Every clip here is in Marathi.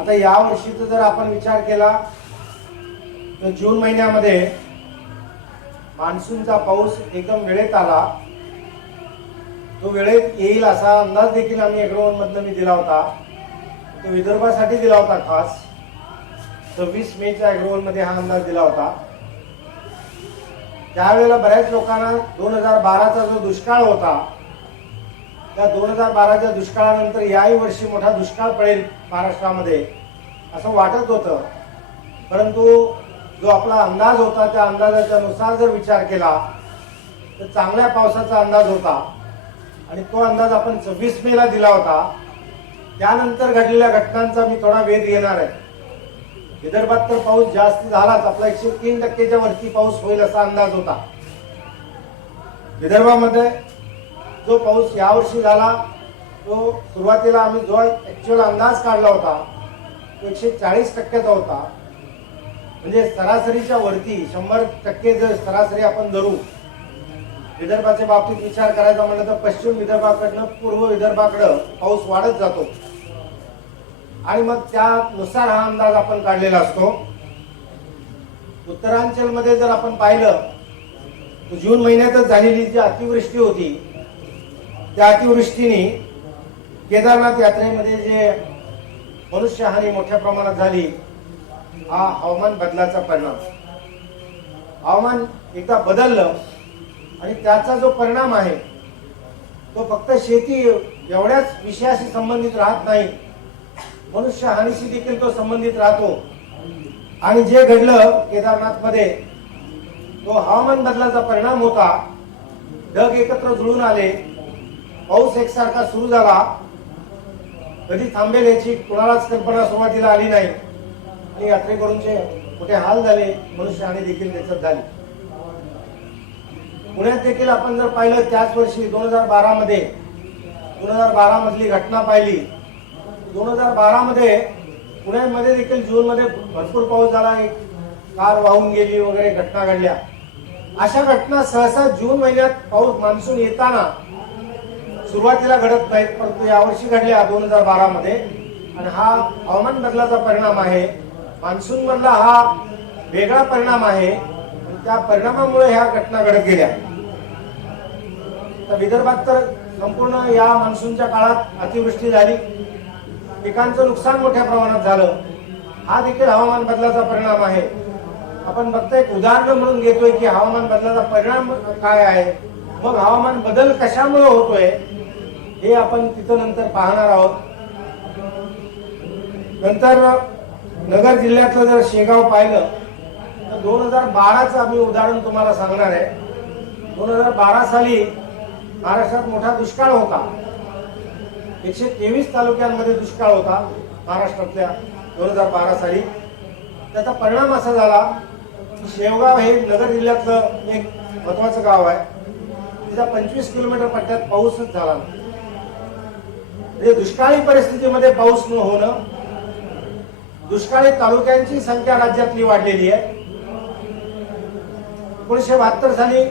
आता या वर्षीचा जर आपण विचार केला तर जून महिन्यामध्ये मान्सूनचा पाऊस एकदम वेळेत आला. तो वेळेत येईल असा अंदाज देखील आम्ही एग्रोवनमधनं मी दिला होता. तो विदर्भासाठी दिला होता. खास 26 मेच्या एग्रोवनमध्ये हा अंदाज दिला होता. त्यावेळेला बऱ्याच लोकांना 2012चा जो दुष्काळ होता त्या 2012च्या दुष्काळानंतर याही वर्षी मोठा दुष्काळ पडेल महाराष्ट्रामध्ये असं वाटत होतं. परंतु जो आपला अंदाज होता त्या अंदाजाच्या नुसार जर विचार केला तर चांगल्या पावसाचा अंदाज होता आणि तो अंदाज आपण 26 मेला दिला होता. त्यानंतर घडलेल्या घटनांचा मी थोडा वेध घेणार आहे. विदर्भात तर पाऊस जास्त झालाच. आपला 103% वरती पाऊस होईल असा अंदाज होता. विदर्भामध्ये जो पाऊस यावर्षी झाला तो सुरुवातीला आम्ही जो ऍक्च्युअल अंदाज काढला होता तो 140%चा होता. म्हणजे सरासरीच्या वरती 100% जर सरासरी आपण धरू विदर्भाच्या बाबतीत विचार करायचा म्हणलं तर पश्चिम विदर्भाकडनं पूर्व विदर्भाकडं पाऊस वाढत जातो आणि मग त्यानुसार हा अंदाज आपण काढलेला असतो. उत्तरांचलमध्ये जर आपण पाहिलं तर जून महिन्यातच झालेली जी अतिवृष्टी होती त्या अतिवृष्टीने केदारनाथ यात्रेमध्ये जे मनुष्यहानी मोठ्या प्रमाणात झाली हा हवामान बदलाचा परिणाम. हवामान एकदा बदललं आणि त्याचा जो परिणाम आहे तो फक्त शेती एवढ्याच विषयाशी संबंधित राहत नाही, मनुष्यहानीशी देखील तो संबंधित राहतो. आणि जे घडलं केदारनाथ मध्ये तो हवामान बदलाचा परिणाम होता. ढग एकत्र जुळून आले, पाऊस एकसारखा सुरू झाला, कधी थांबेल याची कुणालाच कल्पना सुरुवातीला आली नाही आणि यात्रेकरूंचे मोठे हाल झाले, मनुष्यहानी देखील त्याच्यात झाली. पुण्यात देखील आपण जर पाहिलं त्याच वर्षी 2012 मधली घटना पाहिली. 2012 मध्ये पुण्यामध्ये देखील जून मध्ये भरपूर पाऊस झाला, एक कार वाहून गेली वगैरे घटना घडल्या. अशा घटना सहसा जून महिन्यात पाऊस मान्सून येताना सुरुवातीला घडत नाहीत, परंतु यावर्षी घडल्या 2012 मध्ये आणि हा हवामान बदलाचा परिणाम आहे. मान्सून मधला हा वेगळा परिणाम आहे आणि त्या परिणामामुळे ह्या घटना घडत गेल्या. तर विदर्भात तर संपूर्ण या मान्सूनच्या काळात अतिवृष्टी झाली, पिकांचं नुकसान मोठ्या प्रमाणात झालं. हा देखील हवामान बदलाचा परिणाम आहे. आपण फक्त एक उदाहरण म्हणून घेतोय की हवामान बदलाचा परिणाम काय आहे, मग हवामान बदल कशामुळे होतोय हे आपण तिथं नंतर पाहणार आहोत. नंतर नगर जिल्ह्यातलं जर शेगाव पाहिलं तर 2012चं आम्ही उदाहरण तुम्हाला सांगणार आहे. 2012 साली महाराष्ट्रात मोठा दुष्काळ होता. 123 तालुक्यांमध्ये दुष्काळ होता महाराष्ट्रातल्या 2012 साली. त्याचा परिणाम असा झाला की शेवगाव हे नगर जिल्ह्यातलं एक महत्वाचं गाव आहे. तिचा 25 किलोमीटर पट्ट्यात पाऊसच झाला. म्हणजे दुष्काळी परिस्थितीमध्ये पाऊस न होणं, दुष्काळी तालुक्यांची संख्या राज्यातली वाढलेली आहे. 1972 साली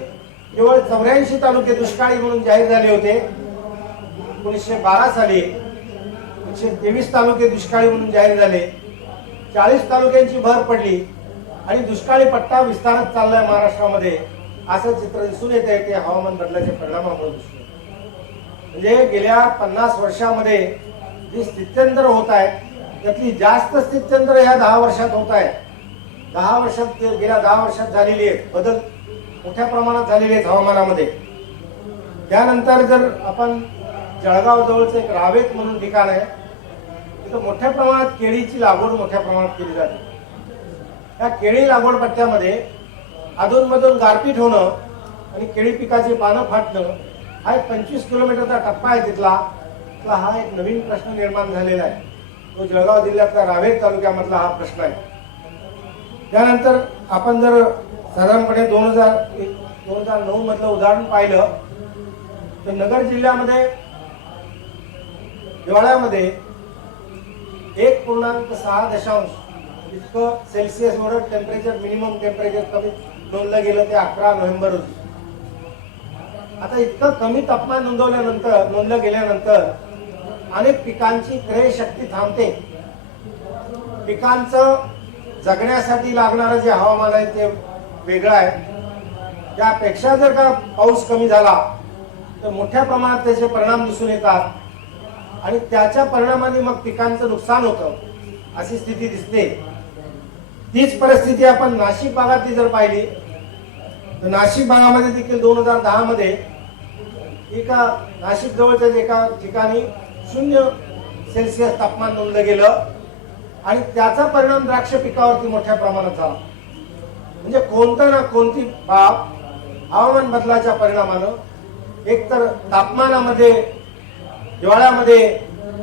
केवळ 84 तालुके दुष्काळी म्हणून जाहीर झाले होते. 1912 साली 123 तालुके दुष्काळी म्हणून जाहीर झाले. 40 तालुक्यांची भर पडली आणि दुष्काळी पट्टा विस्तारत चाललाय महाराष्ट्रामध्ये असं चित्र दिसून येत आहे. ते हवामान बदलाच्या परिणामामुळे दिसून येते. म्हणजे गेल्या 50 वर्षामध्ये जी स्थित्यंतर होत आहे त्यातली जास्त स्थित्यंतर ह्या 10 वर्षात होत आहे. 10 वर्षात गेल्या 10 वर्षात झालेली आहेत बदल मोठ्या प्रमाणात झालेले आहेत हवामानामध्ये. त्यानंतर जर आपण जळगाव जवळचं एक रावेत म्हणून ठिकाण आहे, तिथं मोठ्या प्रमाणात केळीची लागवड मोठ्या प्रमाणात केली जाते. त्या केळी लागवड पट्ट्यामध्ये अधूनमधून गारपीट होणं आणि केळी पिकाची पानं फाटणं हा एक 25 किलोमीटरचा टप्पा आहे तिथला. तर हा एक नवीन प्रश्न निर्माण झालेला आहे. तो जळगाव जिल्ह्यातल्या रावेत तालुक्यामधला हा प्रश्न आहे. त्यानंतर आपण जर साधारणपणे 2009 मधलं उदाहरण पाहिलं तर नगर जिल्ह्यामध्ये हिवाळ्यामध्ये 1.6 इतकं सेल्सिअस एवढं टेम्परेचर, मिनिमम टेम्परेचर कमी नोंदलं गेलं ते 11 नोव्हेंबर रोजी. आता इतकं कमी तापमान नोंदलं गेल्यानंतर अनेक पिकांची क्रय शक्ती थांबते. पिकांचं जगण्यासाठी लागणारं जे हवामान आहे ते वेगळं आहे. त्यापेक्षा जर का पाऊस कमी झाला तर मोठ्या प्रमाणात त्याचे परिणाम दिसून येतात आणि त्याच्या परिणामाने मग पिकांचं नुकसान होतं, अशी स्थिती दिसते. तीच परिस्थिती आपण नाशिक भागातली जर पाहिली तर नाशिक भागामध्ये देखील 2010 मध्ये एका नाशिक जवळच्या एका ठिकाणी 0 तापमान नोंदलं गेलं आणि त्याचा परिणाम द्राक्ष पिकावरती मोठ्या प्रमाणात झाला. म्हणजे कोणता ना कोणती बाब हवामान बदलाच्या परिणामानं एक तर तापमानामध्ये हिवाळ्यामध्ये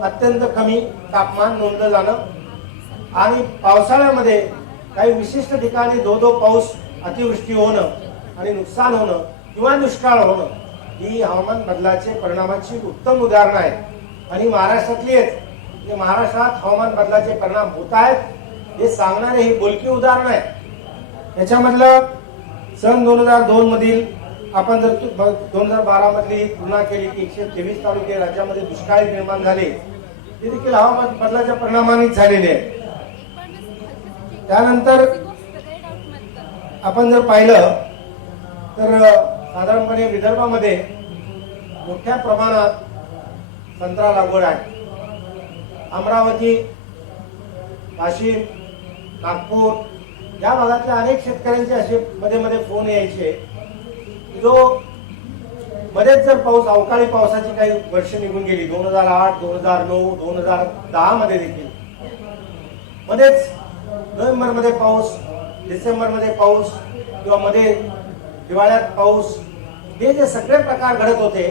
अत्यंत कमी तापमान नोंदलं जाणं आणि पावसाळ्यामध्ये काही विशिष्ट ठिकाणी दो पाऊस अतिवृष्टी होणं आणि नुकसान होणं किंवा दुष्काळ होणं ही हवामान बदलाचे परिणामाची उत्तम उदाहरणं आहेत. आणि महाराष्ट्रातलीच महाराष्ट्रात हवामान बदलाचे परिणाम होत आहेत हे सांगणारे ही बोलकी उदाहरणं आहेत. याच्यामधलं सन 2002 मधील आपण जर 2012 मधली तुलना केली की 123 तालुके राज्यामध्ये दुष्काळी निर्माण झाले, ते देखील हवामान बदलाच्या परिणामानेच झालेले आहे. त्यानंतर आपण जर पाहिलं तर साधारणपणे विदर्भामध्ये मोठ्या प्रमाणात संत्रा लागवड आहे. अमरावती, वाशिम, नागपूर या भागातल्या अनेक शेतकऱ्यांचे असे मध्ये मध्ये फोन यायचे, जो मध्येच जर पाऊस अवकाळी पावसाची काही वर्ष निघून गेली 2008, 2009, 2010 मध्ये देखील मध्येच नोव्हेंबर मध्ये पाऊस, डिसेंबर मध्ये पाऊस किंवा मध्ये हिवाळ्यात पाऊस, हे जे सगळे प्रकार घडत होते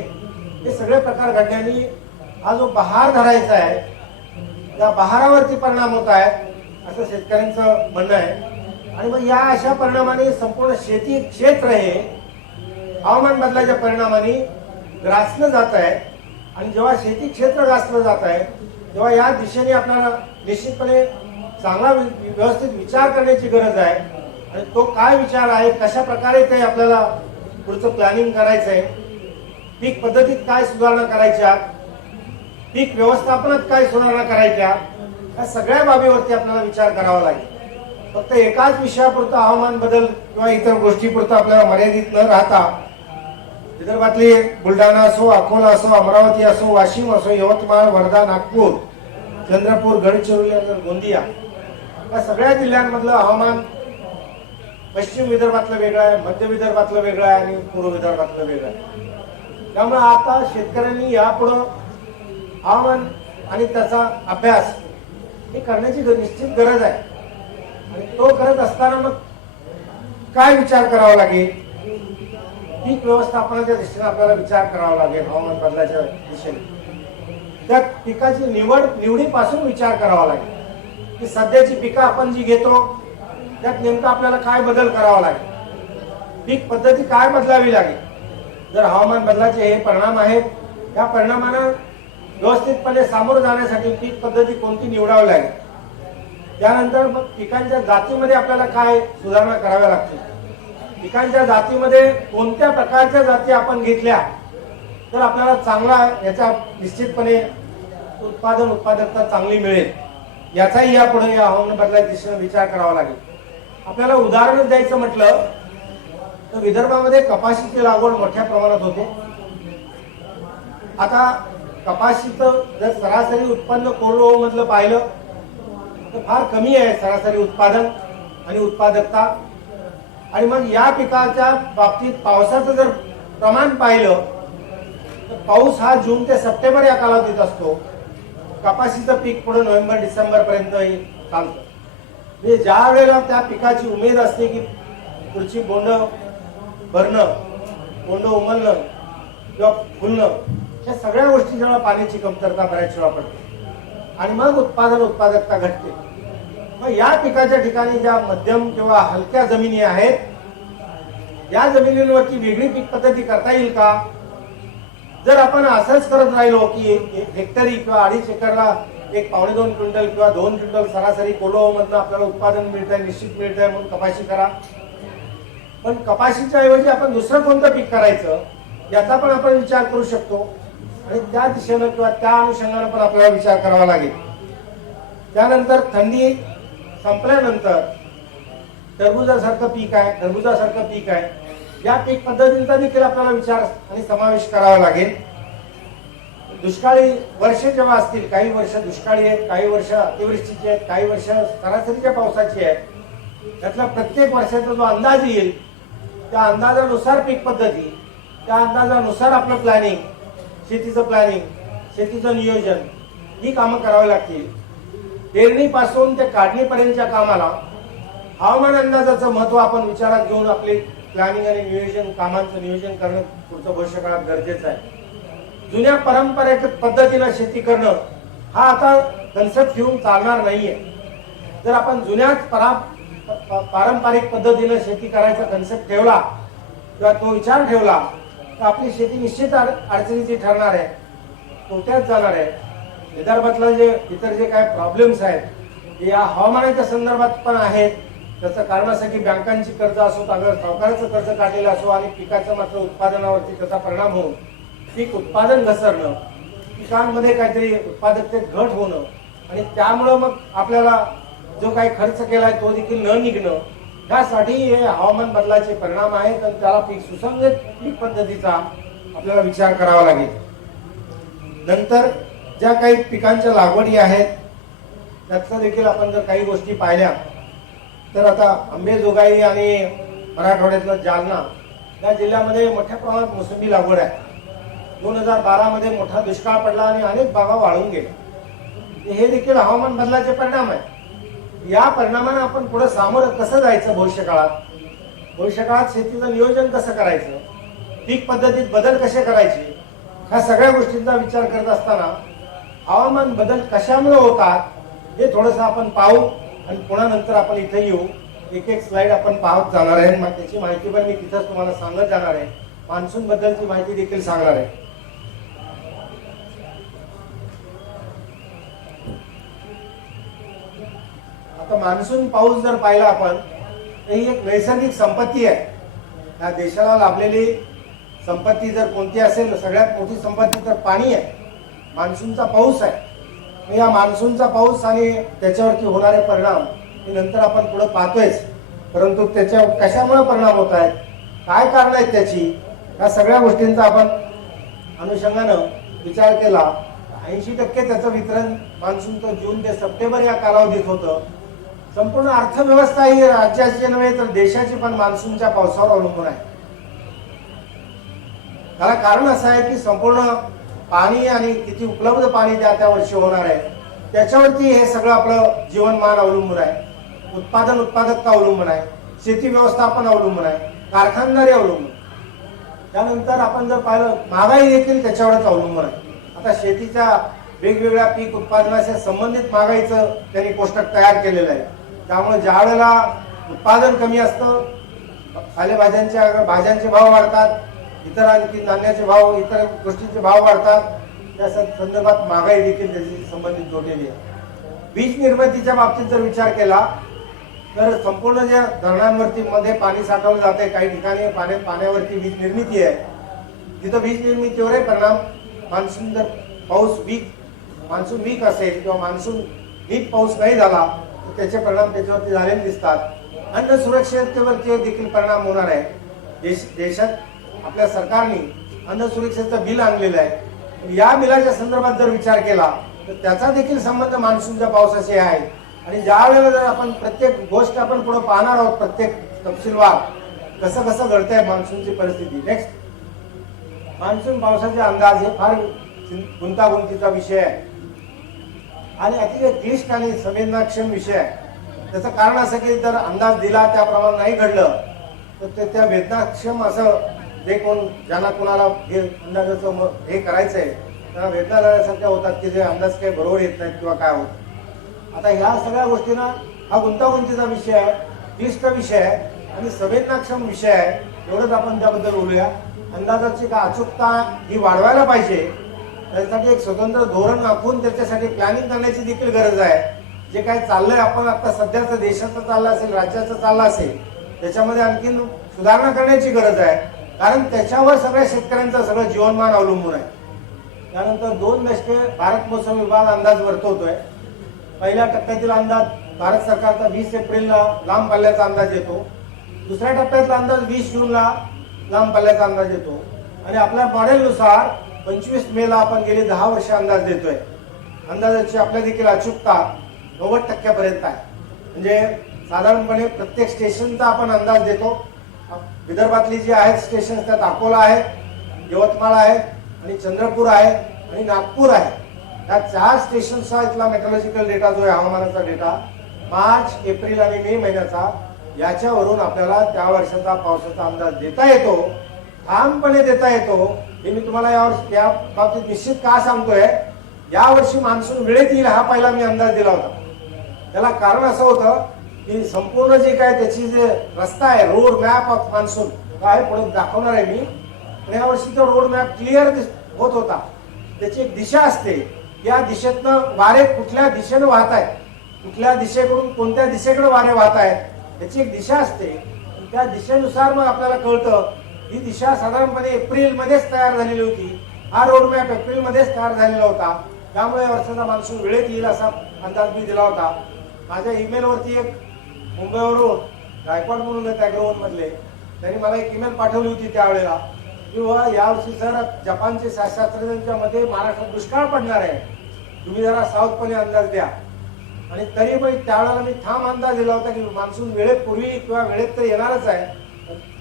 हे सगळे प्रकार घडल्याने हा जो बहार धरायचा आहे त्या बहारावरती परिणाम होत आहे असं शेतकऱ्यांचं म्हणणं आहे. आणि मग या अशा परिणामाने संपूर्ण शेती क्षेत्र हे हवामान बदलाच्या परिणामाने ग्रासलं जात आहे. आणि जेव्हा शेती क्षेत्र ग्रासलं जात आहे तेव्हा या दिशेने आपल्याला निश्चितपणे चांगला व्यवस्थित विचार करण्याची गरज आहे. आणि तो काय विचार आहे, कशा प्रकारे ते आपल्याला पुढचं प्लॅनिंग करायचं आहे, पीक पद्धतीत काय सुधारणा करायच्या, पीक व्यवस्थापनात काय सुधारणा करायच्या, या सगळ्या बाबीवरती आपल्याला विचार करावा लागेल. फक्त एकाच विषयापुरता हवामान बदल किंवा इतर गोष्टीपुरता आपल्याला मर्यादित न राहता विदर्भातली बुलढाणा असो, अकोला असो, अमरावती असो, वाशिम असो, यवतमाळ, वर्धा, नागपूर, चंद्रपूर, गडचिरोली, गोंदिया या सगळ्या जिल्ह्यांमधलं हवामान पश्चिम विदर्भातलं वेगळं आहे, मध्य विदर्भातलं वेगळं आहे आणि पूर्व विदर्भातलं वेगळं आहे. त्यामुळे आता शेतकऱ्यांनी यापुढं हवामान आणि त्याचा अभ्यास हे करण्याची निश्चित गरज आहे. आणि तो करत असताना मग काय विचार करावा लागेल, पीक व्यवस्थापनाच्या दृष्टीने आपल्याला विचार करावा लागेल. हवामान बदलाच्या दिशेने त्या पिकाची निवडीपासून विचार करावा लागेल की सध्याची पिकं आपण जी घेतो त्यात नेमका आपल्याला काय बदल करावा लागेल, पीक पद्धती काय बदलावी लागेल. जर हवामान बदलाचे हे परिणाम आहेत, या परिणामांना व्यवस्थितपणे सामोरं जाण्यासाठी पीक पद्धती कोणती निवडावी लागेल. त्यानंतर मग पिकांच्या जातीमध्ये आपल्याला काय सुधारणा कराव्या लागतील, पिकांच्या जातीमध्ये कोणत्या प्रकारच्या जाती आपण घेतल्या तर आपल्याला चांगला याचा निश्चितपणे उत्पादकता चांगली मिळेल, याचाही यापुढे या हवामान बदलाच्या दिशेने विचार करावा लागेल. आपल्याला उदाहरण द्यायचं म्हटलं तर विदर्भामध्ये कपाशीची लागवड मोठ्या प्रमाणात होते. आता कपाशीचं जर सरासरी उत्पन्न कोरडवाहू मधलं पाहिलं तर फार कमी आहे सरासरी उत्पादन आणि उत्पादकता. आणि मग या पिकाच्या बाबतीत पावसाचं जर प्रमाण पाहिलं तर पाऊस हा जून ते सप्टेंबर या कालावधीत असतो. कपाशीचं पीक पुढे नोव्हेंबर डिसेंबर पर्यंत चालतं. म्हणजे ज्या वेळेला त्या पिकाची उमेद असते की पुढची बोंड भरणं, बोंड उमलणं किंवा फुलणं, या सगळ्या गोष्टी जेव्हा पाण्याची कमतरता बऱ्याच वेळा पडते आणि मग उत्पादकता घटते. मग या पिकाच्या ठिकाणी ज्या मध्यम किंवा हलक्या जमिनी आहेत, या जमिनीवरती वेगळी पीक पद्धती करता येईल का. जर आपण असंच करत राहिलो की हेक्टरी किंवा 2.5 एकरला 1.5-2 क्विंटल किंवा 2 क्विंटल सरासरी कोरडवाहूमधनं आपल्याला उत्पादन मिळत आहे, निश्चित मिळत आहे म्हणून कपाशी करा, पण कपाशीच्या ऐवजी आपण दुसरं कोणतं पीक करायचं याचा पण आपण विचार करू शकतो. आणि त्या दिशेनं किंवा त्या अनुषंगाने पण आपल्याला विचार करावा लागेल. त्यानंतर थंडी संपल्यानंतर टरबुजासारखं पीक आहे, खरबुजासारखं पीक आहे, या पीक पद्धतींचा देखील आपल्याला विचार आणि समावेश करावा लागेल. दुष्काळी वर्षे जेव्हा असतील, काही वर्ष दुष्काळी आहेत, काही वर्ष अतिवृष्टीची आहेत, काही वर्ष सरासरीच्या पावसाची आहेत, त्यातला प्रत्येक वर्षाचा जो अंदाज येईल त्या अंदाजानुसार पीक पद्धती, त्या अंदाजानुसार आपलं प्लॅनिंग, शेतीचं प्लॅनिंग, शेतीचं नियोजन ही कामं करावी लागतील. पेरणीपासून ते काढणीपर्यंतच्या कामाला हवामान अंदाजाचं महत्व आपण विचारात घेऊन आपले प्लॅनिंग आणि नियोजन, कामांचं नियोजन करणं पुढच्या भविष्यकाळात गरजेचं आहे. जुन्या पारंपरिक पद्धतीनं शेती करणं हा आता कन्सेप्ट घेऊन चालणार नाहीये. जर आपण जुन्याच पारंपरिक पद्धतीनं शेती करायचा कन्सेप्ट ठेवला किंवा तो विचार ठेवला तर आपली शेती निश्चित अडचणीची ठरणार आहे, तोट्यात जाणार आहे. विदर्भातलं जे इतर जे काय प्रॉब्लेम्स आहेत या हवामानाच्या संदर्भात पण आहेत. त्याचं कारण असं की बँकांची कर्ज असो, अगर सावकाराचं कर्ज काढलेलं असो आणि पिकाचं मात्र उत्पादनावरती त्याचा परिणाम होऊन पीक उत्पादन घसरणं, पिकांमध्ये काहीतरी उत्पादकतेत घट होणं आणि त्यामुळं मग आपल्याला जो काही खर्च केलाय तो देखील न निघणं, यासाठी हे हवामान बदलाचे परिणाम आहेत आणि त्याला सुसंगत पीक पद्धतीचा आपल्याला विचार करावा लागेल. नंतर ज्या काही पिकांच्या लागवडी आहेत त्यातलं देखील आपण जर काही गोष्टी पाहिल्या तर आता अंबेजोगाई आणि मराठवाड्यातलं जालना या जिल्ह्यामध्ये मोठ्या प्रमाणात मोसंबी लागवड आहे. 2012 मध्ये मोठा दुष्काळ पडला आणि अनेक बागा वाळून गेल्या. हे देखील हवामान बदलाचे परिणाम आहे. या परिणामानं आपण पुढे सामोरं कसं जायचं, भविष्यकाळात शेतीचं नियोजन कसं करायचं, पीक पद्धतीत बदल कसे करायचे, ह्या सगळ्या गोष्टींचा विचार करत असताना हवामान बदल कशामुळे होतात हे थोडंसं आपण पाहू आणि पुन्हा नंतर आपण इथे येऊ. एक एक स्लाइड आपण पाहत जाणार आहे. मग त्याची माहिती पण मी तिथंच तुम्हाला सांगत जाणार आहे. मान्सून बद्दलची माहिती देखील सांगणार आहे. आता मान्सून पाऊस जर पाहिला आपण तर ही एक नैसर्गिक संपत्ती आहे. या देशाला लाभलेली संपत्ती जर कोणती असेल, सगळ्यात मोठी संपत्ती तर पाणी आहे, मान्सूनचा पाऊस आहे. या मान्सूनचा पाऊस आणि त्याच्यावरती होणारे परिणाम हे नंतर आपण पुढे पाहतोयच, परंतु त्याच्या कशामुळे परिणाम होत आहेत, काय कारण आहेत त्याची, या सगळ्या गोष्टींचा आपण अनुषंगानं विचार केला. 80% त्याचं वितरण मान्सूनचं जून ते सप्टेंबर या कालावधीत होतं. संपूर्ण अर्थव्यवस्था ही राज्याची नव्हे तर देशाची पण मान्सूनच्या पावसावर अवलंबून आहे. त्याला कारण असं आहे की संपूर्ण पाणी आणि किती उपलब्ध पाणी त्या वर्षी होणार आहे त्याच्यावरती हे सगळं आपलं जीवनमान अवलंबून आहे. उत्पादकता अवलंबून आहे, शेती व्यवस्थापन अवलंबून आहे, कारखानदारी अवलंबून. त्यानंतर आपण जर पाहिलं महागाई देखील त्याच्यावरच अवलंबून आहे. आता शेतीच्या वेगवेगळ्या पीक उत्पादनाशी संबंधित महागाईचं त्यांनी कोष्टक तयार केलेलं आहे. त्यामुळे ज्या वेळेला उत्पादन कमी असतं, भाज्यांचे भाव वाढतात, इतर आणखी धान्याचे भाव, इतर गोष्टींचे भाव वाढतात. त्या संदर्भात महागाई देखील त्याची संबंधित जोडलेली आहे. वीज निर्मितीच्या बाबतीत जर विचार केला तर संपूर्ण ज्या धरणांवरती मध्ये पाणी साठवलं जाते, काही ठिकाणी पाण्यावरती वीज निर्मिती आहे, तिथं वीज निर्मितीवरही परिणाम मान्सून जर मान्सून वीक असेल किंवा मान्सून नीट पाऊस नाही झाला तर त्याचे परिणाम त्याच्यावरती झालेले दिसतात. अन्न सुरक्षेवरती देखील परिणाम होणार आहे. देशात आपल्या सरकारने अन्न सुरक्षेचं बिल आणलेलं आहे. या बिलाच्या संदर्भात जर विचार केला तर त्याचा देखील संबंध मान्सूनच्या पावसाशी आहे. आणि ज्या वेळेला जर आपण प्रत्येक गोष्ट आपण पुढे पाहणार आहोत, प्रत्येक तपशीलवार कसं कसं घडतंय मान्सूनची परिस्थिती. नेक्स्ट, मान्सून पावसाचे अंदाज हे फार गुंतागुंतीचा विषय आहे आणि अतिशय क्लिष्ट आणि संवेदनाक्षम विषय आहे. त्याचं कारण असं की जर अंदाज दिला त्याप्रमाणे नाही घडलं तर ते त्या वेदनाक्षम असं जे कोण ज्यांना कोणाला हे अंदाजाचं हे करायचंय त्यांना वेदना झाल्यासारख्या होतात की जे अंदाज काही बरोबर येत नाहीत किंवा काय होत. आता ह्या सगळ्या गोष्टींना हा गुंतागुंतीचा विषय आहे, क्लिष्ट विषय आहे आणि संवेदनाक्षम विषय आहे. एवढंच आपण त्याबद्दल बोलूया. अंदाजाची का अचूकता ही वाढवायला पाहिजे, त्यासाठी एक स्वतंत्र धोरण आखून त्याच्यासाठी प्लॅनिंग करण्याची देखील गरज आहे. जे काही चाललंय आपण आता सध्याचं देशाचं चाललं असेल, राज्याचं चाललं असेल, त्याच्यामध्ये आणखीन सुधारणा करण्याची गरज आहे. कारण त्याच्यावर सगळ्या शेतकऱ्यांचं सगळं जीवनमान अवलंबून आहे. त्यानंतर 2 दशके भारत मोसम विभाग अंदाज वर्तवतोय. पहिल्या टप्प्यातील अंदाज भारत सरकारचा 20 एप्रिलला लांब पल्ल्याचा अंदाज येतो. दुसऱ्या टप्प्यातला अंदाज 20 जूनला लांब पल्ल्याचा अंदाज येतो. आणि आपल्या मॉडेलनुसार 25 मेला आपण गेली 10 वर्ष अंदाज देतोय. अंदाजाची आपल्या देखील अचूकता 90% आहे. म्हणजे साधारणपणे प्रत्येक स्टेशनचा आपण अंदाज देतो. विदर्भातली जी आहेत स्टेशन त्यात अकोला आहे, यवतमाळ आहे आणि चंद्रपूर आहे आणि नागपूर आहे. या 4 स्टेशनचा इथला मेट्रोलॉजिकल डेटा जो आहे, हवामानाचा डेटा मार्च, एप्रिल आणि मे महिन्याचा, याच्यावरून आपल्याला त्या वर्षाचा पावसाचा अंदाज देता येतो, ठामपणे देता येतो. हे मी तुम्हाला या बाबतीत निश्चित का सांगतोय, यावर्षी मान्सून वेळेत येईल हा पहिला मी अंदाज दिला होता. त्याला कारण असं होतं की संपूर्ण जे काय त्याची जे रस्ता आहे, रोड मॅप ऑफ मान्सून काय पुढे दाखवणार आहे मी, पण यावर्षी तो रोड मॅप क्लिअर होत होता. त्याची एक दिशा असते, या दिशेतनं वारे कुठल्या दिशेनं वाहत आहेत, कुठल्या दिशेकडून कोणत्या दिशेकडे वारे वाहत आहेत याची एक दिशा असते. त्या दिशेनुसार मग आपल्याला कळतं. ही दिशा साधारणपणे एप्रिलमध्येच तयार झालेली होती. हा रोड मॅप एप्रिलमध्येच तयार झालेला होता. त्यामुळे वर्षाचा मान्सून वेळेत येईल असा अंदाज मी दिला होता. माझ्या ईमेलवरती एक मुंबईवरून गायकवाड म्हणून आहेत अॅग्रोवन मधले, त्यांनी मला एक ईमेल पाठवली होती त्यावेळेला की यावर्षी सर जपानचे शास्त्रज्ञांच्या मध्ये महाराष्ट्रात दुष्काळ पडणार आहे, तुम्ही जरा साऊथपणे अंदाज द्या. आणि तरी पण त्यावेळेला मी ठाम अंदाज दिला होता की मान्सून वेळेपूर्वी किंवा वेळेत तर येणारच आहे,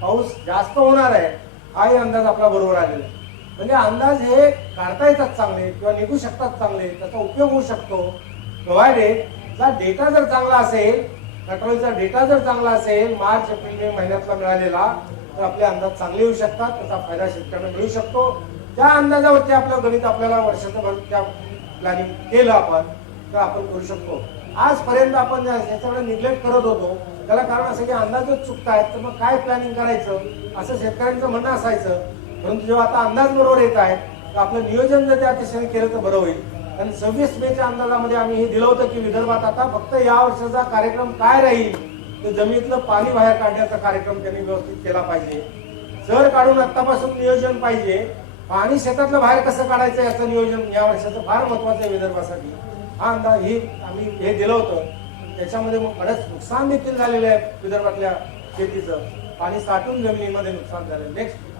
पाऊस जास्त होणार आहे, हाही अंदाज आपला बरोबर आलेला आहे. म्हणजे अंदाज हे काढता येतात चांगले किंवा निघू शकतात चांगले, त्याचा उपयोग होऊ शकतो प्रोव्हायडेड जर डेटा जर चांगला असेल, पेट्रोलचा डेटा जर चांगला असेल मार्च एप्रिल मे महिन्यातला मिळालेला, तर आपले अंदाज चांगले येऊ शकतात, त्याचा फायदा शेतकऱ्यांना मिळू शकतो. त्या अंदाजावरती आपलं गणित आपल्याला वर्षाचं त्या प्लॅनिंग केलं आपण तर आपण करू शकतो. आजपर्यंत आपण याच्याकडे निग्लेक्ट करत होतो, त्याला कारण असं की अंदाजच चुकतायत, तर मग काय प्लॅनिंग करायचं असं शेतकऱ्यांचं म्हणणं असायचं. परंतु जेव्हा आता अंदाज बरोबर येत आहे तर आपलं नियोजन जर त्या दिशेने केलं तर बरं होईल. आणि 26 मेच्या अंदाजामध्ये आम्ही हे दिलं होतं की विदर्भात आता फक्त या वर्षाचा कार्यक्रम काय राहील, तर जमिनीतलं पाणी बाहेर काढण्याचा कार्यक्रम त्यांनी व्यवस्थित केला पाहिजे. जर काढून आतापासून नियोजन पाहिजे. पाणी शेतातलं बाहेर कसं काढायचं याचं नियोजन या वर्षाचं फार महत्वाचं आहे विदर्भासाठी. हा अंदाज हे आम्ही हे दिलं होतं. त्याच्यामध्ये मग बरंच नुकसान देखील झालेलं आहे विदर्भातल्या शेतीचं, पाणी साठून जमिनीमध्ये नुकसान झालं. नेक्स्ट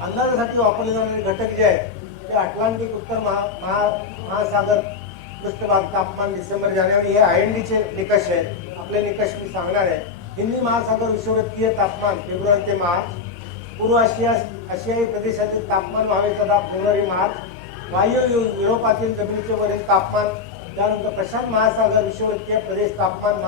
अंदाजासाठी वापरले जाणारे घटक जे आहेत ते अटलांटिक उत्तर महासागर पृष्ठभाग तापमान डिसेंबर जानेवारी हे IMD चे निकष आहेत. आपले निकष मी सांगणार आहे. हिंदी महासागर विषुववृत्तीय तापमान फेब्रुवारी ते मार्च, पूर्व आशियाई प्रदेशातील तापमान हवेचा दाब फेब्रुवारी मार्च, वायू युरोपातील जमिनीचे वरील तापमान, त्यानंतर प्रशांत महासागर विषुववृत्तीय प्रदेश तापमान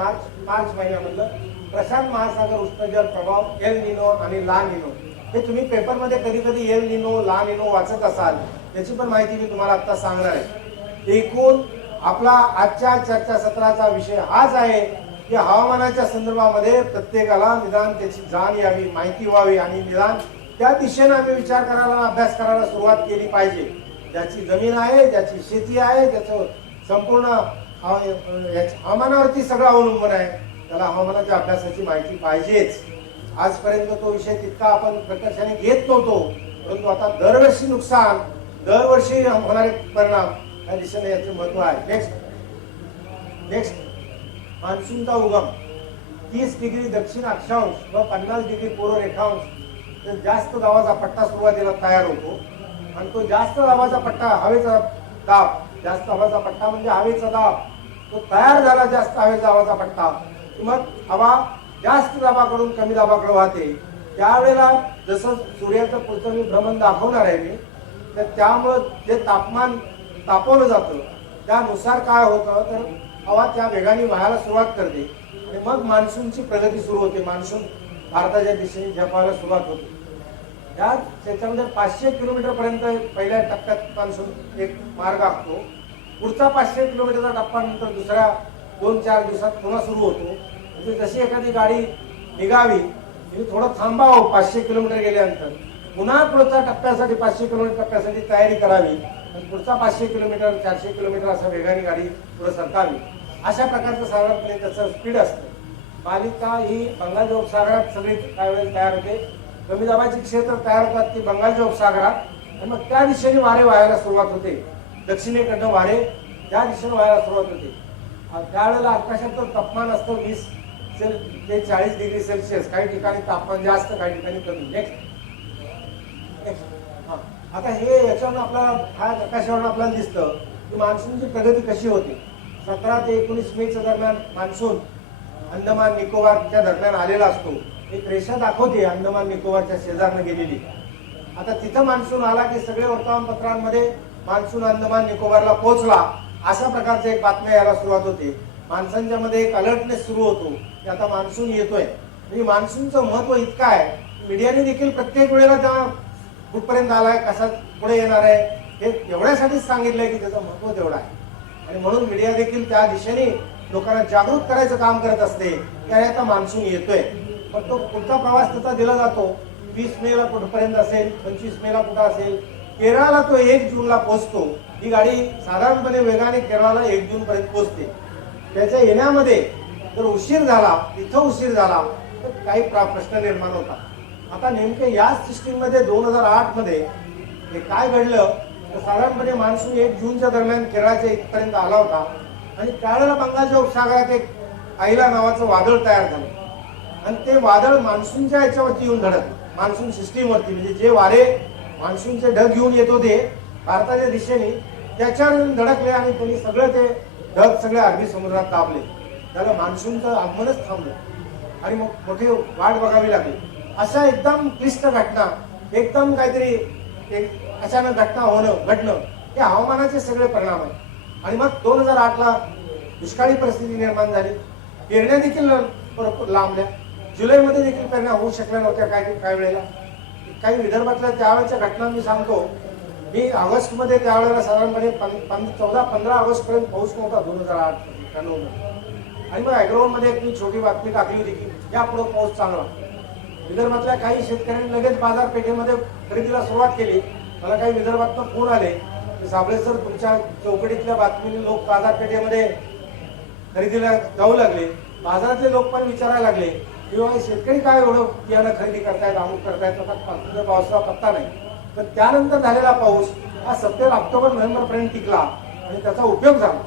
मार्च महिन्यामधलं, प्रशांत महासागर उष्णजल प्रभाव एल निनो आणि ला निनो. हे तुम्ही पेपरमध्ये कधी कधी एल निनो ला निनो वाचत असाल, त्याची पण माहिती मी तुम्हाला आता सांगणार आहे. एकूण आपला आजच्या चर्चासत्राचा विषय हाच आहे की हवामानाच्या संदर्भामध्ये प्रत्येकाला निदान त्याची जाण यावी, माहिती व्हावी आणि निदान त्या दिशेने आम्ही विचार करायला, अभ्यास करायला सुरुवात केली पाहिजे. ज्याची जमीन आहे, ज्याची शेती आहे, ज्याचं संपूर्ण हवामानावरती सगळं अवलंबून आहे, त्याला हवामानाच्या अभ्यासाची माहिती पाहिजेच. आजपर्यंत तो विषय तितका आपण प्रकर्षाने घेत नव्हतो, परंतु आता दरवर्षी नुकसान, दरवर्षी होणारे परिणाम या दिशेने याचे महत्व आहे. नेक्स्ट मान्सूनचा उगम 30 डिग्री दक्षिण अक्षांश व 50 डिग्री पूर्व रेखांश तर जास्त दाबाचा पट्टा सुरुवातीला तयार होतो. आणि तो जास्त दाबाचा पट्टा, हवेचा दाब, जास्त दाबाचा पट्टा म्हणजे हवेचा दाब, तो तयार झाला जास्त हवेचा दाबाचा पट्टा, मग हवा जास्त दाबाकडून कमी दाबाकडे वाहते. त्यावेळेला जसं सूर्याचं पुढचं मी भ्रमण दाखवणार आहे मी, तर त्यामुळं जे तापमान तापवलं जातं त्यानुसार काय होतं तर हवा त्या वेगाने वाहायला सुरुवात करते आणि मग मान्सूनची प्रगती सुरू होते. मान्सून भारताच्या दिशेने झेपायला सुरुवात होते. त्याच्यामध्ये 500 किलोमीटर पर्यंत पहिल्या टप्प्यात मान्सून एक मार्ग आखतो. पुढचा 500 किलोमीटरचा टप्पा नंतर दुसऱ्या 2-4 दिवसात पुन्हा सुरू होतो. म्हणजे जशी एखादी गाडी निघावी तुम्ही थोडं थांबावं, 500 किलोमीटर गेल्यानंतर पुन्हा पुढच्या टप्प्यासाठी 500 किलोमीटर टप्प्यासाठी तयारी करावी आणि पुढचा 500 किलोमीटर 400 किलोमीटर असा वेगाने गाडी पुढे सरकावी. अशा प्रकारचं साधारणपणे त्याचं स्पीड असतं. मालिका ही बंगालच्या उपसागरात सगळी त्यावेळेस तयार होते. कमी दाबाची क्षेत्र तयार होतात ती बंगालच्या उपसागरात आणि मग त्या दिशेने वारे वाहायला सुरुवात होते. दक्षिणेकडनं वारे त्या दिशेने वाहायला सुरुवात होते. त्यावेळेला आकाशात तापमान असतं 20 ते 40 डिग्री सेल्सिअस, काही ठिकाणी तापमान जास्त, काही ठिकाणी कमी. नेक्स्ट. आता हे याच्यावरून आपल्याला हा आकाशावरून आपल्याला दिसतं की मान्सूनची प्रगती कशी होती. 17 ते 19 मेच्या दरम्यान मान्सून अंदमान निकोबारच्या दरम्यान आलेला असतो. एक रेषा दाखवते अंदमान निकोबारच्या शेजारनं गेलेली. आता तिथं मान्सून आला की सगळे वर्तमानपत्रांमध्ये मान्सून अंदमान निकोबारला पोहोचला अशा प्रकारच्या एक बातम्या यायला सुरुवात होते. माणसांच्या मध्ये एक अलर्टनेस सुरू होतो की आता मान्सून येतोय. म्हणजे मान्सूनचं महत्व इतकं आहे, मीडियाने देखील प्रत्येक वेळेला त्या कुठपर्यंत आलाय, कसा पुढे येणार आहे हे एवढ्यासाठीच सांगितलंय की त्याचं महत्व तेवढं आहे. आणि म्हणून मीडिया देखील त्या दिशेने लोकांना जागृत करायचं काम करत असते की अरे आता मान्सून येतोय. मग तो पुढचा प्रवास त्याचा दिला जातो. 20 मेला कुठपर्यंत असेल, 25 मेला कुठं असेल. केरळाला तो 1 जूनला पोहोचतो. ही गाडी साधारणपणे वेगाने केरळाला 1 जून पर्यंत पोहोचते. त्याच्या येण्यामध्ये जर उशीर झाला, इथं उशीर झाला तर काही प्रश्न निर्माण होतात. आता नेमके याच सिस्टीममध्ये 2008 मध्ये हे काय घडलं तर साधारणपणे मान्सून 1 जूनच्या दरम्यान केरळाच्या इथपर्यंत आला होता आणि त्यावेळेला बंगालच्या उपसागरात एक आईला नावाचं वादळ तयार झालं आणि ते वादळ मान्सूनच्या याच्यावरती येऊन धडकलं. मान्सून सिस्टीमवरती, म्हणजे जे वारे मान्सूनचे ढग घेऊन येत होते भारताच्या दिशेने त्याच्यावर येऊन धडकले आणि त्यांनी सगळं ते ढग सगळे अरबी समुद्रात दाबले. त्याला मान्सूनचं आगमनच थांबलं आणि मग मोठी वाट बघावी लागली. अशा एकदम क्लिष्ट घटना, एकदम काहीतरी एक अचानक घटना घडणं हे हवामानाचे सगळे परिणाम आहेत. आणि मग 2008ला दुष्काळी परिस्थिती निर्माण झाली. पेरण्या देखील लांबल्या. जुलैमध्ये देखील पेरण्या होऊ शकल्या नव्हत्या काही वेळेला. काही विदर्भातल्या त्यावेळेच्या घटना मी सांगतो. मी ऑगस्टमध्ये त्यावेळेला साधारणपणे 14-15 ऑगस्ट पर्यंत पाऊस नव्हता 2008 आणि मग ॲग्रोवनमध्ये एक मी छोटी बातमी टाकली होती की यापुढे पाऊस चांगला. विदर्भातल्या काही शेतकऱ्यांनी लगेच बाजारपेठेमध्ये खरेदीला सुरुवात केली. मला काही विदर्भातून फोन आले की साबळे सर, तुमच्या चौकटीतल्या बातमीने लोक बाजारपेठेमध्ये खरेदीला जाऊ लागले. बाजारातले लोक पण विचारायला लागले किंवा शेतकरी काय एवढं बियाणं खरेदी करतायत, अमुक करतायत, तुझ्या पावसाचा पत्ता नाही. पण त्यानंतर झालेला पाऊस हा सप्टेंबर, ऑक्टोबर, नोव्हेंबर पर्यंत टिकला आणि त्याचा उपयोग झाला.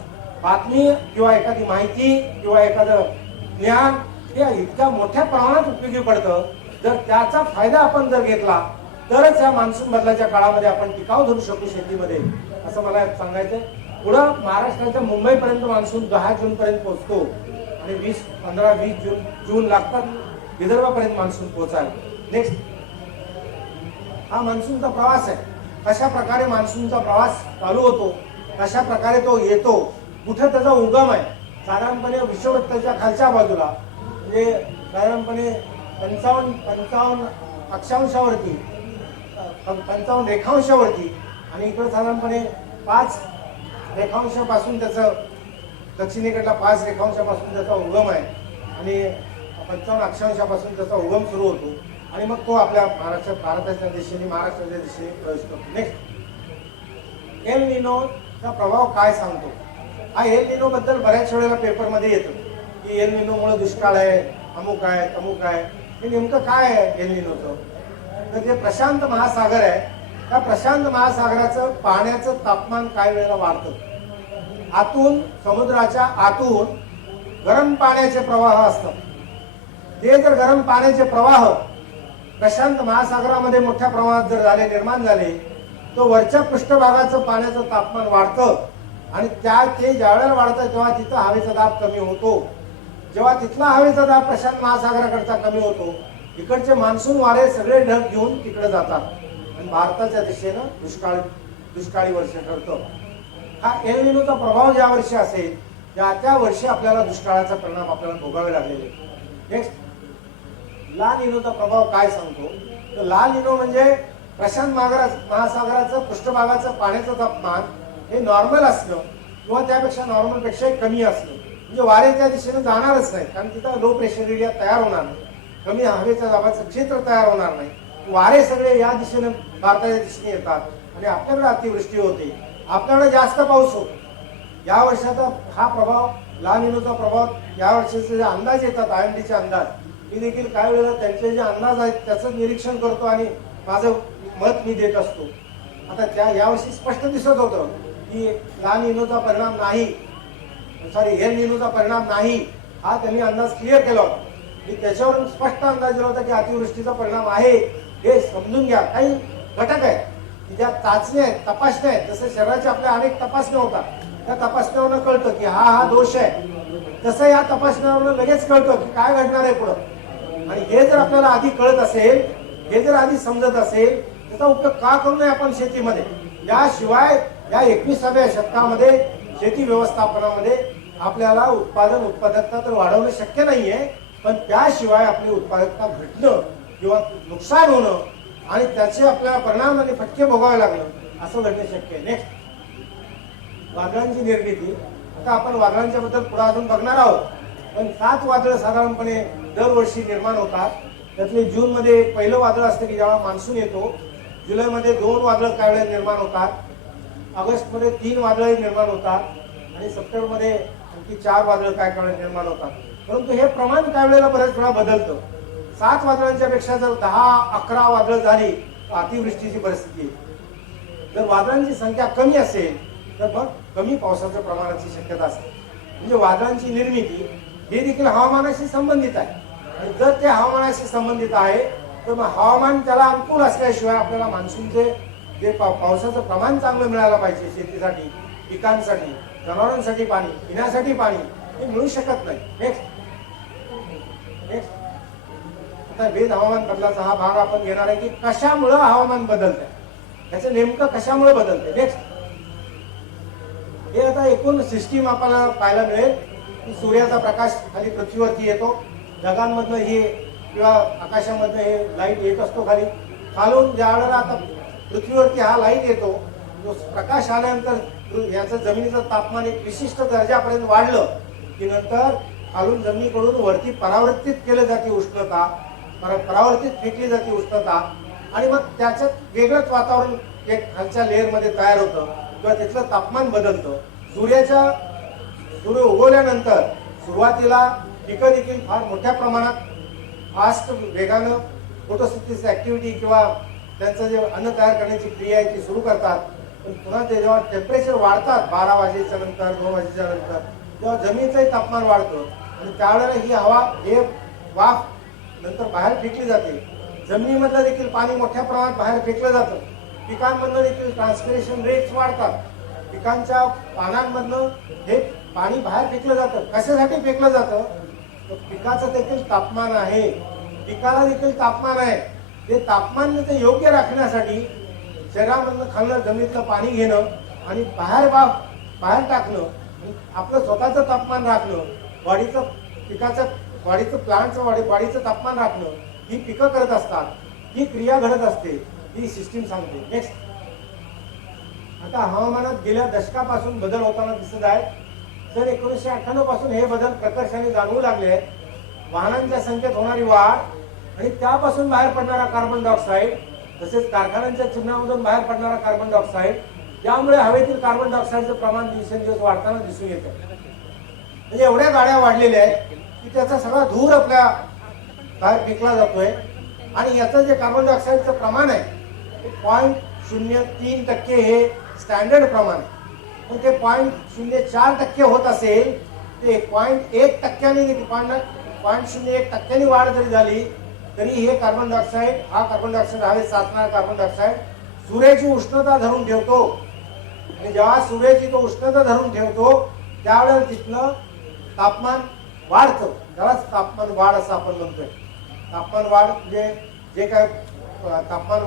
बातमी किंवा एखादी माहिती किंवा एखादं ज्ञान हे इतक्या मोठ्या प्रमाणात उपयोगी पडतं. जर त्याचा फायदा आपण जर घेतला तरच या मान्सून बदलाच्या काळामध्ये आपण टिकाव धरू शकू शेतीमध्ये, असं मला सांगायचंय. पुढं महाराष्ट्राच्या मुंबईपर्यंत मान्सून 10 जून पर्यंत पोहोचतो आणि 15-20 जून लागतात विदर्भापर्यंत मान्सून पोहोचायला. नेक्स्ट, हा मान्सूनचा प्रवास आहे. कशा प्रकारे मान्सूनचा प्रवास चालू होतो, कशा प्रकारे तो येतो, कुठे त्याचा उगम आहे. साधारणपणे विषुववृत्ताच्या खालच्या बाजूला म्हणजे साधारणपणे 55 अक्षांशावरती, 55 रेखांशावरती आणि इकडे साधारणपणे 5 रेखांशापासून त्याचं दक्षिणेकडला 5 रेखांशापासून त्याचा उगम आहे आणि 55 अक्षांशापासून त्याचा उगम सुरू होतो आणि मग तो आपल्या भारताच्या दिशेने, महाराष्ट्राच्या दिशेने प्रवेश करतो. नेक्स्ट, एल निनोचा प्रभाव काय सांगतो. हा एल निनो बद्दल बऱ्याच वेळेला पेपरमध्ये येतं की एल निनोमुळे दुष्काळ आहे, अमुक आहे, तमुक आहे. हे नेमकं काय आहे एल निनोचं. तर जे प्रशांत महासागर आहे, त्या प्रशांत महासागराचं पाण्याचं तापमान काही वेळेला वाढतं. आतून, समुद्राच्या आतून गरम पाण्याचे प्रवाह असतात. ते जर गरम पाण्याचे प्रवाह प्रशांत महासागरामध्ये मोठ्या प्रमाणात जर निर्माण झाले तर वरच्या पृष्ठभागाचं पाण्याचं तापमान वाढतं आणि ते ज्यावेळेला वाढतं तेव्हा तिथं हवेचा दाब कमी होतो. जेव्हा तिथला हवेचा दाब प्रशांत महासागराकडचा कमी होतो, इकडचे मान्सून वारे सगळे ढग घेऊन तिकडे जातात आणि भारताच्या दिशेनं दुष्काळी वर्ष ठरतं. हा एल निनोचा प्रभाव ज्या वर्षी असेल त्या वर्षी आपल्याला दुष्काळाचा परिणाम आपल्याला भोगावे लागलेले. नेक्स्ट, ला निनोचा प्रभाव काय सांगतो. तर ला निनो म्हणजे प्रशांत महासागराचं पृष्ठभागाचं पाण्याचं तापमान हे नॉर्मल असणं किंवा त्यापेक्षा नॉर्मल पेक्षा कमी असणं. म्हणजे वारे त्या दिशेने जाणारच नाही, कारण तिथं लो प्रेशर एरिया तयार होणार नाही, कमी हवेच्या दाबाचं क्षेत्र तयार होणार नाही. वारे सगळे या दिशेने भारताच्या दिशेने येतात आणि आपल्याकडे अतिवृष्टी होते, आपल्याकडे जास्त पाऊस होतो. या वर्षाचा हा प्रभाव, ला निनोचा प्रभाव, या वर्षाचे जे अंदाज येतात, IMDचे अंदाज, मी देखील काही वेळेला त्यांचे जे अंदाज आहेत त्याचं निरीक्षण करतो आणि माझं मत मी देत असतो. आता यावर्षी स्पष्ट दिसत होतं की ला निनोचा परिणाम नाही, सॉरी एल निनोचा परिणाम नाही, हा त्यांनी अंदाज क्लिअर केला होता. मी त्याच्यावरून स्पष्ट अंदाज दिला होता की अतिवृष्टीचा परिणाम आहे हे समजून घ्या. काही घटक आहेत की ज्या चाचण्या आहेत, तपासण्या आहेत, जसं शरीराच्या आपल्या अनेक तपासण्या होतात, त्या तपासण्यावरून कळतं की हा दोष आहे. तसं या तपासण्यावरून लगेच कळतं की काय घडणार आहे पुढं. आणि हे जर आपल्याला आधी कळत असेल, हे जर आधी समजत असेल, त्याचा उपयोग का करू नये आपण शेतीमध्ये. याशिवाय या 21व्या शतकामध्ये शेती व्यवस्थापनामध्ये आपल्याला उत्पादकता तर वाढवणं शक्य नाहीये, पण त्याशिवाय आपली उत्पादकता घटणं किंवा नुकसान होणं आणि त्याचे आपल्याला परिणाम आणि फटके भोगावे लागणं असं घडणं शक्य आहे. नेक्स्ट, वादळांची निर्मिती. आता आपण वादळांच्या बद्दल पुढे अजून बघणार आहोत, पण 7 वादळ साधारणपणे दरवर्षी निर्माण होतात. त्यातले जूनमध्ये पहिलं वादळ असतं की जेव्हा मान्सून येतो, जुलैमध्ये 2 वादळ काही वेळा निर्माण होतात, ऑगस्टमध्ये 3 वादळ निर्माण होतात आणि सप्टेंबरमध्ये आणखी 4 वादळ काय वेळा निर्माण होतात. परंतु हे प्रमाण काही वेळेला बऱ्याच वेळा बदलतं. 7 वादळांच्या पेक्षा जर 10-11 वादळ झाली तर अतिवृष्टीची परिस्थिती येते. जर वादळांची संख्या कमी असेल तर मग कमी पावसाच्या प्रमाणाची शक्यता असते. म्हणजे वादळांची निर्मिती हे देखील हवामानाशी संबंधित आहे. आणि जर ते हवामानाशी संबंधित आहे तर मग हवामान त्याला अनुकूल असल्याशिवाय आपल्याला मान्सूनचे जे पावसाचं प्रमाण चांगलं मिळायला पाहिजे, शेतीसाठी, पिकांसाठी, जनावरांसाठी पाणी, पिण्यासाठी पाणी हे मिळू शकत नाही. नेक्स्ट, आता वेद हवामान बदलाचा हा भाग आपण घेणार आहे की कशामुळे हवामान बदलतंय, त्याचं नेमकं कशामुळे बदलतंय. नेक्स्ट, हे आता एकूण सिस्टीम आपल्याला पाहायला मिळेल की सूर्याचा प्रकाश खाली पृथ्वीवरती येतो, ढगांमधनं हे किंवा आकाशामधनं हे लाईट येत असतो खालून ज्या वेळेला आता पृथ्वीवरती हा लाईट येतो, जो प्रकाश आल्यानंतर याचं जमिनीचं तापमान एक विशिष्ट दर्जापर्यंत वाढलं की नंतर खालून जमिनीकडून वरती परावर्तित केली जाते उष्णता, परावर्तित फेकली जाते उष्णता आणि मग त्याच्यात वेगळंच वातावरण एक खालच्या लेअरमध्ये तयार होतं किंवा तिथलं तापमान बदलतं. सूर्य उगवल्यानंतर सुरुवातीला पिकं देखील फार मोठ्या प्रमाणात फास्ट वेगानं फोटोसिंथेसिस ऍक्टिव्हिटी किंवा त्यांचं जे अन्न तयार करण्याची क्रिया आहे ती सुरू करतात. पण पुन्हा ते जेव्हा टेम्परेचर वाढतात 12 वाजेच्या नंतर, 2 वाजेच्या नंतर, तेव्हा जमिनीचंही तापमान वाढतं आणि त्यावेळेला ही हवा हे वाफ नंतर बाहेर फेकली जाते. जमिनीमधलं देखील पाणी मोठ्या प्रमाणात बाहेर फेकलं जातं. पिकांमधनं देखील ट्रान्सपिरेशन रेट्स वाढतात. पिकांच्या पानांमधनं हे पाणी बाहेर फेकलं जातं. कशासाठी फेकलं जातं तर पिकाचं देखील तापमान आहे, पिकाला देखील तापमान आहे. ते तापमान ते योग्य राखण्यासाठी शरीरामधनं खाल्लं जमिनीतलं पाणी घेणं आणि बाहेर टाकणं, आपलं स्वतःचं तापमान राखणं, पिकाचं वाढीचं प्लांटचं वाढीचं तापमान राखणं ही पिकं करत असतात. ही क्रिया घडत असते, ही सिस्टीम सांगते. नेक्स्ट, आता हवामानात गेल्या दशकापासून बदल होताना दिसत आहे. तर 1998 पासून हे बदल प्रकर्षाने जाणवू लागले आहेत. वाहनांच्या संख्येत होणारी वाढ आणि त्यापासून बाहेर पडणारा कार्बन डायऑक्साईड, तसेच कारखान्यांच्या चिमण्यामधून बाहेर पडणारा कार्बन डायऑक्साईड, यामुळे हवेतील कार्बन डायऑक्साईडचं प्रमाण दिवसेंदिवस वाढताना दिसून येतं. म्हणजे एवढ्या गाड्या वाढलेल्या आहेत की त्याचा सगळा धूर आपल्या बाहेर फेकला जातोय आणि याचं जे कार्बन डायऑक्साईडचं प्रमाण आहे ते 0.03% हे स्टँडर्ड प्रमाण आहे. पण ते 0.04% होत असेल, ते 0.1%नी 0.01% वाढ जरी झाली तरी हे कार्बन डायऑक्साईड हवेत साचणारा कार्बन डायऑक्साईड सूर्याची उष्णता धरून ठेवतो. आणि जेव्हा सूर्याची तो उष्णता धरून ठेवतो त्यावेळेला तिथलं तापमान वाढतं. त्यालाच तापमान वाढ असं आपण म्हणतोय. तापमान वाढ म्हणजे जे काय तापमान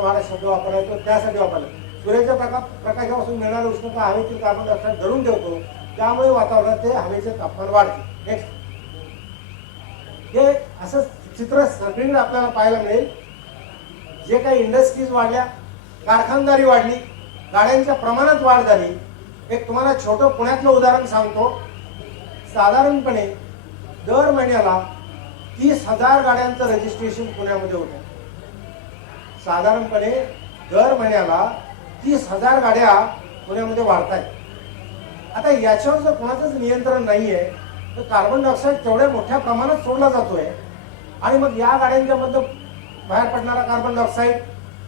वाढ शब्द वापरायचो त्यासाठी वापरला. सूर्याच्या प्रकाशापासून मिळणारी उष्णता हवेतील कार्बन डायऑक्साईड धरून ठेवतो, त्यामुळे वातावरणात ते हवेचे तापमान वाढते. नेक्स्ट, हे असं चित्र सगळीकडे आपल्याला पाहायला मिळेल. जे काही इंडस्ट्रीज वाढल्या, कारखानदारी वाढली, गाड्यांच्या प्रमाणात वाढ झाली. एक तुम्हाला छोटं पुण्यातलं उदाहरण सांगतो. साधारणपणे दर महिन्याला 30,000 गाड्यांचं रजिस्ट्रेशन पुण्यामध्ये होतं. साधारणपणे दर महिन्याला 30,000 गाड्या पुण्यामध्ये वाढत आहेत. आता याच्यावर जर कोणाचंच नियंत्रण नाहीये तर कार्बन डायऑक्साईड तेवढ्या मोठ्या प्रमाणात सोडला जातोय आणि मग या गाड्यांच्या मधनं बाहेर पडणारा कार्बन डायऑक्साईड,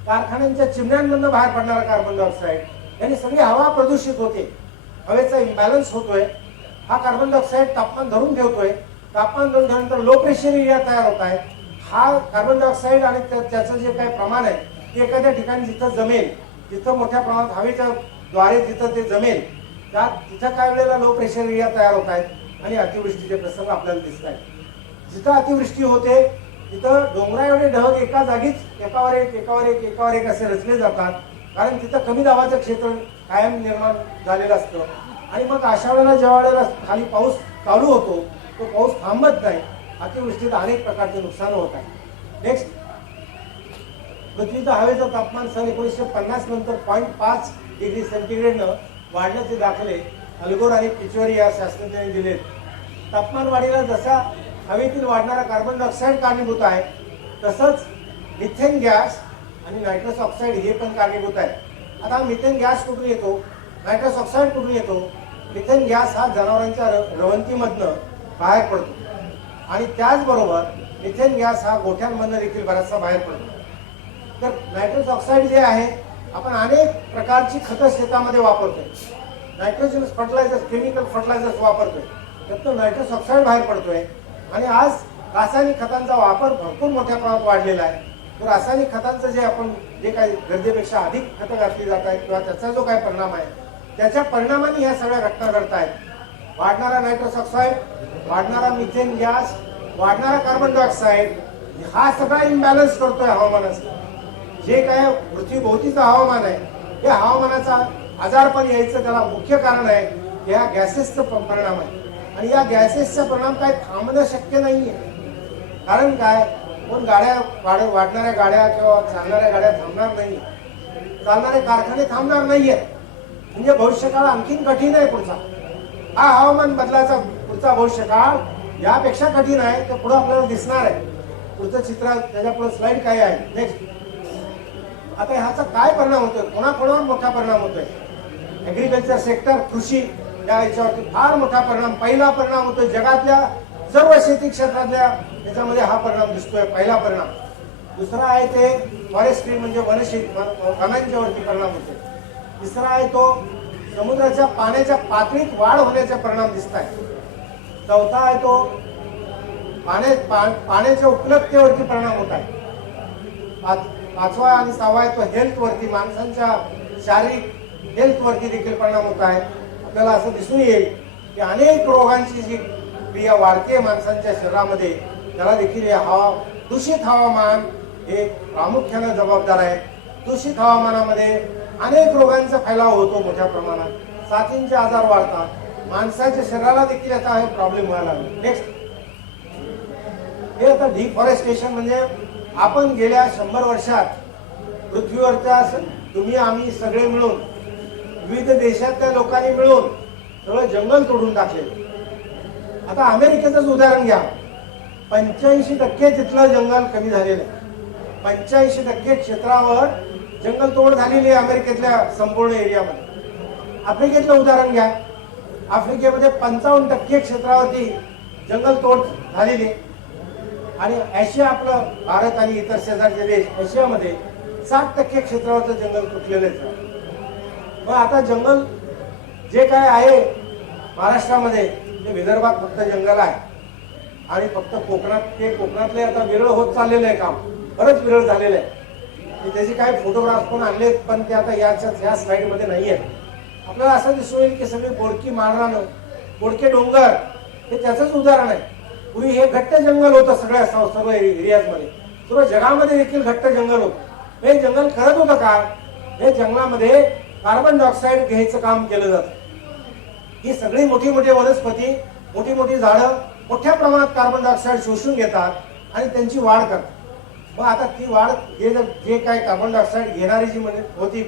कारखान्यांच्या चिमण्यांमधनं बाहेर पडणारा कार्बन डायऑक्साईड यांनी सगळी हवा प्रदूषित होते. हवेचा इम्बॅलन्स होतोय हा कार्बन डायऑक्साईड तापमान धरून ठेवतोय. तापमान धरून ठेवल्यानंतर लो प्रेशर एरिया तयार होत आहे. हा कार्बन डायऑक्साईड आणि त्याचं जे काही प्रमाण आहे ते एखाद्या ठिकाणी जिथं जमेल, जिथं मोठ्या प्रमाणात हवेच्या द्वारे जिथं ते जमेल, तिथं काय वेळेला लो प्रेशर एरिया तयार होत आहेत आणि अतिवृष्टीचे प्रसंग आपल्याला दिसत आहेत. जिथं अतिवृष्टी होते तिथं डोंगरा एवढे ढग एका जागीच एकावर एक असे रचले जातात, कारण तिथं कमी दाबाचं क्षेत्र कायम निर्माण झालेलं असतं. आणि मग अशा वेळेला ज्या वेळेला खाली पाऊस चालू होतो तो पाऊस थांबत नाही. अतिवृष्टीत अनेक प्रकारचे नुकसान होत आहे. नेक्स्ट, पृथ्वीचं हवेचं तापमान सन 1950 नंतर 0.5 डिग्री सेंटीग्रेडनं वाढण्याचे दाखले अल्गोर आणि पिचोरी या शास्त्रज्ञांनी दिले. तापमान वाढीला जसा हवेतील वाढणारा कार्बन डायऑक्साईड कारणीभूत आहे, तसंच मिथेन गॅस आणि नायट्रस ऑक्साईड हे पण कारणीभूत आहे. आता मिथेन गॅस कुठून येतो, नायट्रस ऑक्साईड कुठून येतो? मिथेन गॅस हा जनावरांच्या रवंतीमधनं बाहेर पडतो आणि त्याचबरोबर मिथेन गॅस हा गोठ्यांमधनं देखील बराचसा बाहेर पडतो. तर नायट्रस ऑक्साईड जे आहे, आपण अनेक प्रकारची खतं शेतामध्ये वापरतोय. नायट्रोजन फर्टिलायझर्स, केमिकल फर्टिलायझर्स वापरतोय, त्यातून नायट्रस ऑक्साईड बाहेर पडतोय. आणि आज रासायनिक खतांचा वापर भरपूर मोठ्या प्रमाणात वाढलेला आहे. तर रासायनिक खतांचं जे आपण जे काही गरजेपेक्षा अधिक खतं घातली जात आहेत किंवा त्याचा जो काही परिणाम आहे, त्याच्या परिणामाने ह्या सगळ्या घटना घडत आहेत. वाढणारा नायट्रस ऑक्साईड, वाढणारा मिथेन गॅस, वाढणारा कार्बन डायऑक्साईड, हा सगळा इम्बॅलन्स करतोय हवामानाचा. जे काय पृथ्वीभोवतीचं हवामान आहे, हे हवामानाचा आजारपण यायचं त्याला मुख्य कारण आहे या गॅसेसचा परिणाम आहे. आणि या गॅसेसचा परिणाम काय थांबणं शक्य नाहीये. कारण काय, पण वाढणाऱ्या गाड्या किंवा चालणाऱ्या गाड्या थांबणार नाही, चालणारे कारखाने थांबणार नाहीये. म्हणजे भविष्यकाळ आणखीन कठीण आहे पुढचा. हा हवामान बदलाचा पुढचा भविष्यकाळ यापेक्षा कठीण आहे. तर पुढे आपल्याला दिसणार आहे. पुढचं चित्र, त्याच्या पुढे स्लाइड काय आहे. नेक्स्ट, आता ह्याचा काय परिणाम होतोय, कोणाकोणावर मोठा परिणाम होतोय? ऍग्रिकल्चर सेक्टर, कृषी, या याच्यावरती फार मोठा परिणाम. पहिला परिणाम होतोय जगातल्या सर्व शेती क्षेत्रातल्या त्याच्यामध्ये हा परिणाम दिसतोय, पहिला परिणाम. दुसरा आहे ते फॉरेस्ट्री म्हणजे वनांच्या वरती परिणाम होतोय. तिसरा आहे तो समुद्राच्या पाण्याच्या पातळीत वाढ होण्याचे परिणाम दिसत आहे. चौथा आहे तो पाण्याच्या उपलब्धतेवरती परिणाम होत आहे. पाचवा आणि सहावा आहे तो हेल्थ वरती, माणसांच्या शारीरिक हेल्थ वरती देखील परिणाम होत आहे. आपल्याला असं दिसून येईल की अनेक रोगांची जी क्रिया वाढते माणसांच्या शरीरामध्ये, त्याला देखील दूषित हवामान हे प्रामुख्याने जबाबदार आहे. दूषित हवामानामध्ये अनेक रोगांचा फैलाव होतो मोठ्या प्रमाणात, साथींचे आजार वाढतात, माणसाच्या शरीराला देखील याचा हे प्रॉब्लेम व्हायला लागले. नेक्स्ट, हे आता डिफॉरेस्टेशन म्हणजे आपण गेल्या 100 वर्षात पृथ्वीवरच्या तुम्ही आम्ही सगळे मिळून, विविध देशातल्या लोकांनी मिळून सगळं जंगल तोडून टाकले. आता अमेरिकेचंच उदाहरण घ्या, 85% तिथलं जंगल कमी झालेलं आहे. 85% क्षेत्रावर जंगल तोड झालेली आहे अमेरिकेतल्या संपूर्ण एरियामध्ये. आफ्रिकेतलं उदाहरण घ्या, आफ्रिकेमध्ये 55% क्षेत्रावरती जंगल तोड झालेली आहे. आणि आशिया, आपलं भारत आणि इतर शेजारचे देश, आशियामध्ये 60% क्षेत्रावरचं जंगल तुटलेलं आहे. मग आता जंगल जे काय आहे महाराष्ट्रामध्ये, ते विदर्भात फक्त जंगल आहे आणि फक्त कोकणातले आता विरळ होत चाललेलं आहे, काम बरंच विरळ झालेलं आहे. त्याचे काही फोटोग्राफ पण आणलेत, पण ते आता या स्लाइडमध्ये नाही आहेत. आपल्याला असं दिसून येईल की सगळी बोडकी माळरानं, बोडके डोंगर हे त्याचंच उदाहरण आहे. पूर्वी हे घट्ट जंगल होतं सगळ्या सर्व एरियाजमध्ये, सर्व जगामध्ये देखील घट्ट जंगल होतं. हे जंगल करत होतं काय, हे जंगलामध्ये कार्बन डायऑक्साईड घ्यायचं काम केलं जातं. ही सगळी मोठी मोठी वनस्पती, मोठी मोठी झाडं मोठ्या प्रमाणात कार्बन डायऑक्साईड शोषून घेतात आणि त्यांची वाढ करतात. मग आता ती वाढ, जे काय कार्बन डायऑक्साईड घेणारी जी होती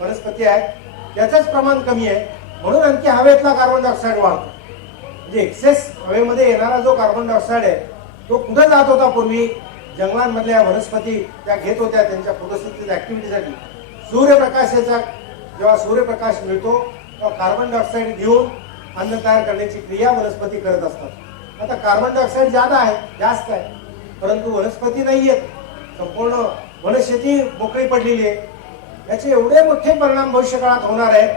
वनस्पती आहे त्याचंच प्रमाण कमी आहे, म्हणून आणखी हवेतला कार्बन डायऑक्साईड वाढतो. म्हणजे एक्सेस हवेमध्ये येणारा जो कार्बन डायऑक्साईड आहे तो कुठे जात होता पूर्वी, जंगलांमधल्या वनस्पती त्या घेत होत्या त्यांच्या फोटोसिंथेसिस ऍक्टिव्हिटीसाठी. सूर्यप्रकाशाचा जेव्हा सूर्यप्रकाश मिळतो तेव्हा कार्बन डायऑक्साईड घेऊन अन्न तयार करण्याची क्रिया वनस्पती करत असतात. आता कार्बन डायऑक्साईड जास्त आहे, परंतु वनस्पती नाही आहेत. संपूर्ण वनशेती मोकळी पडलेली आहे. याचे एवढे मोठे परिणाम भविष्यकाळात होणार आहेत,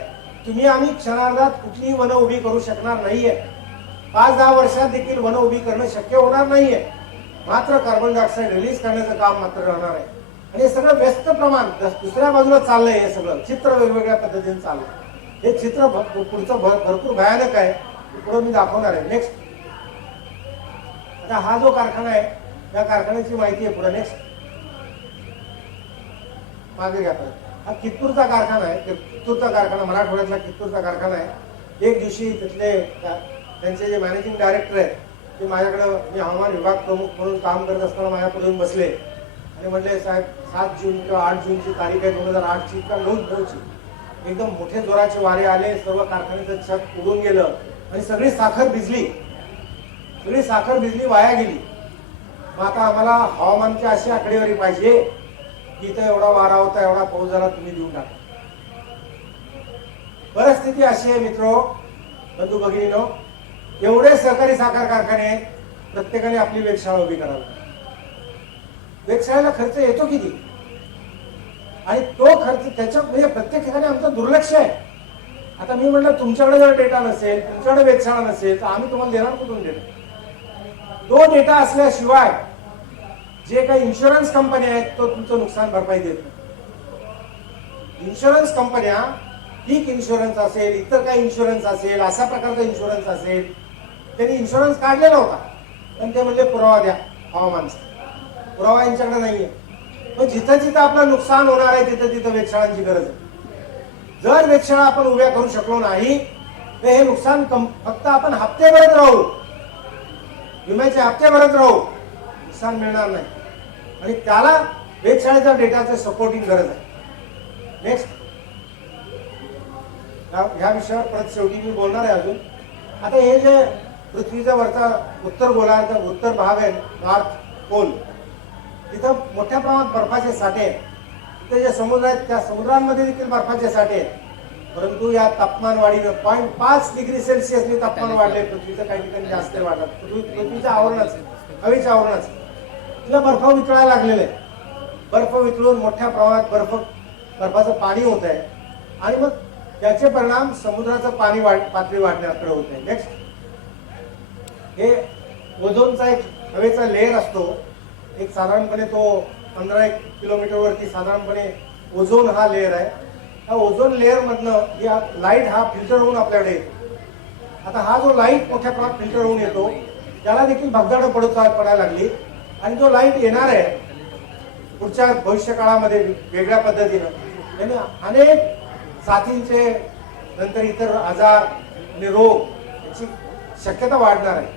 तुम्ही आम्ही क्षणार्धात कुठलीही वन उभी करू शकणार नाहीये. 5-10 वर्षात देखील वन उभी करणं शक्य होणार नाहीये. मात्र कार्बन डायऑक्साईड रिलीज करण्याचं काम मात्र राहणार आहे. आणि हे सगळं व्यस्त प्रमाण दुसऱ्या बाजूला चाललंय. हे सगळं चित्र वेगवेगळ्या पद्धतीने चाललंय. हे चित्र पुढचं भरपूर भयानक आहे. पुढे मी दाखवणार आहे. नेक्स्ट. आता हा जो कारखाना आहे त्या कारखान्याची माहिती आहे. पुढे नेक्स्ट. मागे घ्या. हा कित्तूरचा कारखाना आहे. कित्तूरचा कारखाना मराठवाड्यातला कित्तूरचा कारखाना आहे. एक दिवशी तिथले त्यांचे जे मॅनेजिंग डायरेक्टर आहेत ते माझ्याकडे, मी हवामान विभाग प्रमुख म्हणून काम करत असताना माझ्याकडे येऊन बसले आणि म्हणले, साहेब 7 जून किंवा 8 जूनची तारीख आहे 2008ची किंवा 9ची. एकदम मोठे जोराचे वारे आले, सर्व कारखान्याचं छत उडून गेलं आणि सगळी साखर भिजली. सगळी साखर भिजली, वाया गेली. मग आता आम्हाला हवामानची अशी आकडेवारी पाहिजे की इथं एवढा वारा होता, एवढा पाऊस झाला, तुम्ही देऊन टाका. परिस्थिती अशी आहे मित्रो, बंधू भगिनीनो, एवढे सहकारी साखर कारखाने आहेत, प्रत्येकाने आपली वेधशाळा उभी करावी. वेधशाळेला खर्च येतो किती? आणि तो खर्च त्याच्या म्हणजे प्रत्येक ठिकाणी आमचं दुर्लक्ष आहे. आता मी म्हटलं तुमच्याकडे जर डेटा नसेल, तुमच्याकडे वेधशाळा नसेल तर आम्ही तुम्हाला देणार कुठून डेटा? तो डेटा असल्याशिवाय जे काही इन्शुरन्स कंपन्या आहेत तो तुमचं नुकसान भरपाई देत नाही. इन्शुरन्स कंपन्या, पीक इन्शुरन्स असेल, इतर काही इन्शुरन्स असेल, अशा प्रकारचा इन्शुरन्स असेल, त्यांनी इन्शुरन्स काढलेला होता पण ते म्हणले पुरावा द्या हवामानचा. पुरावा यांच्याकडे नाहीये. पण जिथं जिथं आपलं नुकसान होणार आहे तिथं तिथं वेधशाळांची गरज आहे. जर वेधशाळा आपण उभ्या करू शकलो नाही तर हे नुकसान फक्त आपण हप्ते भरत राहू, विम्याचे हप्ते भरत राहू, नुकसान मिळणार नाही. आणि त्याला वेधशाळेच्या डेटाचे सपोर्टिंग गरज आहे. नेक्स्ट. ह्या विषयावर परत शेवटी मी बोलणार आहे अजून. आता हे जे पृथ्वीचा वरचा उत्तर गोलार्ध, उत्तर भाग आहे, नॉर्थ पोल, तिथं मोठ्या प्रमाणात बर्फाचे साठे आहेत. तिथे जे समुद्र आहेत त्या समुद्रांमध्ये देखील बर्फाचे साठे आहेत. परंतु या तापमान वाढीनं 0.5 डिग्री सेल्सिअसने तापमान वाढले. पृथ्वीचं काही ठिकाणी जास्त वाढलं. पृथ्वीच्या आवरणाचं, हवेच्या आवरणाचं तिला बर्फ वितळायला लागलेलं आहे. बर्फ वितळून मोठ्या प्रमाणात बर्फाचं पाणी होत आहे आणि मग त्याचे परिणाम समुद्राचं पाणी पातळी वाढण्याकडे होत आहे. नेक्स्ट. हे ओझोनचा एक हवेचा लेअर असतो. एक साधारणपणे तो 15 किलोमीटर वरती साधारणपणे ओझोन हा लेअर आहे. हा ओझोन लेअर मधनं लाईट हा फिल्टर होऊन आपल्याकडे येतो. आता हा जो लाईट मोठ्या प्रमाणात फिल्टर होऊन येतो त्याला देखील भगदाडं पडायला लागली आणि जो लाईट येणार आहे पुढच्या भविष्य काळामध्ये वेगळ्या पद्धतीनं त्याने अनेक साथींचे, नंतर इतर आजार आणि रोग याची शक्यता वाढणार आहे.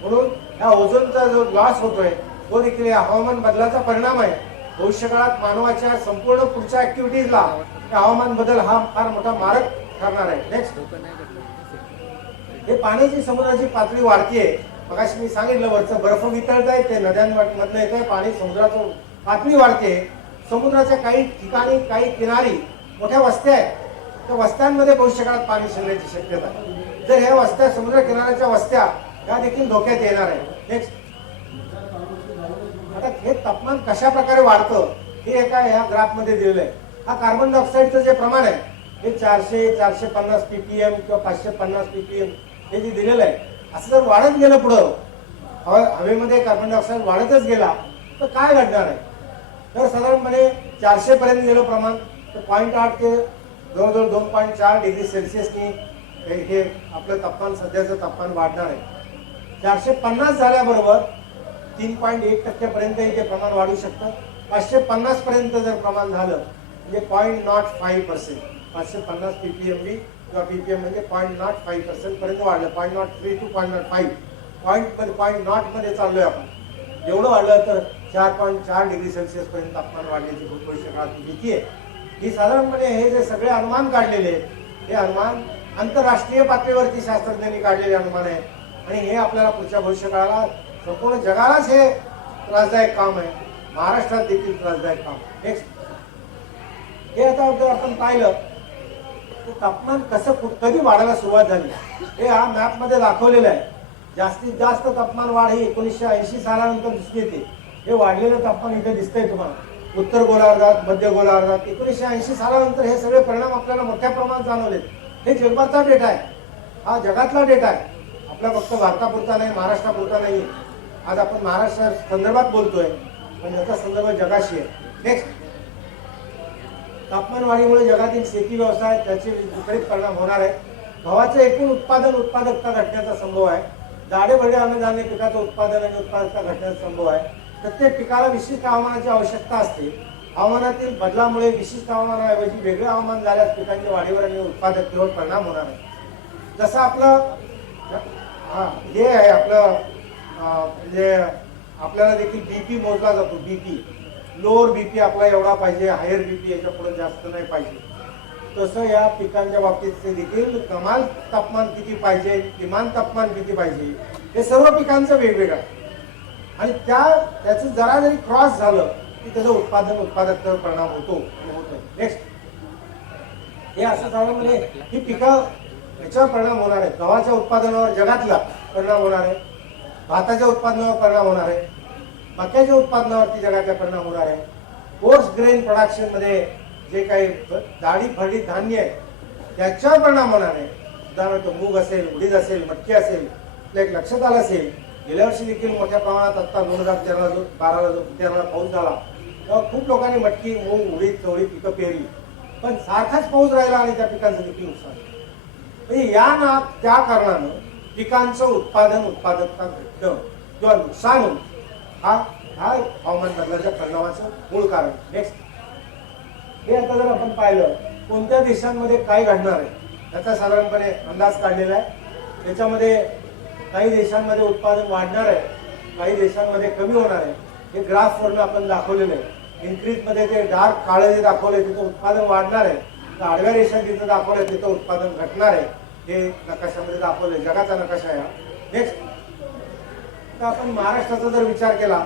म्हणून ह्या ओझोनचा जो लॉस होतोय तो देखील या हवामान बदलाचा परिणाम आहे. भविष्य काळात मानवाच्या संपूर्ण पुढच्या ऍक्टिव्हिटीजला हवामान बदल हा फार मोठा मारक ठरणार आहे. नेक्स्ट. हे पाण्याची समुद्राची पातळी वाढतीये. मगाशी मी सांगितलं वरचं बर्फ वितळत आहे, ते नद्यांमधनं येत आहे पाणी, समुद्राचं पातळी वाढते. समुद्राच्या काही ठिकाणी, काही किनारी मोठ्या वस्त्या आहेत. त्या वस्त्यांमध्ये भविष्य काळात पाणी शिरण्याची शक्यता आहे. जर ह्या वस्त्या, समुद्र किनाऱ्याच्या वस्त्या या देखील धोक्यात येणार आहे. नेक्स्ट. आता हे तापमान कशा प्रकारे वाढतं हे एका ह्या ग्राफ मध्ये दिलेलं आहे. हा कार्बन डायऑक्साईडचं जे प्रमाण आहे हे 400-450 ppm किंवा 550 ppm हे जे दिलेलं आहे, असं जर वाढत गेलं पुढं, हवेमध्ये कार्बन डायऑक्साईड वाढतच गेला तर काय घडणार आहे? तर साधारणपणे 400 पर्यंत गेलं प्रमाण तर 0.8 ते जवळजवळ 2.4 डिग्री सेल्सिअसनी हे आपलं तापमान, सध्याचं तापमान वाढणार आहे. 450 झाल्याबरोबर 3.1% पर्यंत हे प्रमाण वाढू शकतं. 550 पर्यंत जर प्रमाण झालं म्हणजे 0.05%, 550 ppmv किंवा ppm म्हणजे 0.05% पर्यंत वाढलं. 0.03 to 0.05 0.0 मध्ये चाललोय आपण. एवढं वाढलं तर 4.4 डिग्री सेल्सिअस पर्यंत तापमान वाढण्याची भविष्य काळात भीती आहे. ही साधारणपणे हे जे सगळे अनुमान काढलेले हे अनुमान आंतरराष्ट्रीय पातळीवरती शास्त्रज्ञांनी काढलेले अनुमान आहे आणि हे आपल्याला पुढच्या भविष्य काळाला, संपूर्ण जगालाच हे त्रासदायक काम आहे. महाराष्ट्रात देखील त्रासदायक काम. नेक्स्ट. हे आता जर आपण पाहिलं तर तापमान कसं कधी वाढायला सुरुवात झाली हे हा मॅप मध्ये दाखवलेलं आहे. जास्तीत जास्त तापमान वाढ ही 1980 सालानंतर दिसून येते. हे वाढलेलं तापमान इथे दिसतंय तुम्हाला उत्तर गोलार्धात, मध्य गोलार्धात. 1980 सालानंतर हे सगळे परिणाम आपल्याला मोठ्या प्रमाणात जाणवले. हे जगभरचा डेटा आहे, हा जगातला डेटा आहे. आपला फक्त भारतापुरता नाही, महाराष्ट्रापुरता नाही. आज आपण महाराष्ट्र संदर्भात बोलतोय, पण याचा संदर्भ जगाशी आहे. नेक्स्ट, तापमानवाढीमुळे जगातील शेती व्यवसाय त्याचे विपरीत परिणाम होणार आहे. गव्हाचे एकूण उत्पादकता घटण्याचा संभव आहे. जाडे-भरडे अन्नधान्य पिकाचं उत्पादन आणि उत्पादकता घटण्याचा संभव आहे. प्रत्येक पिकाला विशिष्ट हवामानाची आवश्यकता असते. हवामानातील बदलामुळे विशिष्ट हवामानाऐवजी वेगळे हवामान झाल्यास पिकांच्या वाढीवर आणि उत्पादकतेवर परिणाम होणार आहे. जसं आपलं हे आहे आपलं म्हणजे आपल्याला देखील बीपी मोजला जातो. बीपी, लोअर बीपी आपला एवढा पाहिजे, हायर बीपी याच्या पुढे जास्त नाही पाहिजे. तसं या पिकांच्या बाबतीत देखील कमाल तापमान किती पाहिजे, किमान तापमान किती पाहिजे, हे सर्व पिकांचं वेगवेगळं आहे. आणि त्याचं जरा जरी क्रॉस झालं की त्याचं उत्पादकतेवर परिणाम होतो. नेक्स्ट, हे असं झालं म्हणजे ही पिकं याच्यावर परिणाम होणार आहे. गव्हाच्या उत्पादनावर जगातला परिणाम होणार आहे, भाताच्या उत्पादनावर परिणाम होणार आहे, मक्याच्या उत्पादनावरती जगातला परिणाम होणार आहे. कोर्स ग्रेन प्रोडक्शन मध्ये जे काही जाडी फळी धान्य आहे त्याच्यावर परिणाम होणार आहे. उदाहरणार्थ मूग असेल, उडीद असेल, मटकी असेल. आपल्या एक लक्षात आलं असेल, गेल्या वर्षी देखील मोठ्या प्रमाणात आता 2013 पाऊस झाला तेव्हा खूप लोकांनी मटकी, मूग, उडीद, चवळी पिकं पेरली, पण सारखाच पाऊस राहिला आणि त्या पिकांचं देखील नुकसान. म्हणजे त्या कारणानं पिकांचं उत्पादकता घटणं किंवा नुकसान होणं हा हवामान बदलाच्या परिणामाचं मूळ कारण. नेक्स्ट, हे आता जर आपण पाहिलं कोणत्या देशांमध्ये काय घडणार आहे त्याचा साधारणपणे अंदाज काढलेला आहे. त्याच्यामध्ये काही देशांमध्ये उत्पादन वाढणार आहे, काही देशांमध्ये कमी होणार आहे. हे ग्राफ वरून आपण दाखवलेलं आहे. इन्क्रीज मध्ये ते डार्क काळे जे दाखवले तिथं उत्पादन वाढणार आहे, तर आडव्या रेषा जिथं दाखवलंय तिथं उत्पादन घटणार आहे. हे नकाशामध्ये दाखवलंय, जगाचा नकाशा आहे. नेक्स्ट, तर आपण महाराष्ट्राचा जर विचार केला,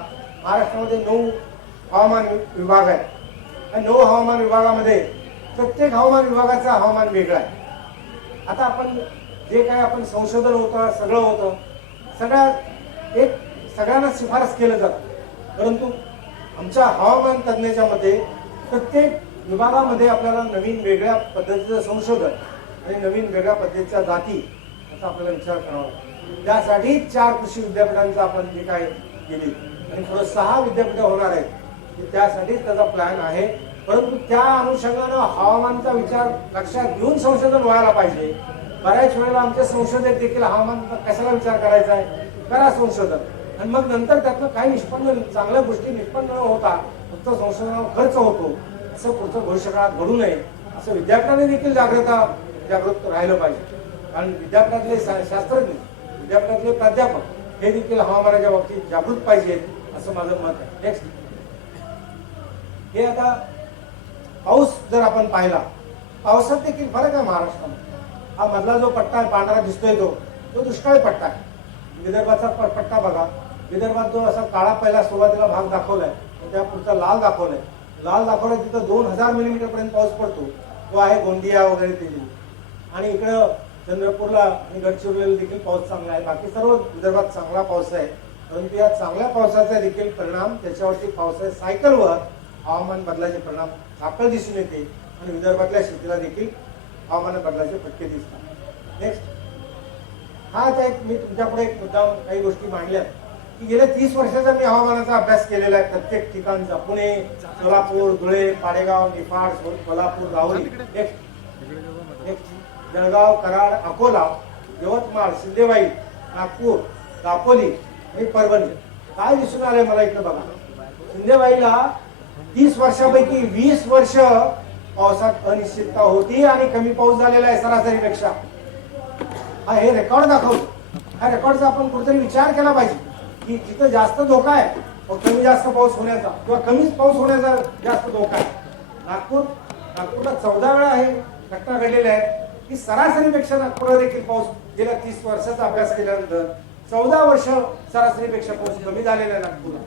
महाराष्ट्रामध्ये 9 हवामान विभाग आहे. या 9 हवामान विभागामध्ये प्रत्येक हवामान विभागाचं हवामान वेगळं आहे. आता आपण जे काय आपण संशोधन होतं सगळं होतं, सगळ्यांना शिफारस केलं जातं, परंतु आमच्या हवामान तज्ञाच्या मते प्रत्येक विभागामध्ये आपल्याला नवीन वेगळ्या पद्धतीचं संशोधन आणि नवीन वेगळ्या पद्धतीच्या जाती याचा आपल्याला विचार करावा लागतो. त्यासाठी 4 कृषी विद्यापीठांचं आपण जे काय केली आणि पुढे 6 विद्यापीठं होणार आहेत, त्यासाठीच त्याचा प्लॅन आहे. परंतु त्या अनुषंगानं हवामानाचा विचार लक्षात घेऊन संशोधन व्हायला पाहिजे. बऱ्याच वेळेला आमचे संशोधक देखील हवामान कशाला विचार करायचा आहे, करा संशोधन, आणि मग नंतर त्यातनं काही निष्पन्न चांगल्या गोष्टी निष्पन्न न होता फक्त संशोधनावर खर्च होतो, असं पुढचं भविष्यकाळात घडू नये असं विद्यापीठाने देखील जागृत राहिलं पाहिजे. कारण विद्यापीठातले शास्त्रज्ञ, विद्यापीठातले प्राध्यापक हे देखील हवामानाच्या बाबतीत जागृत पाहिजेत असं माझं मत आहे. नेक्स्ट, हे आता पाऊस जर आपण पाहिला, पावसात देखील फरक आहे महाराष्ट्रामध्ये. हा मधला जो पट्टा आहे पांढरा दिसतोय तो दुष्काळी पट्टा आहे. विदर्भाचा पट्टा बघा, विदर्भात जो असा काळा पहिला सुरुवातीला भाग दाखवलाय त्या पुढचा लाल दाखवलाय. तिथं 2000 मिलीमीटर पर्यंत पाऊस पडतो, तो आहे गोंदिया वगैरे ते. आणि इकडं चंद्रपूरला आणि गडचिरोलीला देखील पाऊस चांगला आहे. बाकी सर्व विदर्भात चांगला पाऊस आहे. परंतु या चांगल्या पावसाचा देखील परिणाम त्याच्यावरती पावसाच्या सायकलवर हवामान बदलाचे परिणाम साखळ दिसून येते आणि विदर्भातल्या शेतीला देखील हवामान बदलाचे फटके दिसतात. नेक्स्ट, हा आता मी तुमच्यापुढे एक मुद्दा काही गोष्टी मांडल्या की गेल्या 30 वर्षाचा मी हवामानाचा अभ्यास केलेला आहे प्रत्येक ठिकाणचा. पुणे, सोलापूर, धुळे, पाडेगाव, निफाड, कोल्हापूर, राहुरी, जळगाव, कराड, अकोला, यवतमाळ, सिंदेवाई, नागपूर, दापोली आणि परभणी. काय दिसून आलंय मला इकडे बघा, सिंदेवाईला 30 वर्षापैकी 20 वर्ष पावसात अनिश्चितता होती आणि कमी पाऊस झालेला आहे सरासरीपेक्षा. हा हे रेकॉर्ड दाखवतो. ह्या रेकॉर्डचा आपण कुठेतरी विचार केला पाहिजे की जिथं जास्त धोका आहे कमी जास्त पाऊस होण्याचा किंवा कमीच पाऊस होण्याचा जास्त धोका आहे. नागपूरला 14 वेळा हे घटना घडलेल्या आहेत की सरासरीपेक्षा नागपूरला देखील पाऊस गेल्या 30 वर्षाचा अभ्यास केल्यानंतर 14 वर्ष सरासरीपेक्षा पाऊस कमी झालेला आहे नागपूरला.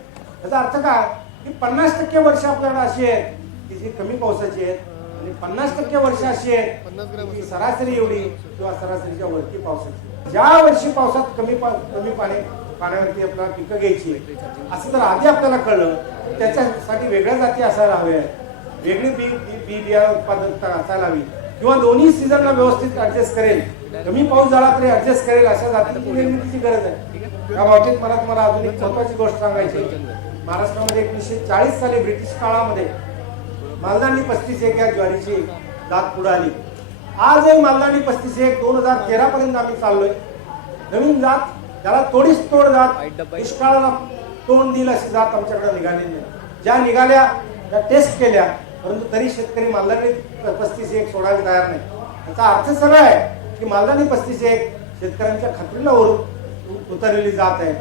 याचा अर्थ काय की 50% वर्ष आपल्याला अशी आहेत की जी कमी पावसाची आहेत आणि 50% वर्ष अशी आहेत की सरासरी एवढी किंवा सरासरीच्या वरती पावसाची. ज्या वर्षी पावसात कमी पाण्यावरती आपल्याला पिकं घ्यायची असं जर आधी आपल्याला कळलं त्याच्यासाठी वेगळ्या जाती असायला हव्या आहेत, वेगळी बियाणं उत्पादकता असायला हवी किंवा दोन्ही सीझनला व्यवस्थित ऍडजस्ट करेल कमी पाऊस झाला तरी ऍडजस्ट करेल अशा जातीची निर्मितीची गरज आहे. या बाबतीत मला तुम्हाला अजून एक महत्वाची गोष्ट सांगायची. महाराष्ट्रामध्ये 1940 साली ब्रिटिश काळामध्ये मालदानी 35-1 या ज्वारीची जात पुढे आली. आजही मालदानी 35-1 2013 पर्यंत आम्ही चाललोय. नवीन जात त्याला तोडीस तोड जात दुष्काळाला तोंड देईल अशी जात आमच्याकडे निघालेली नाही. ज्या निघाल्या त्या टेस्ट केल्या, परंतु तरी शेतकरी मालदानी 35-1 सोडायला तयार नाही. याचा अर्थ सरळ आहे की मालदानी 35-1 शेतकऱ्यांच्या खात्रीला उतरलेली जात आहे.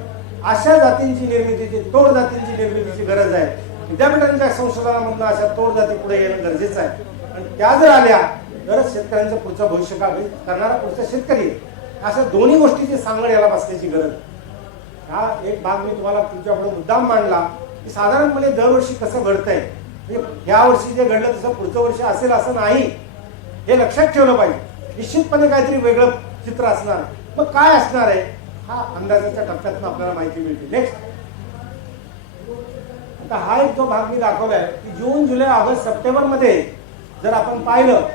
अशा जातींची निर्मितीची, तोड जातींची निर्मितीची गरज आहे. विद्यापीठांच्या संशोधनामधून अशा तोड जाती पुढे येणं गरजेचं आहे. आणि त्या जर आल्या तरच शेतकऱ्यांचं पुढचं भविष्य करणारा पुढचा शेतकरी. अशा दोन्ही गोष्टीची सांगड याला बसण्याची गरज. हा एक भाग मी तुम्हाला तुमच्यापुढे मुद्दाम मांडला की साधारणपणे दरवर्षी कसं घडतंय. म्हणजे या वर्षी जे घडलं तसं पुढचं वर्ष असेल असं नाही, हे लक्षात ठेवलं पाहिजे. निश्चितपणे काहीतरी वेगळं चित्र असणार. मग काय असणार आहे हा अंदाजाच्या टप्प्यातून आपल्याला माहिती मिळते. नेक्स्ट, आता हा एक जो भाग मी दाखवलाय की जून, जुलै, ऑगस्ट, सप्टेंबर मध्ये जर आपण पाहिलं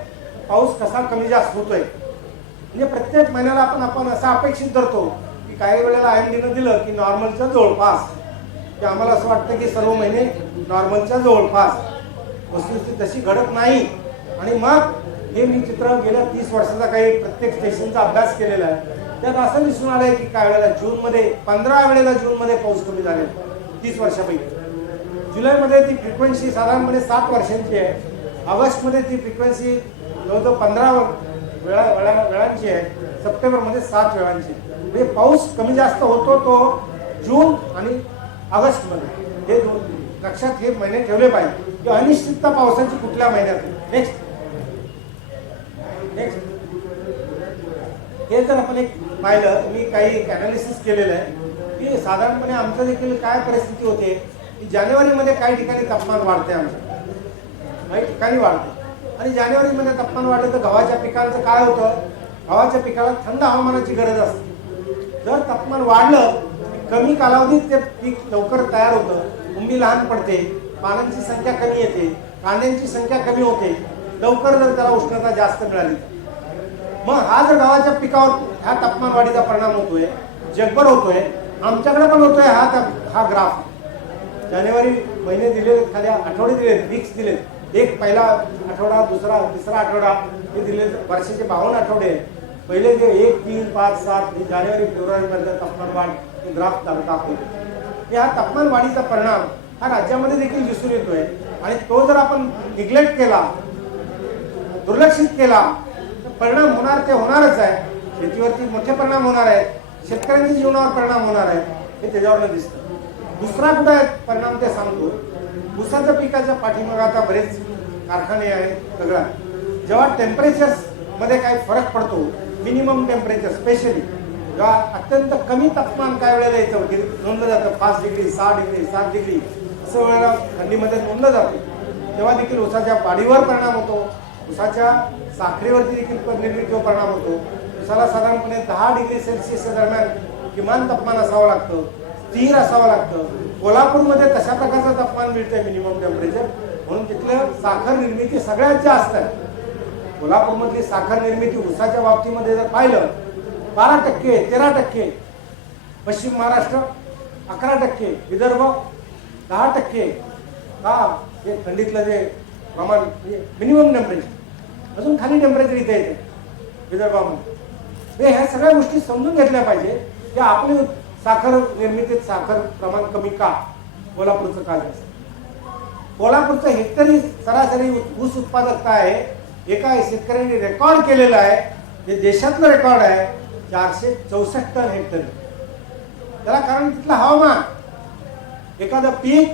पाऊस कसा कमी जास्त होतोय. म्हणजे प्रत्येक महिन्याला आपण असं अपेक्षित धरतो की काही वेळेला IMDनं दिलं की नॉर्मलच्या जवळपास, की आम्हाला असं वाटतं की सर्व महिने नॉर्मलच्या जवळपास. वस्तुस्थिती तशी घडत नाही. आणि मग हे मी चित्र गेल्या 30 वर्षाचा काही प्रत्येक स्टेशनचा अभ्यास केलेला आहे. त्यात असं दिसून आलंय की काय वेळेला जूनमध्ये 15 वेळेला जूनमध्ये पाऊस कमी झाले 30 वर्षापैकी. जुलैमध्ये ती फ्रिक्वेन्सी साधारणपणे 7 वर्षांची आहे. ऑगस्टमध्ये ती फ्रिक्वेन्सी जवळजवळ 15 वेळांची आहे. सप्टेंबरमध्ये 7 वेळांची. म्हणजे पाऊस कमी जास्त होतो तो जून आणि ऑगस्टमध्ये. हे दोन लक्षात हे महिने ठेवले पाहिजे की अनिश्चितता पावसाची कुठल्या महिन्यात. नेक्स्ट, हे जर आपण एक पाहिलं, मी काही अनालिसिस केलेलं आहे की साधारणपणे आमचं देखील काय परिस्थिती होते की जानेवारीमध्ये काही ठिकाणी तापमान वाढते, आमच्या काही ठिकाणी वाढते. आणि जानेवारीमध्ये तापमान वाढलं तर गव्हाच्या पिकांचं काय होतं, गव्हाच्या पिकाला थंड हवामानाची गरज असते. जर तापमान वाढलं कमी कालावधीत ते पीक लवकर तयार होतं, कुंभी लहान पडते, पानांची संख्या कमी येते, कांद्यांची संख्या कमी होते. लवकर जर त्याला उष्णता जास्त मिळाली मग हा जर गव्हाच्या पिकावर ह्या तापमान वाढीचा परिणाम होतोय, जगभर होतोय, आमच्याकडे पण होतोय. हा ग्राफ जानेवारी महिने दिले, खाली आठवडे दिले, वीक्स दिले. एक पहिला आठवडा, दुसरा, तिसरा आठवडा हे दिले. वर्षाचे 52 आठवडे. पहिले जे 1, 3, 5, 7 जानेवारी फेब्रुवारी पर्यंत तापमान वाढ ग्राफ दाखवतो. हा तापमान वाढीचा परिणाम हा राज्यामध्ये देखील दिसून येतोय. आणि तो जर आपण निग्लेक्ट केला, दुर्लक्षित केला तर परिणाम होणार ते होणारच आहे. शेतीवरती मोठे परिणाम होणार आहेत, शेतकऱ्यांच्या जीवनावर परिणाम होणार आहे, हे त्याच्यावरनं दिसतं. दुसरा कुठं आहे परिणाम ते सांगतो. ऊसाच्या पिकाच्या पाठीमागे आता बरेच कारखाने आहेत सगळं. जेव्हा टेम्परेचर्स मध्ये काही फरक पडतो, मिनिमम टेम्परेचर स्पेशली जेव्हा अत्यंत कमी तापमान काय वेळेला येतं की नोंदलं जातं 5 डिग्री, 6 डिग्री, 7 डिग्री असं वेळेला थंडीमध्ये नोंदलं जातं, तेव्हा देखील ऊसाच्या वाढीवर परिणाम होतो. ऊसाच्या साखरेवरती देखील निर्मितीवर परिणाम होतो. ऊसाला साधारणपणे 10 डिग्री सेल्सिअसच्या दरम्यान किमान तापमान असावं लागतं, स्थिर असावं लागतं. कोल्हापूरमध्ये तशा प्रकारचं तापमान मिळतंय मिनिमम टेम्परेचर, म्हणून तिथलं साखर निर्मिती सगळ्यात जास्त आहे. कोल्हापूरमधली साखर निर्मिती ऊसाच्या बाबतीमध्ये जर पाहिलं 12%, 13%, पश्चिम महाराष्ट्र 11%, विदर्भ 10%. का हे थंडीतलं जे प्रमाण मिनिमम टेम्परेचर, अजून खाली टेम्परेचर इथे येते विदर्भामध्ये. ह्या सगळ्या गोष्टी समजून घेतल्या पाहिजे की आपली साखर निर्मितीत साखर प्रमाण कमी का, कोल्हापूरचं का जास्त. कोल्हापूरचं हेक्टरी सरासरी ऊस उत्पादकता आहे, एका शेतकऱ्यांनी रेकॉर्ड केलेलं आहे, जे देशातलं रेकॉर्ड आहे, 464 टन हेक्टरी. त्याला कारण तिथलं हवामान, एखादं पीक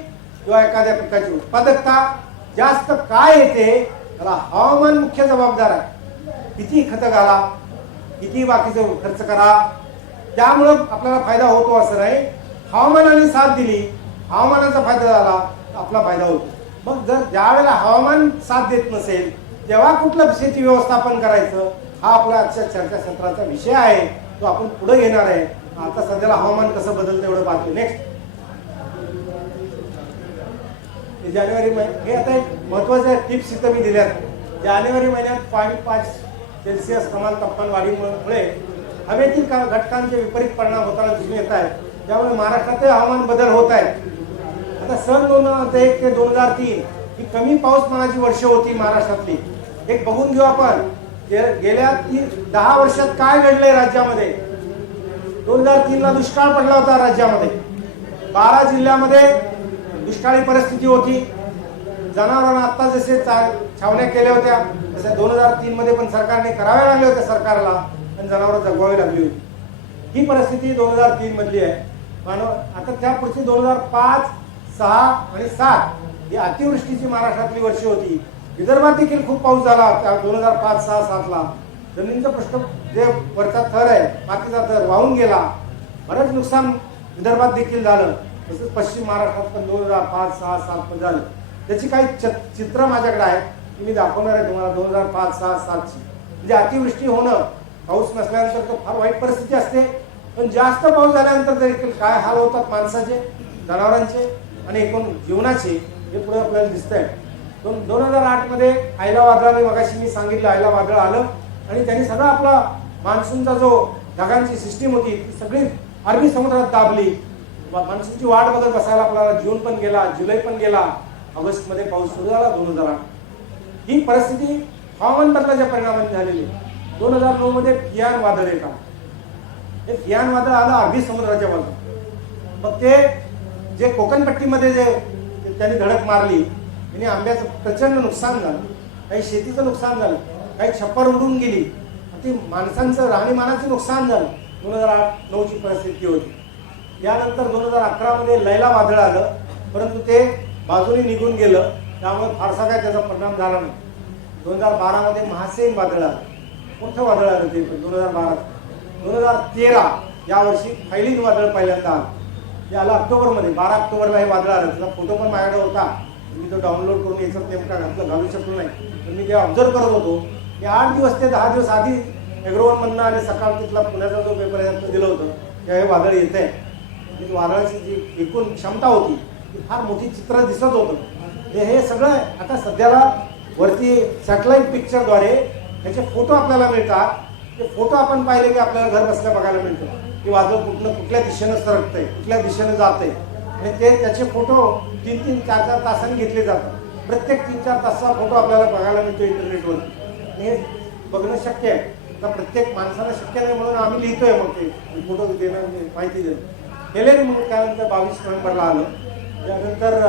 किंवा एखाद्या पिकाची उत्पादकता जास्त काय येते त्याला हवामान मुख्य जबाबदार आहे. किती खतं घाला, किती बाकीचं खर्च करा, त्यामुळं आपल्याला फायदा होतो असं नाही. हवामानाने साथ दिली, हवामानाचा फायदा झाला तर आपला फायदा होतो. मग जर ज्या वेळेला हवामान साथ देत नसेल तेव्हा कुठलं शेती व्यवस्थापन करायचं, हा आपला आजच्या चर्चासत्राचा विषय आहे, तो आपण पुढे घेणार आहे. आता सध्याला हवामान कसं बदलतं एवढं पाहतो. नेक्स्ट, जानेवारी महिन्यात हे आता एक महत्वाच्या टिप्स इथं मी दिल्यात. जानेवारी महिन्यात 5 सेल्सिअस कमाल तापमान वाढीमुळे हवेतील घटकांचे विपरीत परिणाम होताना दिसून येत आहेत. त्यामुळे महाराष्ट्रातील हवामान बदल होत आहेत. आता सन 2001 ते 2003 ही कमी पाऊसमानाची वर्ष होती महाराष्ट्रातली. एक बघून घेऊ आपण गेल्या 10 वर्षात काय घडलंय राज्यामध्ये. 2003 ला दुष्काळ पडला होता राज्यामध्ये. 12 जिल्ह्यामध्ये दुष्काळी परिस्थिती होती. जनावरांना आता जसे छावण्या केल्या होत्या तसे 2003 मध्ये पण सरकारने कराव्या लागल्या होत्या सरकारला आणि जनावर जगवावी लागली होती. ही परिस्थिती 2003 मधली आहे. मानव आता त्या पुढची 2005, 6 आणि 7 ही अतिवृष्टीची महाराष्ट्रातली वर्ष होती. विदर्भात देखील खूप पाऊस झाला त्या 2005, 6, 7 ला. जमिनीचा पृष्ठ जे वरचा थर आहे मातीचा थर वाहून गेला. बरंच नुकसान विदर्भात देखील झालं. तसंच पश्चिम महाराष्ट्रात पण 2005, 6, 7 पण झालं. त्याची काही चित्र माझ्याकडे आहेत मी दाखवणार आहे तुम्हाला. 2005, 6, 7 ची म्हणजे अतिवृष्टी होणं, पाऊस नसल्यानंतर तर फार वाईट परिस्थिती असते. पण जास्त पाऊस झाल्यानंतर देखील काय हाल होतात माणसाचे, जनावरांचे आणि एकूण जीवनाचे हे पुढे आपल्याला दिसतंय. 2008 मध्ये आयला वादळाने, मगाशी मी सांगितलं आयला वादळ आलं आणि त्यांनी सगळा आपला मान्सूनचा जो ढगांची सिस्टीम होती ती सगळी अरबी समुद्रात दाबली. मान्सूनची वाट बघत बसायला आपल्याला जून पण गेला, जुलै पण गेला, ऑगस्ट मध्ये पाऊस सुरू झाला 2008. ही परिस्थिती हवामान बदलाच्या परिणामाने झालेली. 2009 मध्ये फियान वादळ येतात. हे फियान वादळ आलं अरबी समुद्राच्या बाजूला. मग ते जे कोकणपट्टीमध्ये जे त्यांनी धडक मारली आणि आंब्याचं प्रचंड नुकसान झालं, काही शेतीचं नुकसान झालं, काही छप्पर उडून गेली, ती माणसांचं राहणीमानाचं नुकसान झालं. 2008-9 ची परिस्थिती होती. यानंतर 2011 मध्ये लैला वादळ आलं, परंतु ते बाजूने निघून गेलं, त्यामुळे फारसा काय त्याचा परिणाम झाला नाही. 2012 मध्ये महासेन वादळ आलं, मोठं वादळ आलं ते. 2013 यावर्षी फैलीन वादळ पहिल्यांदा आलं. ते आलं ऑक्टोबरमध्ये, 12 ऑक्टोबरला हे वादळ आलं. त्याचा फोटो पण माझ्याकडे होता, मी तो डाउनलोड करून याच्यात नेमका घालू शकलो नाही. पण मी जे ऑब्झर्व करत होतो की 8 दिवस ते 10 दिवस आधी एग्रोवन मधनं आणि सकाळ तिथला पुण्याचा जो पेपर आहे दिलं होतं त्या हे वादळ येत आहे. वादळाची जी एकूण क्षमता होती ती फार मोठी चित्र दिसत होतं. हे सगळं आता सध्याला वरती सॅटेलाइट पिक्चरद्वारे त्याचे फोटो आपल्याला मिळतात. ते फोटो आपण पाहिले की आपल्याला घर बसल्या बघायला मिळतं की वादळ कुठल्या दिशेनं सरकतंय, कुठल्या दिशेनं जातंय आणि ते त्याचे फोटो 3-3, 4-4 तासांनी घेतले जातात. प्रत्येक 3-4 तासाचा फोटो आपल्याला बघायला मिळतो इंटरनेटवर. हे बघणं शक्य आहे. आता प्रत्येक माणसाला शक्य नाही म्हणून आम्ही लिहितोय मग ते फोटो देणं, माहिती देणं केले. मग त्यानंतर 22 नोव्हेंबरला आलं. त्यानंतर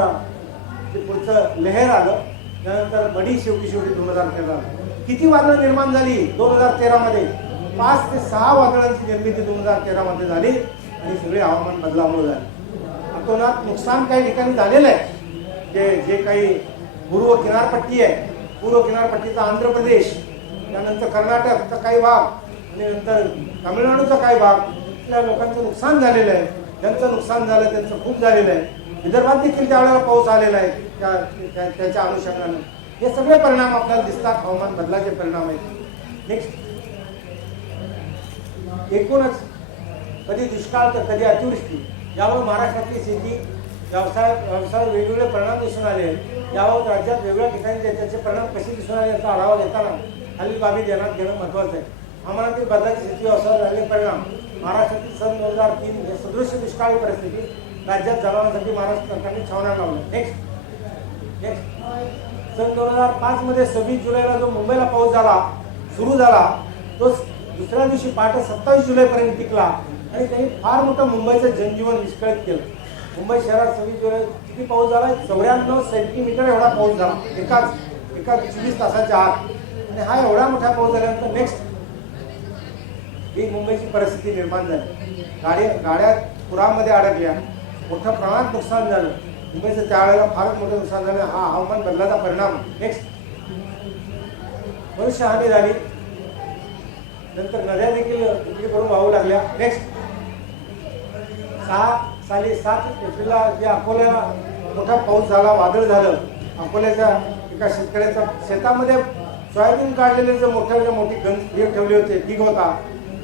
ते पुढचं लहर आलं. त्यानंतर मडी शेवटी 2013 आलं. किती वादळं निर्माण झाली 2013 मध्ये? 5 ते 6 वादळांची निर्मिती 2013 मध्ये झाली आणि सगळे हवामान बदलामुळे झाले. अतोनात नुकसान काही ठिकाणी झालेलं आहे. जे काही पूर्व किनारपट्टी आहे, पूर्व किनारपट्टीचा आंध्र प्रदेश, त्यानंतर कर्नाटकचा काही भाग आणि नंतर तामिळनाडूचा काही भाग, इथल्या लोकांचं नुकसान झालेलं आहे. ज्यांचं नुकसान झालं त्यांचं खूप झालेलं आहे. विदर्भात देखील त्यावेळेला पाऊस आलेला आहे त्याच्या अनुषंगाने. हे सगळे परिणाम आपल्याला दिसतात, हवामान बदलाचे परिणाम आहेत. नेक्स्ट, एकूणच कधी दुष्काळ तर कधी अतिवृष्टी, यावर महाराष्ट्रातली शेती व्यवसाय वेगवेगळे परिणाम दिसून आले. यावर राज्यात वेगवेगळ्या ठिकाणी त्याचे परिणाम कसे दिसून आले याचा आढावा घेताना खालील बाबी ध्यानात घेणं महत्त्वाचं आहे. हवामानातील बदलाची शेती व्यवसायावर झालेले परिणाम. महाराष्ट्रातील सन 2003 हे सदृश दुष्काळी परिस्थिती राज्यात जनावरांसाठी महाराष्ट्र सरकारने छावण्या लावल्या. नेक्स्ट, सन 2005 मध्ये 26 जुलैला जो मुंबईला पाऊस सुरू झाला तो दुसऱ्या दिवशी पहाटे 27 जुलैपर्यंत टिकला आणि त्यांनी फार मोठं मुंबईचं जनजीवन विस्कळीत केलं. मुंबई शहरात 26 जुलै किती पाऊस झाला? 94 सेंटीमीटर एवढा पाऊस झाला एका 24 तासाच्या आत. आणि हा एवढा मोठा पाऊस झाल्यानंतर नेक्स्ट ही मुंबईची परिस्थिती निर्माण झाली. गाड्या पुरामध्ये अडकल्या, मोठ्या प्रमाणात नुकसान झालं. मुंबईचं त्यावेळेला फारच मोठं नुकसान झालं. हा हवामान बदलाचा परिणाम. नेक्स्ट, मनुष्यहानी झाली. नंतर नद्या देखील इकडे करून वाहू लागल्या. नेक्स्ट, 7 एप्रिलला जे अकोल्याला मोठा पाऊस झाला, वादळ झालं. अकोल्याच्या एका शेतकऱ्याच्या शेतामध्ये सोयाबीन काढलेले जे मोठी गंज ठेवले होते, पीक होता,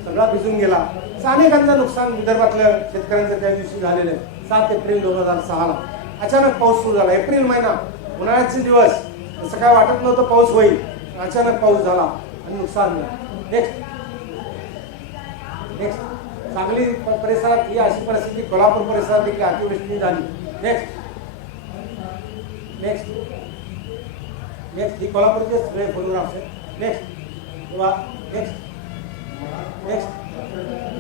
सगळा भिजून गेला. अनेकांचं नुकसान विदर्भातल्या शेतकऱ्यांचं त्या दिवशी झालेलं आहे. 7 एप्रिल 2006 ला अचानक पाऊस सुरू झाला. एप्रिल महिना, उन्हाळ्याचे दिवस, असं काय वाटत नव्हतं पाऊस होईल. अचानक पाऊस झाला आणि नुकसान झालं. नेक्स्ट नेक्स्ट सांगली परिसरात ही अशी परिस्थिती कोल्हापूर परिसरात देखील अतिवृष्टी झाली. नेक्स्ट नेक्स्ट नेक्स्ट ही कोल्हापूरचे सगळे फोटोग्राफ्स आहेत. नेक्स्ट किंवा नेक्स्ट नेक्स्ट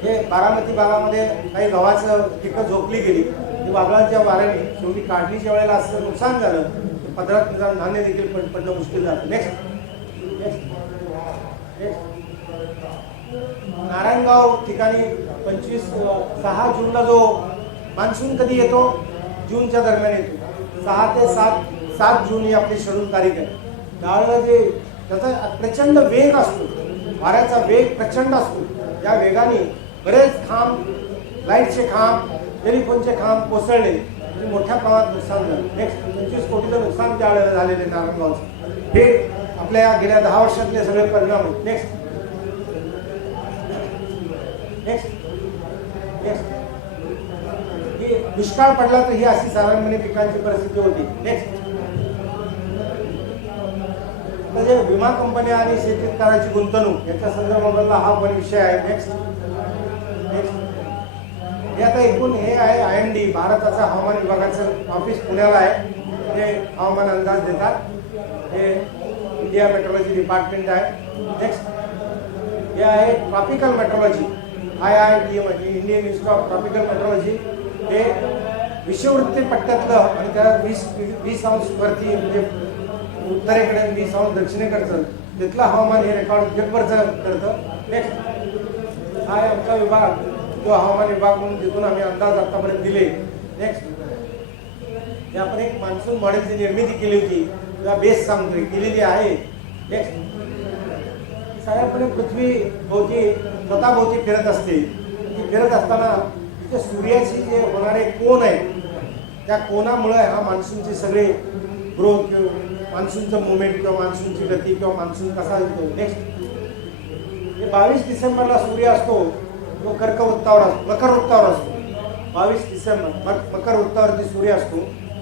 हे बारामती भागामध्ये काही गव्हाचं पिकं झोपली गेली ती वादळाच्या वाऱ्याने शेवटी काढणीच्या वेळेला असं नुकसान झालं की पदरात धान्य देखील पडणं मुश्किल झालं. नेक्स्ट नेक्स्ट नेक्स्ट नारायणगाव ठिकाणी 6 जूनला जो मान्सून कधी येतो, जूनच्या दरम्यान येतो. 6 ते 7 जून ही आपली शेड्यूल तारीख आहे. त्यावेळेला जे त्याचा प्रचंड वेग असतो, वाऱ्याचा वेग प्रचंड असतो. या वेगाने बरेच खांब, लाईटचे खांब, टेलिफोनचे खांब कोसळले आणि मोठ्या प्रमाणात नुकसान झालं. नेक्स्ट 25 कोटीचं नुकसान त्यावेळेला झालेले नारायणगावचं. हे आपल्या गेल्या 10 वर्षातले सगळे परिणाम आहेत. नेक्स्ट नेक्स्ट नेक्स्ट ही दुष्काळ पडला तर ही अशी साधारणपणे पिकांची परिस्थिती होती. नेक्स्ट म्हणजे विमा कंपन्या आणि शेतकऱ्याची गुंतवणूक याच्या संदर्भातला हा पण विषय आहे. नेक्स्ट नेक्स्ट हे आता एकूण हे आहे IMD भारताचा हवामान विभागाचं ऑफिस पुण्याला आहे. हे हवामान अंदाज देतात. हे इंडिया मेट्रोलॉजी डिपार्टमेंट आहे. नेक्स्ट हे आहे ट्रॉपिकल मेट्रोलॉजी IIT म्हणजे Indian institute of tropical metrology. हे विषुववृत्तीय पट्ट्यातलं आणि त्याला 20 अंश वरती म्हणजे उत्तरेकडे 20 अंश दक्षिणेकडचं तिथलं हवामान हे रेकॉर्ड जगभरचं करतं. नेक्स्ट हा आहे आमचा विभाग, जो हवामान विभाग म्हणून तिथून आम्ही अंदाज आतापर्यंत दिले. नेक्स्ट हे आपण एक मान्सून मॉडेलची निर्मिती केली होती, किंवा बेस सांगतोय केलेली आहे. नेक्स्ट साधारणपणे पृथ्वी भोवती स्वतःभोवती फिरत असते. ती फिरत असताना तिथे सूर्याची जे होणारे कोन आहे त्या कोनामुळे हा मान्सूनचे सगळे ग्रोथ किंवा मान्सूनचं मुवमेंट किंवा मान्सूनची गती किंवा मान्सून कसा येतो. नेक्स्ट हे 22 डिसेंबरला सूर्य असतो, तो मकर वृत्तावर असतो. 22 डिसेंबर मकर वृत्तावरती सूर्य असतो.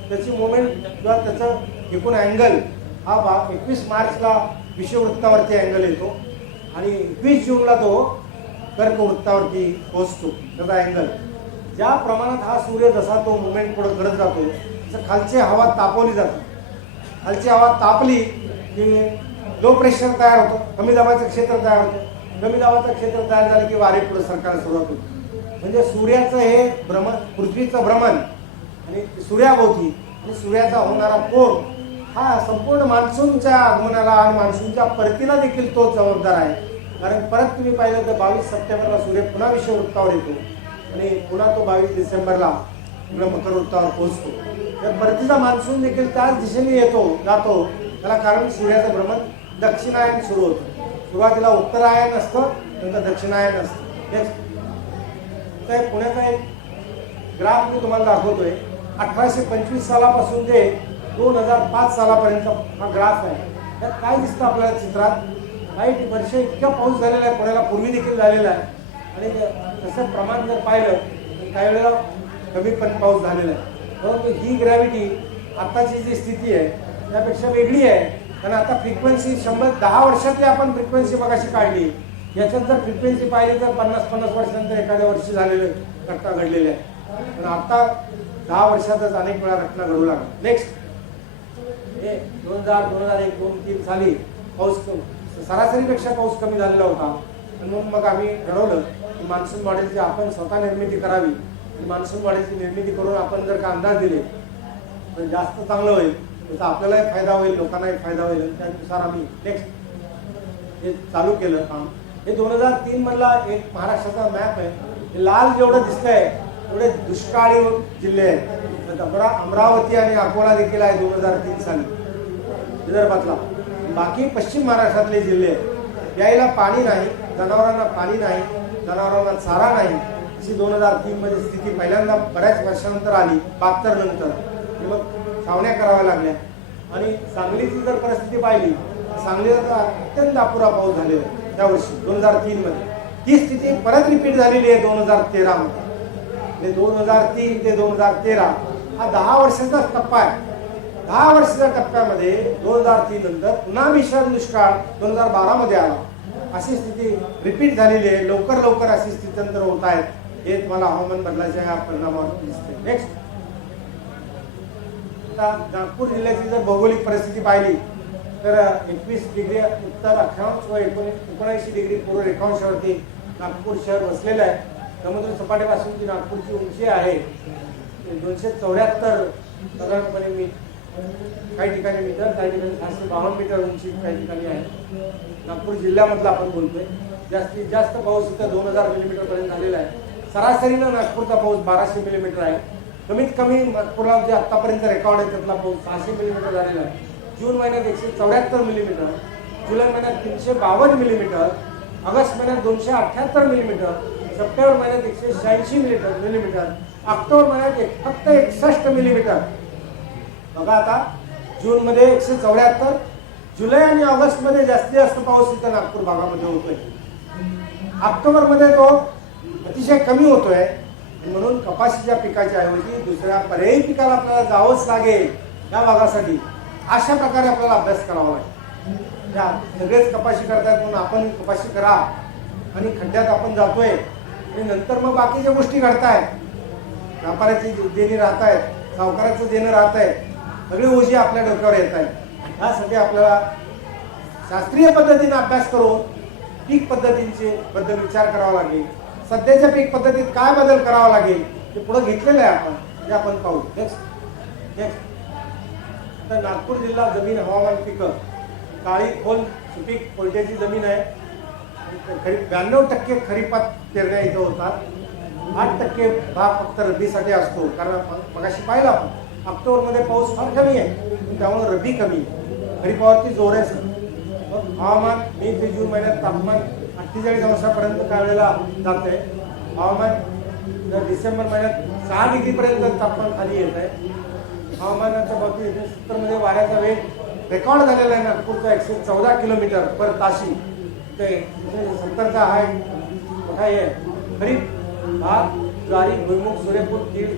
त्याची मुवमेंट किंवा त्याचं एकूण अँगल हा 21 मार्चला विषुववृत्तावरती अँगल येतो आणि 21 जूनला तो कर्कवृत्तावरती पोहोचतो. त्याचा अँगल ज्या प्रमाणात हा सूर्य जसा तो मुवमेंट पुढे करत जातो तसं खालची हवा तापवली जाते. खालची हवा तापली की लो प्रेशर तयार होतो, कमी दाबाचं क्षेत्र तयार होतं. कमी दाबाचं क्षेत्र तयार झालं की वारे पुढे सरकायला सुरुवात होते. म्हणजे सूर्याचं हे भ्रमण, पृथ्वीचं भ्रमण आणि सूर्याभोवती आणि सूर्याचा होणारा कोन हा संपूर्ण मान्सूनच्या आगमनाला आणि मान्सूनच्या परतीला देखील तो जबाबदार आहे. कारण परत तुम्ही पाहिलं तर 22 सप्टेंबरला सूर्य पुन्हा विषुववृत्तावर येतो आणि पुन्हा तो 22 डिसेंबरला मकर वृत्तावर पोहोचतो. तर परतीचा मान्सून देखील त्याच दिशेने जातो. त्याला कारण सूर्याचं भ्रमण दक्षिणायन सुरू होतं. सुरुवातीला उत्तरायण असतं, नंतर दक्षिणायन असतं. नेक्स्ट तर पुण्याचा एक ग्राफ मी तुम्हाला दाखवतोय. 1825 सालापासून ते 2005 सालापर्यंत हा ग्राफ आहे. त्यात काय दिसतं आपल्याला चित्रात, काही वर्ष इतका पाऊस झालेला आहे, पुण्याला पूर्वी देखील झालेला आहे आणि तसं प्रमाण जर पाहिलं तर काही वेळेला कमी पण पाऊस झालेला आहे. परंतु ही ग्रॅव्हिटी आत्ताची जी स्थिती आहे त्यापेक्षा वेगळी आहे. कारण आता फ्रिक्वेन्सी 10 वर्षातली आपण फ्रिक्वेन्सी मगाशी काढली. याच्यात जर फ्रिक्वेन्सी पाहिली तर 50 वर्षानंतर एखाद्या वर्षी झालेलं घटना घडलेल्या आहे. पण आता 10 वर्षातच अनेक वेळा घटना घडू लागल्या. नेक्स्ट हे 2000, 2001, 2003 साली पाऊस सरासरीपेक्षा पाऊस कमी झालेला होता. म्हणून मग आम्ही ठरवलं की मान्सून मॉडेलची आपण स्वतः निर्मिती करावी. मान्सून मॉडेलची निर्मिती करून आपण जर का अंदाज दिले तर जास्त चांगलं होईल. त्याचा आपल्यालाही फायदा होईल, लोकांनाही फायदा होईल. आणि त्यानुसार आम्ही नेक्स्ट हे चालू केलं काम. हे 2003 मधला एक महाराष्ट्राचा मॅप आहे. हे लाल जेवढं दिसतंय तेवढे दुष्काळी जिल्हे आहेत. अमरावती आणि अकोला देखील आहे 2003 साली विदर्भातला. बाकी पश्चिम महाराष्ट्रातले जिल्हे यायला पाणी नाही, जनावरांना पाणी नाही, जनावरांना चारा नाही. अशी 2003 मध्ये स्थिती पहिल्यांदा बऱ्याच वर्षानंतर आली, 72 नंतर. मग छावण्या कराव्या लागल्या. आणि सांगलीची जर परिस्थिती पाहिली सांगलीला तर अत्यंत अपुरा पाऊस झालेला आहे त्या वर्षी 2003 मध्ये. ती स्थिती परत रिपीट झालेली आहे 2013 मध्ये. 2003 ते 2013 हा 10 वर्षाचा टप्पा आहे. 10 वर्षाच्या टप्प्यामध्ये 2003 नंतर पुन्हा भीषण दुष्काळ 2012 मध्ये आला. अशी स्थिती रिपीट झालेली आहे. लवकर लवकर अशी स्थित्यंतर होत आहेत, हे तुम्हाला हवामान बदलाच्या या परिणामावर दिसते. नेक्स्ट, आता नागपूर जिल्ह्याची जर भौगोलिक परिस्थिती पाहिली तर 21 डिग्री उत्तर अक्षांश व 79 डिग्री पूर्व रेखांशावरती नागपूर शहर वसलेलं आहे. समुद्र सपाटीपासूनची नागपूरची उंची आहे 274 साधारणपणे काही ठिकाणी मीटर, काही ठिकाणी 652 मीटर उंची काही ठिकाणी आहे. नागपूर जिल्ह्यामधला आपण बोलतोय. जास्तीत जास्त पाऊस इथं 2000 मिलीमीटर पर्यंत झालेला आहे. सरासरीनं नागपूरचा पाऊस 1200 मिलीमीटर आहे. कमीत कमी नागपूरला जे आतापर्यंत रेकॉर्ड आहे त्यातला पाऊस 600 मिलीमीटर झालेला आहे. जून महिन्यात 174 मिलीमीटर, जुलै महिन्यात 352 मिलीमीटर, ऑगस्ट महिन्यात 278 मिलीमीटर, सप्टेंबर महिन्यात 186 मिलीमीटर, ऑक्टोबर महिन्यात फक्त 61 मिलीमीटर. बघा आता जून मध्ये 174, जुलै आणि ऑगस्ट मध्ये जास्तीत जास्त पाऊस इथं नागपूर भागामध्ये होतोय. ऑक्टोबर मध्ये तो अतिशय कमी होतोय. म्हणून कपाशीच्या पिकाच्या ऐवजी दुसऱ्या पर्यायी पिकाला आपल्याला जावंच लागेल या भागासाठी. अशा प्रकारे आपल्याला अभ्यास करावा लागेल. सगळेच कपाशी करतात म्हणून आपण कपाशी करा आणि खड्ड्यात आपण जातोय आणि नंतर मग बाकीच्या गोष्टी घडतायत. व्यापाऱ्याची देणी राहत आहेत, सावकाराचं देणं राहत आहे, सगळी ओझी आपल्या डोक्यावर येत आहे. यासाठी आपल्याला शास्त्रीय पद्धतीने अभ्यास करून पीक पद्धतींचे बद्दल विचार करावा लागेल. सध्याच्या पीक पद्धतीत काय बदल करावा लागेल ते पुढे घेतलेलं आहे आपण, ते आपण पाहू. नेक्स्ट, तर नागपूर जिल्हा जमीन हवामान पिकं काळी खोल सुपीक कोरड्याची जमीन आहे. खरीप 92% खरीपात पेरण्या इथं होतात. 8% भाग फक्त रब्बीसाठी असतो. कारण मगाशी पाहिलं आपण ऑक्टोबरमध्ये पाऊस फार कमी आहे, त्यामुळे रब्बी कमी आहे. खरीपावरती जोर आहे. मग हवामान मे ते जून महिन्यात तापमान 48 अंशापर्यंत काय वेळेला जाते. हवामान डिसेंबर महिन्यात 6 डिग्रीपर्यंत तापमान खाली येत आहे. हवामानाच्या बाबतीत 70 मध्ये वाऱ्याचा वेग रेकॉर्ड झालेला आहे नागपूरचा 114 किलोमीटर पर ताशी. ते 70चा हा मोठा आहे. खरीप भात, ज्वारी, भुईमूग, सूर्यफूल, तीळ,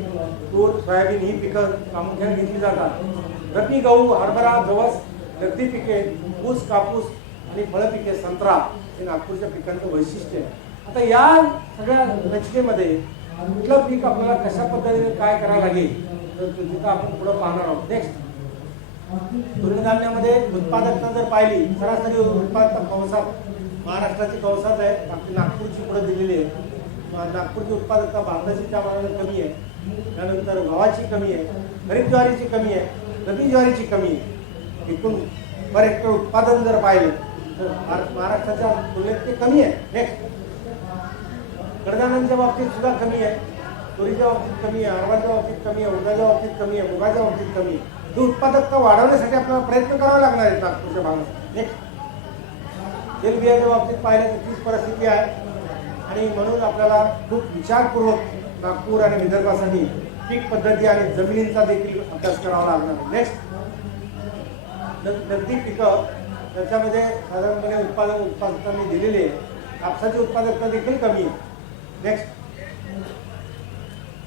तूर, सोयाबीन ही पिकं प्रामुख्याने घेतली जातात. रब्बी गहू, हरभरा, जवस, नगदी पिके, ऊस, कापूस आणि फळ पिके, संत्रा हे नागपूरच्या पिकांचं वैशिष्ट्य आहे. आता या सगळ्या रचनेमध्ये कुठलं पीक आपल्याला कशा पद्धतीने काय करावं लागेल तर तिथं आपण पुढे पाहणार आहोत. नेक्स्ट, तृणधान्यामध्ये उत्पादकता जर पाहिली, सरासरी उत्पादकता कंसात महाराष्ट्राची कंसात आहे, आपली नागपूरची पुढे दिलेली आहे. नागपूरची उत्पादकता भारताची त्या मानाने कमी आहे. त्यानंतर गव्हाची कमी आहे, खरीप ज्वारीची कमी आहे, रब्बी ज्वारीची कमी आहे. एकूण पर हेक्टर उत्पादन जर पाहिलं तर महाराष्ट्राच्या तुलनेत ते कमी आहे. नेक्स्ट, कडधान्यांच्या बाबतीत सुद्धा कमी आहे. तुरीच्या बाबतीत कमी आहे, हरभऱ्याच्या बाबतीत कमी आहे, उडदाच्या बाबतीत कमी आहे, मुगाच्या बाबतीत कमी आहे. ही उत्पादकता वाढवण्यासाठी आपल्याला प्रयत्न करावे लागणार आहेत नागपूरच्या भागात. नेक्स्ट, तेलबियाच्या बाबतीत पाहिलं तर तीच परिस्थिती आहे. आणि म्हणून आपल्याला खूप विचारपूर्वक नागपूर आणि विदर्भासाठी पीक पद्धती आणि जमिनींचा देखील अभ्यास करावा लागणार आहे. नेक्स्ट, नगदी पिकं त्याच्यामध्ये साधारणपणे उत्पादकता मी दिलेली आहे. कापसाची उत्पादकता देखील कमी आहे. नेक्स्ट,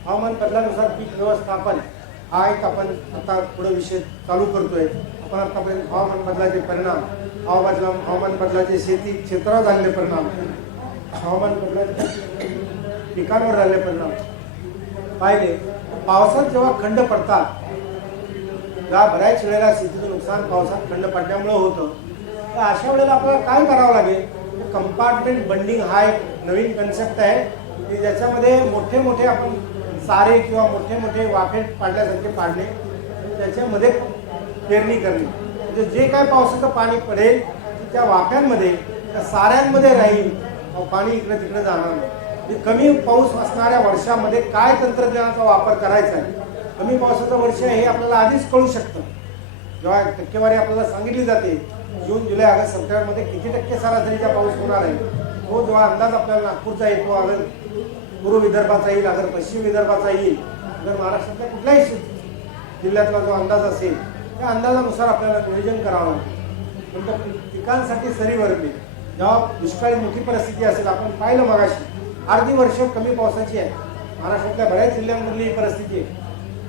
हवामान बदलानुसार पीक व्यवस्थापन हा एक आपण आता पुढे विषय चालू करतोय. आपण आतापर्यंत हवामान बदलाचे परिणाम, हवामान बदलाचे शेती क्षेत्रावर झालेले परिणाम, हवामान बदलाचे पिकांवर झालेले परिणाम पाहिले. पावसात जेव्हा खंड पडतात त्या बऱ्याच वेळेला शेतीचं नुकसान पावसात खंड पडल्यामुळे होतं. तर अशा वेळेला आपल्याला काय करावं लागेल, कंपार्टमेंट बंडिंग हा एक नवीन कन्सेप्ट आहे की ज्याच्यामध्ये मोठे मोठे आपण सारे किंवा मोठे मोठे वाफे पाडल्यासारखे पाडणे, त्याच्यामध्ये पेरणी करणे. म्हणजे जे काय पावसाचं पाणी पडेल त्या वाफ्यांमध्ये त्या साऱ्यांमध्ये राहील, पाणी इकडे तिकडे जाणार नाही. कमी पाऊस असणाऱ्या वर्षामध्ये काय तंत्रज्ञानाचा वापर करायचा आहे. कमी पावसाचं वर्ष हे आपल्याला आधीच कळू शकतं. जेव्हा टक्केवारी आपल्याला सांगितली जाते जून, जुलै, ऑगस्ट, सप्टेंबरमध्ये किती टक्के सरासरीचा पाऊस होणार आहे, तो जेव्हा अंदाज आपल्याला नागपूरचा येतो, अगर पूर्व विदर्भाचा येईल, अगर पश्चिम विदर्भाचा येईल, अगर महाराष्ट्रातल्या कुठल्याही जिल्ह्यातला जो अंदाज असेल त्या अंदाजानुसार आपल्याला नियोजन करावं लागेल. नंतर पिकांसाठी सरी वरली जेव्हा दुष्काळी मोठी परिस्थिती असेल, आपण पाहिलं मगाशी अर्धी वर्ष कमी पावसाची आहे महाराष्ट्रातल्या बऱ्याच जिल्ह्यांमधली ही परिस्थिती आहे.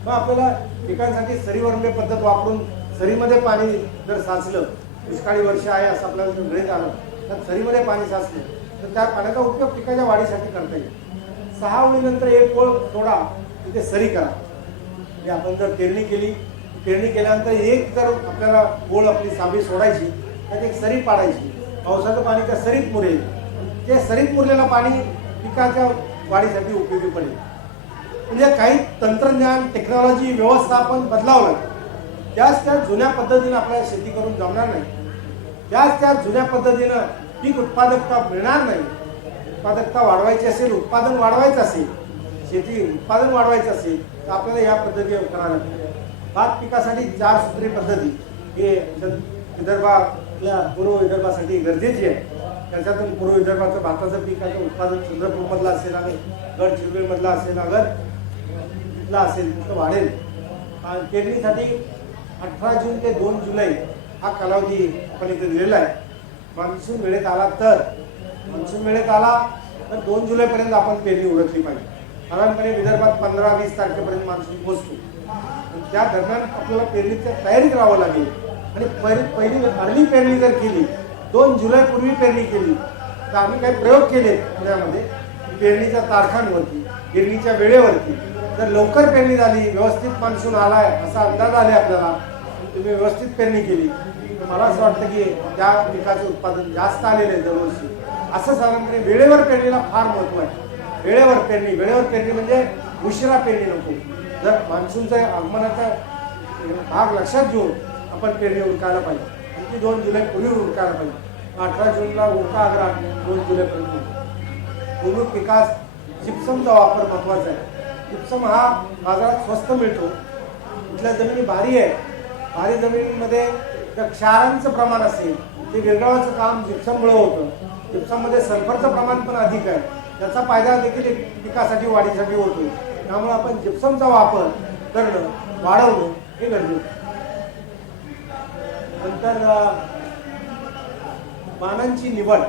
मग आपल्याला पिकांसाठी सरीवरंबे पद्धत वापरून सरीमध्ये पाणी जर साचलं, दुष्काळी वर्ष आहे असं आपल्याला गृहीत आलं तर सरीमध्ये पाणी साचलं तर त्या पाण्याचा उपयोग पिकाच्या वाढीसाठी करता येईल. 6 ओळीनंतर एक ओळ सोडा, तिथे सरी करा. म्हणजे आपण जर पेरणी केल्यानंतर एक जर आपल्याला ओळ आपली साबळी सोडायची त्यात एक सरी पाडायची, पावसाचं पाणी त्या सरीत मुरेल. ते सरीत मुरलेलं पाणी पिकाच्या वाढीसाठी उपयोगी पडेल. म्हणजे काही तंत्रज्ञान, टेक्नॉलॉजी, व्यवस्थापन बदलावं लागतं. त्या जुन्या पद्धतीनं आपल्याला शेती करून जमणार नाही. त्या जुन्या पद्धतीनं पीक उत्पादकता मिळणार नाही. उत्पादकता वाढवायची असेल, उत्पादन वाढवायचं असेल, शेती उत्पादन वाढवायचं असेल तर आपल्याला या पद्धती कराव्या लागतात. भात पिकासाठी 4 सूत्री पद्धती हे विदर्भातल्या पूर्व विदर्भासाठी गरजेची आहे. त्याच्यातून पूर्व विदर्भाचं भाताचं पिकाचं उत्पादन चंद्रपूरमधलं असेल आणि गडचिरोलीमधला असेल, अगर तिथला असेल तिथं वाढेल. पेरणीसाठी 18 जून ते 2 जुलै हा कालावधी आपण इथे दिलेला आहे. मान्सून वेळेत आला तर 2 जुलैपर्यंत आपण पेरणी उरकली पाहिजे. साधारणपणे विदर्भात 15-20 तारखेपर्यंत मान्सून पोहोचतो. त्या दरम्यान आपल्याला पेरणीची तयारी करावं लागेल. आणि पहिली अर्ली पेरणी जर केली, 2 जुलैपूर्वी पेरणी केली तर आम्ही काही प्रयोग केले पुण्यामध्ये पेरणीच्या तारखांवरती, पेरणीच्या वेळेवरती. जर लवकर पेरणी झाली, व्यवस्थित मान्सून आलाय असा अंदाज आले आपल्याला, तुम्ही व्यवस्थित पेरणी केली तर मला असं वाटतं की त्या पिकाचं उत्पादन जास्त आलेलं आहे दरवर्षी. असं साधारणपणे वेळेवर पेरणीला फार महत्त्व आहे. वेळेवर पेरणी म्हणजे उशिरा पेरणी नको. जर मान्सूनच्या आगमनाचा भाग लक्षात घेऊन आपण पेरणी उरकायला पाहिजे. आणि ती 2 जुलैपूर्वी उरकायला पाहिजे. 18 जूनला उरका, अगर 2 जुलैपर्यंत. पूर्व पिकास जिप्समचा वापर महत्त्वाचा आहे. जिप्सम हा बाजारात स्वस्त मिळतो. इथल्या जमिनी भारी आहे. भारी जमिनीमध्ये जर क्षारांचं प्रमाण असेल ते विरघळवायचं काम जिप्सममुळे होतं. जिप्सममध्ये सल्फरचं प्रमाण पण अधिक आहे. त्याचा फायदा देखील पिकासाठी वाढीसाठी होतो. त्यामुळे आपण जिप्समचा वापर करणं, वाढवणं हे गरजेचं. नंतर वाणांची निवड.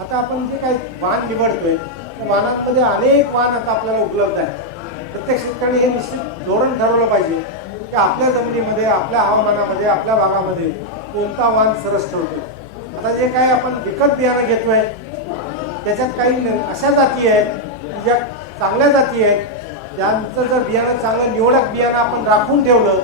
आता आपण जे काही वाण निवडतोय त्या वाणांमध्ये अनेक वाण आता आपल्याला उपलब्ध आहे. प्रत्येक शेतकऱ्याने हे निश्चित धोरण ठरवलं पाहिजे की आपल्या जमिनीमध्ये, आपल्या हवामानामध्ये, आपल्या भागामध्ये कोणता वाण सरस ठरतो. आता जे काही आपण विकत बियाणं घेतोय त्याच्यात काही अशा जाती आहेत ज्या चांगल्या जाती आहेत, त्यांचं जर बियाणं चांगलं निवडक बियाणं आपण राखून ठेवलं,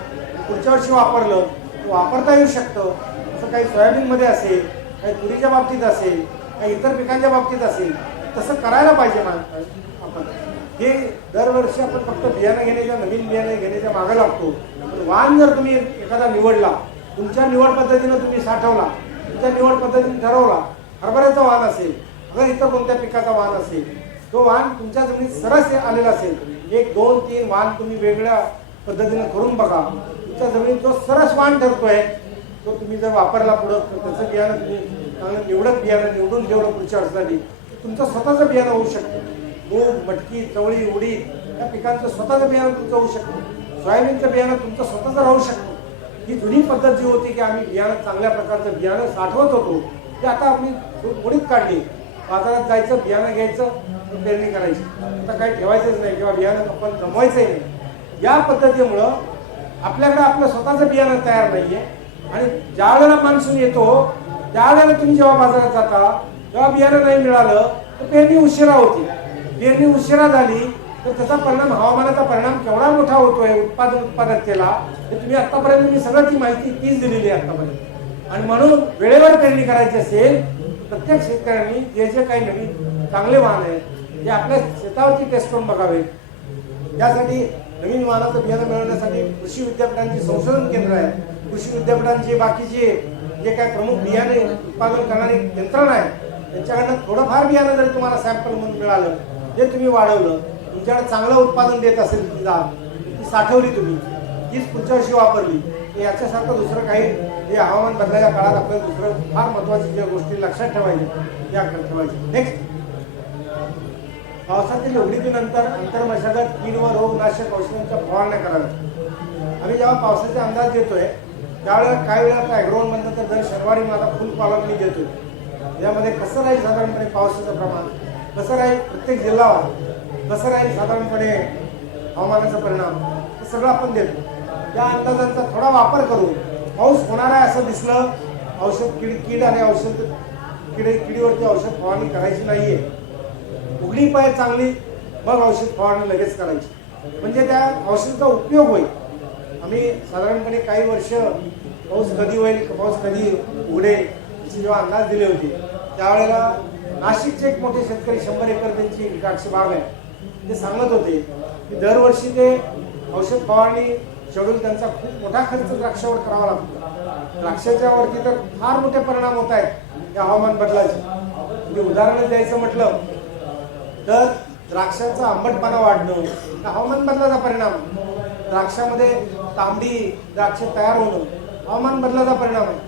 पुढच्या वर्षी वापरलं तर वापरता येऊ शकतं. असं काही सोयाबीनमध्ये असेल, काही तुरीच्या बाबतीत असेल, काही इतर पिकांच्या बाबतीत असेल, तसं करायला पाहिजे. आपण हे दरवर्षी आपण फक्त बियाणं घेण्याच्या, नवीन बियाणं घेण्याच्या मागं लागतो. वाण जर तुम्ही एखादा निवडला, तुमच्या निवड पद्धतीनं तुम्ही साठवला, तुमच्या निवड पद्धतीने ठरवला, हरभऱ्याचा वाण असेल, अगर इतर कोणत्या पिकाचा वाण असेल, तो वाण तुमच्या जमिनीत सरस आलेला असेल, 1, 2, 3 वाण तुम्ही वेगळ्या पद्धतीनं करून बघा. तुमच्या जमिनीत जो सरस वाण ठरतोय तो तुम्ही जर वापरला पुढं, त्याचं बियाणं तुम्ही चांगलं निवडक बियाणं निवडून ठेवलं पुढच्या वर्षासाठी, तुमचं स्वतःचं बियाणं होऊ शकतं. मूग, मटकी, चवळी, उडीद या पिकांचं स्वतःचं बियाणं तुमचं होऊ शकतं. सोयाबीनचं बियाणं तुमचं स्वतःचं राहू शकतं. ही जुनी पद्धत जी होती की आम्ही बियाणं चांगल्या प्रकारचं बियाणं साठवत होतो, ती आता आपली उडीत काढली. बाजारात जायचं, बियाणं घ्यायचं, पेरणी करायची. आता काही ठेवायचंच नाही किंवा बियाणं आपण जमवायचंही नाही. या पद्धतीमुळं आपल्याकडे आपलं स्वतःचं बियाणं तयार नाहीये. आणि ज्या वेळेला मान्सून येतो त्यावेळेला तुम्ही जेव्हा बाजारात जाता तेव्हा बियाणं नाही मिळालं तर पेरणी उशिरा होती. पेरणी उशिरा झाली तर त्याचा परिणाम, हवामानाचा परिणाम केवढा मोठा होतोय उत्पादकतेला, हे तुम्ही आतापर्यंत मी सगळं ती माहिती तीच दिलेली आहे आतापर्यंत. आणि म्हणून वेळेवर पेरणी करायची असेल प्रत्येक शेतकऱ्यांनी जे जे काही नवीन चांगले वाहन आहेत ते आपल्या शेतावरती टेस्ट करून बघावे. त्यासाठी नवीन वाहनाचं बियाणं मिळवण्यासाठी कृषी विद्यापीठांची संशोधन केंद्र आहे. कृषी विद्यापीठांची बाकीचे जे काही प्रमुख बियाणे उत्पादन करणारी यंत्रणा आहे त्यांच्याकडनं थोडंफार बियाणं जरी तुम्हाला सॅम्पल म्हणून मिळालं, जे तुम्ही वाढवलं, तुमच्याकडे चांगलं उत्पादन देत असेल ती साठवली, तुम्ही तीच पुढच्या वर्षी वापरली, याच्यासारखं दुसरं काही हे हवामान बदलाच्या काळात आपल्याला दुसरं फार महत्त्वाची ज्या गोष्टी लक्षात ठेवायच्या त्या ठेवायच्या. नेक्स्ट, पावसातील उघडीपीनंतर आंतरमशागत कीड व रोगनाशक औषधांच्या फवारण्या कराव्यात. आम्ही जेव्हा पावसाचा अंदाज देतोय त्यावेळेला काही वेळा ॲग्रोवनमधनं तर दर शनिवारी माझा फुल पालन मी देतोय. यामध्ये कसं राहील साधारणपणे पावसाचं प्रमाण, कसं राहील प्रत्येक जिल्ह्यावर, कसं राहील साधारणपणे हवामानाचा परिणाम, हे सगळं आपण देतो. त्या अंदाजांचा थोडा वापर करून पाऊस होणार आहे असं दिसलं, कीड आणि औषध किडीवरती औषध फवारणी करायची नाहीये. उघडी पाय चांगली, मग औषध फवारणी लगेच करायची, म्हणजे त्या औषधाचा उपयोग होईल. आम्ही साधारणपणे काही वर्ष पाऊस कधी होईल, पाऊस कधी उघडेल याचे जेव्हा अंदाज दिले होते, त्यावेळेला नाशिकचे एक मोठे शेतकरी 100 एकर त्यांची द्राक्ष बाग आहे, ते सांगत होते की दरवर्षी ते औषध फवारणी शेड्यूल त्यांचा खूप मोठा खर्च द्राक्षावर करावा लागतो. द्राक्षाच्या वरती तर फार मोठे परिणाम होत आहेत या हवामान बदलाचे. म्हणजे उदाहरण द्यायचं म्हटलं तर द्राक्षाचं आंबटपणा वाढणं हा हवामान बदलाचा परिणाम. द्राक्षामध्ये तांबडी द्राक्ष तयार होणं हवामान बदलाचा परिणाम आहे.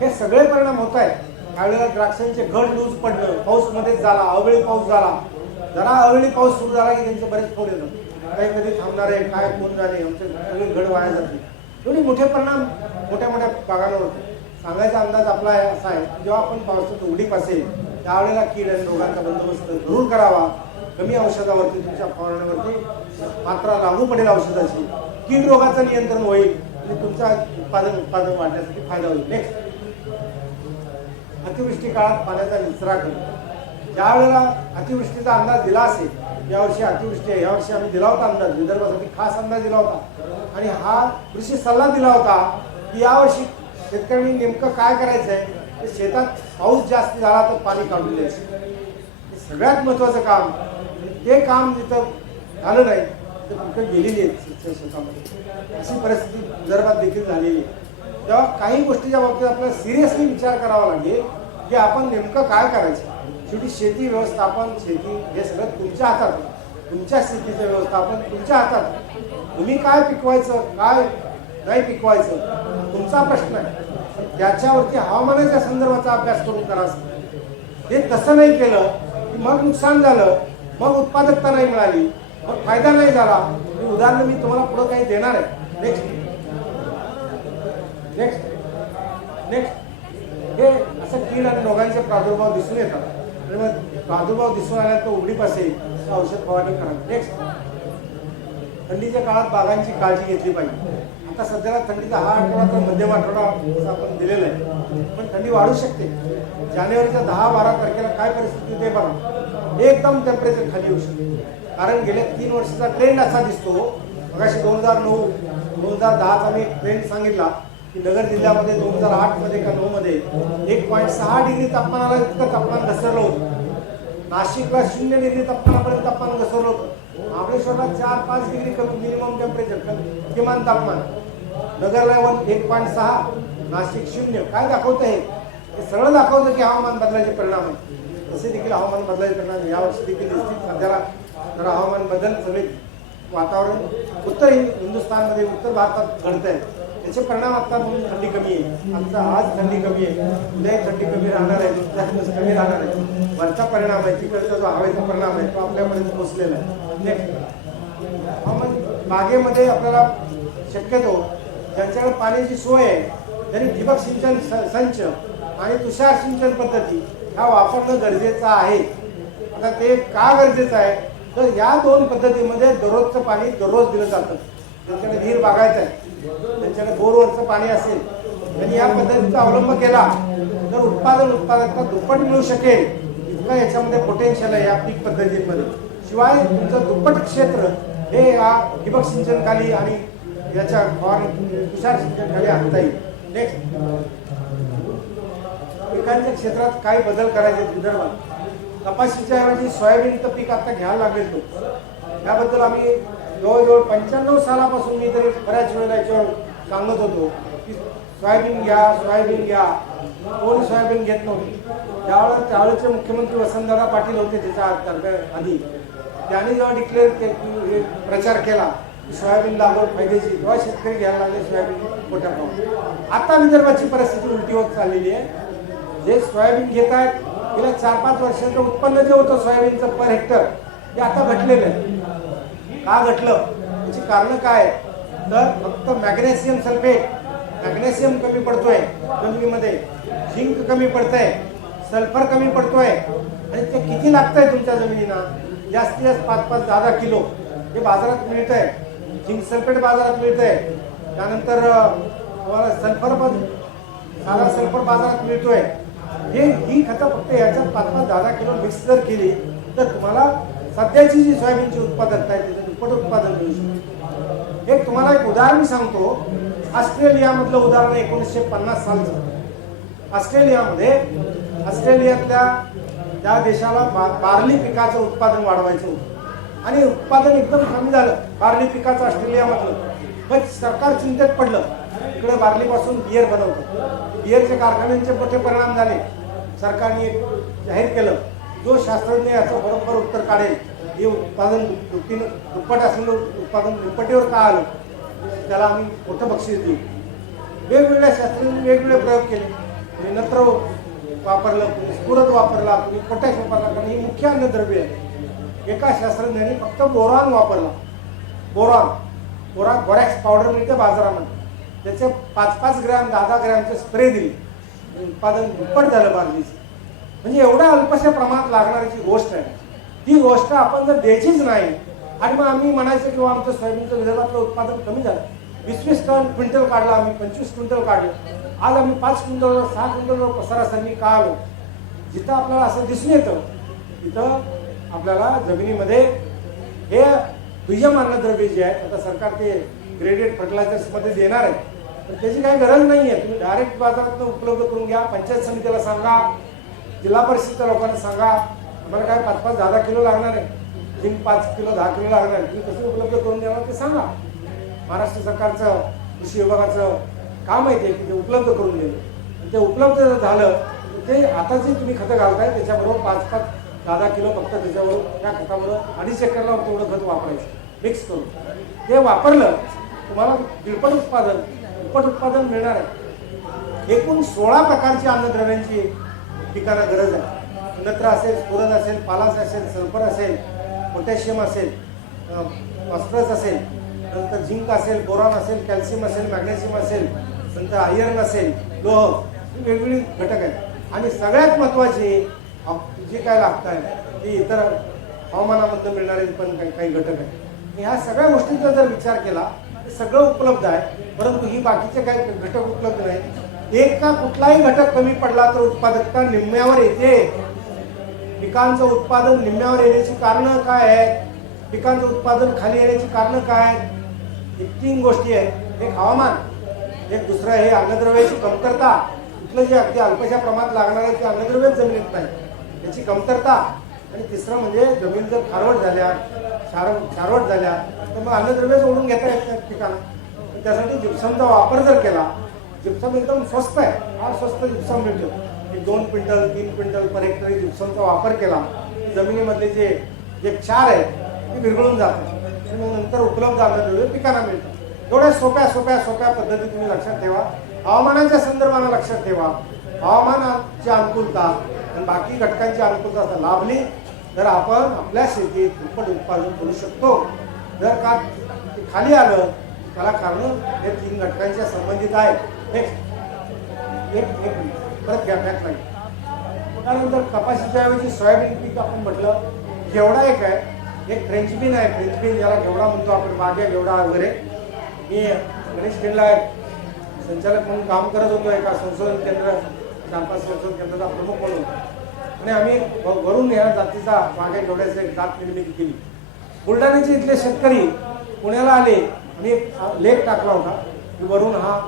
हे सगळे परिणाम होत आहेत. त्यावेळेला द्राक्षांचे घड लूज पडणं, पाऊस मध्येच झाला, अवेळी पाऊस झाला, जरा अवेळी पाऊस सुरू झाला की त्यांचं बरेच फोड येणं, काही कधी थांबणार आहे, काय कोण झाले, आमचे सगळे घड वाया जाते. एवढे मोठे परिणाम मोठ्या मोठ्या बागांवर होते. सांगायचा अंदाज आपला असा आहे, जेव्हा आपण पावसात उघडीप असेल त्यावेळेला कीड आणि रोगांचा बंदोबस्त जरूर करावा. कमी औषधावरती तुमच्या फवारण्यावरती मात्रा लागू पडेल औषधाची, कीड रोगाचं नियंत्रण होईल आणि तुमचा उत्पादन वाढण्यासाठी फायदा होईल. नेक्स्ट, अतिवृष्टी काळात पाण्याचा निचरा करणं. ज्या वेळेला अतिवृष्टीचा अंदाज दिला असेल, यावर्षी अतिवृष्टी आहे, यावर्षी आम्ही दिला होता अंदाज, विदर्भासाठी खास अंदाज दिला होता आणि हा कृषी सल्ला दिला होता की यावर्षी शेतकऱ्यांनी नेमकं काय करायचं आहे, तर शेतात पाऊस जास्त झाला तर पाणी काढून द्यायचं. हे सगळ्यात महत्वाचं काम. ते काम जिथं झालं नाही तर पिकं गेलेली आहेत शेतामध्ये. अशी परिस्थिती विदर्भात देखील झालेली आहे. तेव्हा काही गोष्टीच्या बाबतीत आपल्याला सिरियसली विचार करावा लागेल की आपण नेमकं काय करायचं. शेवटी शेती व्यवस्थापन, शेती हे सगळं तुमच्या हातात आहे. तुमच्या शेतीचं व्यवस्थापन तुमच्या हातात आहे. तुम्ही काय पिकवायचं, काय नाही पिकवायचं तुमचा प्रश्न आहे. त्याच्यावरती हवामानाच्या संदर्भाचा अभ्यास करून करायचं. हे तसं नाही केलं की मग नुकसान झालं, मग उत्पादकता नाही मिळाली, मग फायदा नाही झाला. ही उदाहरणं मी तुम्हाला पुढं काही देणार आहे. नेक्स्ट नेक्स्ट नेक्स्ट हे असं कीड आणि रोगांचे प्रादुर्भाव दिसून येतात. आणि मग प्रादुर्भाव दिसून आला तो उघडीप असेल तर औषध फवारणी करा. नेक्स्ट, थंडीच्या काळात बागांची काळजी घेतली पाहिजे. आता सध्याला थंडीचा हा आठवडा तर मध्यम आठवडा असं आपण दिलेला आहे, पण थंडी वाढू शकते. जानेवारीच्या 10-12 तारखेला काय परिस्थिती ते बघा, एकदम टेम्परेचर खाली येऊ शकते. कारण गेल्या 3 वर्षाचा ट्रेंड असा दिसतो. मगाशी 2009-2010चा मी ट्रेंड सांगितला की नगर जिल्ह्यामध्ये 2008 मध्ये का 9 मध्ये 1.6 डिग्री तापमानाला इतकं तापमान घसरलं होतं. नाशिकला 0 डिग्री तापमानापर्यंत तापमान घसरलं होतं. महाबळेश्वरला 4-5 डिग्री कमी मिनिमम टेम्परेचर, किमान तापमान. नगर लेवल 1.6, नाशिक 0. काय दाखवतं हे सरळ दाखवतं की हवामान बदलाचे परिणाम आहे. तसे देखील हवामान बदलाचे परिणाम यावर्षी देखील दिसतील. सध्याला जरा हवामान बदल सगळे वातावरण उत्तर हिंदुस्थानमध्ये, उत्तर भारतात घडत आहे. त्याचे परिणाम आता म्हणून थंडी कमी आहे. आमचा आज थंडी कमी आहे, उद्या थंडी कमी राहणार आहे, दुसऱ्या दिवस कमी राहणार आहे. वरचा परिणाम आहे, तिकडचा जो हवेचा परिणाम आहे तो आपल्यापर्यंत पोहोचलेला आहे. नेक्स्ट, हवामान बागेमध्ये आपल्याला शक्यतो ज्यांच्याकडे पाण्याची सोय आहे त्यांनी ठिबक सिंचन संच आणि तुषार सिंचन पद्धती ह्या वापरणं गरजेचं आहे. आता ते का गरजेचं आहे तर या 2 पद्धतीमध्ये दररोजचं पाणी दररोज दिलं जातं. ज्यांच्याकडे विहीर बागायचं आहे, त्यांच्याकडे बोरवरचं पाणी असेल, त्यांनी या पद्धतीचा अवलंब केला तर उत्पादकता दुप्पट मिळू शकेल. इतकं याच्यामध्ये पोटेन्शियल आहे या पीक पद्धतींमध्ये. शिवाय तुमचं दुप्पट क्षेत्र हे या ठिबक सिंचन खाली आणि याच्या तुषार सिंचन खाली आणता येईल. नेक्स्ट, पिकांच्या क्षेत्रात काय बदल करायचे विदर्भात. कपाशीच्या ऐवजी सोयाबीनचं पीक आता घ्यायला लागेल तो. त्याबद्दल आम्ही जवळजवळ 95 सालापासून मी तरी बऱ्याच वेळेला याच्यावर सांगत होतो की सोयाबीन घ्या, सोयाबीन घ्या. कोणी सोयाबीन घेत नव्हती. त्यावेळेचे मुख्यमंत्री वसंतदादा पाटील होते त्याच्या आधी. त्यांनी जेव्हा डिक्लेअर प्रचार केला की सोयाबीन लागवड फायदेची, तेव्हा शेतकरी घ्यायला लागले सोयाबीन मोठ्या प्रमाणात. आता विदर्भाची परिस्थिती उलटी होत चाललेली आहे. जे सोयाबीन घेत आहेत गेल्या 4-5 वर्षाचं उत्पन्न जे होतं सोयाबीनचं पर हेक्टर ते आता घटलेलं आहे. का घटलं त्याची कारणं काय तर फक्त मॅग्नेशियम सल्फेट, मॅग्नेशियम कमी पडतोय जमिनीमध्ये, झिंक कमी पडतंय, सल्फर कमी पडतोय. आणि ते किती लागतंय तुमच्या जमिनीला, जास्तीत जास्त 5-10 किलो हे बाजारात मिळतंय. झिंक सल्फेट बाजारात मिळतंय. त्यानंतर तुम्हाला सल्फर पण साधा सल्फर बाजारात मिळतोय. ही खतं फक्त याच्यात 5-10 किलो मिक्स जर केली तर तुम्हाला सध्याची जी सोयाबीनची उत्पादकता आहे त्याचं दुप्पट उत्पादन मिळू शकतं. एक तुम्हाला एक उदाहरण सांगतो. ऑस्ट्रेलियामधलं उदाहरण 1950 सालचं. ऑस्ट्रेलियातल्या त्या देशाला बार्ली पिकाचं उत्पादन वाढवायचं होतं आणि उत्पादन एकदम कमी झालं बार्ली पिकाचं ऑस्ट्रेलियामधलं. पण सरकार चिंतेत पडलं. इकडे बार्लीपासून बियर बनवतात, बियरच्या कारखान्यांचे मोठे परिणाम झाले. सरकारने एक जाहीर केलं, जो शास्त्रज्ञ याचं बरोबर उत्तर काढेल, हे उत्पादन दुप्पट असलेलं उत्पादन दुप्पटीवर का आलं त्याला आम्ही मोठं बक्षीस देऊ. वेगवेगळ्या शास्त्रज्ञांनी वेगवेगळे प्रयोग केले. कोणी नत्र वापरलं, कोणी स्फुरद वापरला, कोणी पोटॅश वापरला, कारण ही मुख्य अन्नद्रव्य आहे. एका शास्त्रज्ञांनी फक्त बोरॉन वापरला. बोरॅक्स पावडर मिळते बाजारामध्ये, त्याचे 5-5 ग्रॅम 10-10 ग्रॅमचे स्प्रे दिले, उत्पादन दुप्पट झालं बार्लीचं. म्हणजे एवढ्या अल्पशा प्रमाणात लागणारी गोष्ट आहे, ती गोष्ट आपण जर द्यायचीच नाही आणि मग आम्ही म्हणायचं किंवा आमचं सोयाबीनचं विदर्भातलं उत्पादन कमी झालं. 20-20 क्विंटल काढलं आम्ही, 25 क्विंटल काढलं. आज आम्ही 5 क्विंटल 6 क्विंटल सरासरी का आलो. जिथं आपल्याला असं दिसून येतं तिथं आपल्याला जमिनीमध्ये हे दुय्यम अन्नद्रव्य जे आहेत, आता सरकार ते ग्रेडेड फर्टिलायझर्समध्ये देणार आहे, पण त्याची काही गरज नाही आहे. तुम्ही डायरेक्ट बाजारातून उपलब्ध करून घ्या. पंचायत समितीला सांगा, जिल्हा परिषदच्या लोकांना सांगा, तुम्हाला काय 5-5 10-10 किलो लागणार आहे, 5 किलो 10 किलो लागणार आहे, तुम्ही कसं उपलब्ध करून देणार ते सांगा. महाराष्ट्र सरकारचं कृषी विभागाचं काम आहे ते की ते उपलब्ध करून देणं. ते उपलब्ध झालं ते आता जे तुम्ही खतं घालताय त्याच्याबरोबर 5-5 10-10 किलो फक्त त्याच्याबरोबर त्या खताबरोबर 2.5 एकरला तेवढं खत वापरायचं मिक्स करून. ते वापरलं तुम्हाला दुप्पट उत्पादन मिळणार आहे. एकूण 16 प्रकारची अन्नद्रव्यांची पिकांना गरज आहे. नत्र असेल, स्फुरद असेल, पालास असेल, सल्फर असेल, पोटॅशियम असेल, फॉस्फरस असेल, नंतर झिंक असेल, बोरॉन असेल, कॅल्शियम असेल, मॅग्नेशियम असेल, नंतर आयर्न असेल, लोह, वेगवेगळी घटक आहेत. आणि सगळ्यात महत्त्वाची जे काय लागत आहे ते इतर हवामानामध्ये मिळणारे पण काही घटक आहेत. ह्या सगळ्या गोष्टींचा जर विचार केला तर सगळं उपलब्ध आहे, परंतु ही बाकीचे काही घटक उपलब्ध नाही. एक का कुठलाही घटक कमी पडला तर उत्पादकता निम्म्यावर येते. पिकांचं उत्पादन निम्म्यावर येण्याची कारणं काय आहेत, पिकांचं उत्पादन खाली येण्याची कारणं काय आहेत. 3 गोष्टी आहेत. एक हवामान, एक दुसरं हे अन्नद्रव्याची कमतरता. इथलं जे अगदी अल्पशा प्रमाणात लागणार आहे ते अन्नद्रव्यच जमिनीत नाही, त्याची कमतरता. आणि तिसरं म्हणजे जमीन जर खारवट झाल्या, क्षारवट झाल्या तर मग अन्नद्रव्य सोडून घेता येत नाहीत पिकांना. त्यासाठी जिप्समचा वापर जर केला, जिप्सम एकदम स्वस्त आहे, फार स्वस्त जिप्सम मिळतो. 2 क्विंटल 3 क्विंटल पर हेक्टर जिप्समचा वापर केला जमिनीमधले जे क्षार आहे ते विरघळून जातात आणि मग नंतर उपलब्ध अन्नद्रव्य पिकांना मिळतात. एवढ्या सोप्या पद्धती तुम्ही लक्षात ठेवा. हवामानाच्या संदर्भाने लक्षात ठेवा. हवामानाची अनुकूलता आणि बाकी घटकांची अनुकूलता लाभली तर आपण आपल्या शेतीत दुप्पट उत्पादन करू शकतो. जर का खाली आलं त्याला कारण हे 3 घटकांच्या संबंधित आहे. एक परत घ्या नाही. त्यानंतर कपाशीच्या ऐवजी सोयाबीन पीक आपण म्हटलं. घेवडा एक आहे, एक फ्रेंच बीन आहे. फ्रेंच बीन ज्याला घेवडा म्हणतो आपण, बाग्या घेवडा वगैरे. मी गणेश खेडला संचालक म्हणून काम करत होतो एका संशोधन केंद्र, 4-5 संशोधन केंद्राचा प्रमुख म्हणून. आणि आम्ही वरून या जातीचा बाग्या घेवड्याची एक जात निर्मिती केली. बुलढाण्याचे इथले शेतकरी पुण्याला आले आणि एक लेख टाकला होता की वरून हा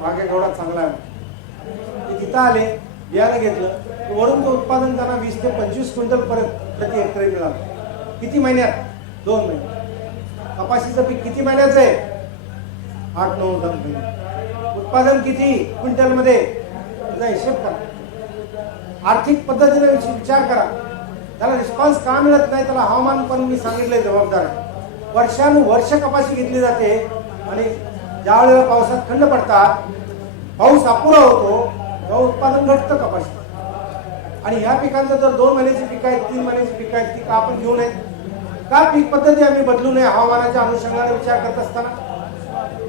बाग्या घेवडा चांगला आहे. ते तिथं आले, बियाणं घेतलं, वरून तो उत्पादन त्यांना 20 ते 25 क्विंटल प्रति हेक्टरी मिळालं. किती महिन्यात? 2 महिने. कपाशीचं पीक किती महिन्याचं आहे? 8-9 महिने. उत्पादन किती क्विंटलमध्ये? त्याचा हिशेब करा. आर्थिक पद्धतीने विचार करा. त्याला रिस्पॉन्स का मिळत नाही? त्याला हवामान पण मी सांगितलंय जबाबदार आहे. वर्षानुवर्ष कपाशी घेतली जाते आणि ज्या वेळेला पावसात खंड पडतात, पाऊस अपुरा होतो, तेव्हा उत्पादन घटतं कपाशी. आणि ह्या पिकांचं जर 2 महिन्याची पिकं आहेत, 3 महिन्याची पिकं आहेत, ती का आपण घेऊ नयेत? का पीक पद्धती आम्ही बदलू नये हवामानाच्या अनुषंगाने विचार करत असताना?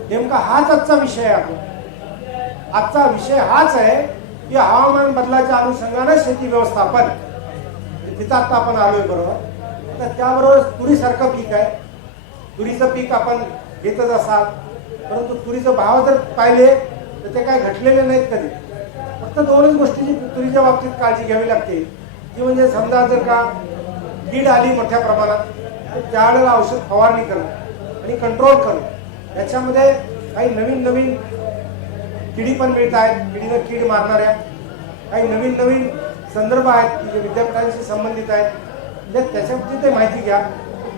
नेमका हाच आजचा विषय आहे. आजचा विषय हाच आहे की हवामान बदलाच्या अनुषंगाने शेती व्यवस्थापन. तिथं आता आपण आलोय बरोबर. तर त्याबरोबर तुरीसारखं पीक आहे. तुरीचं पीक आपण घेतच असाल, परंतु तुरीचे भाव जर पाहिले तर ते काय घटलेले नाहीत कधी. फक्त दोनच गोष्टीची तुरीच्या बाबतीत काळजी घ्यावी लागते, ती म्हणजे समजा जर का कीड आली मोठ्या प्रमाणात तर त्यावेळेला औषध फवारणी करणं आणि कंट्रोल करणं. याच्यामध्ये काही नवीन नवीन किडी पण मिळत आहेत, किडीनं कीड मारणाऱ्या काही नवीन नवीन संदर्भ आहेत की जे विद्यापीठांशी संबंधित आहेत. म्हणजे त्याच्याबद्दल ते माहिती घ्या.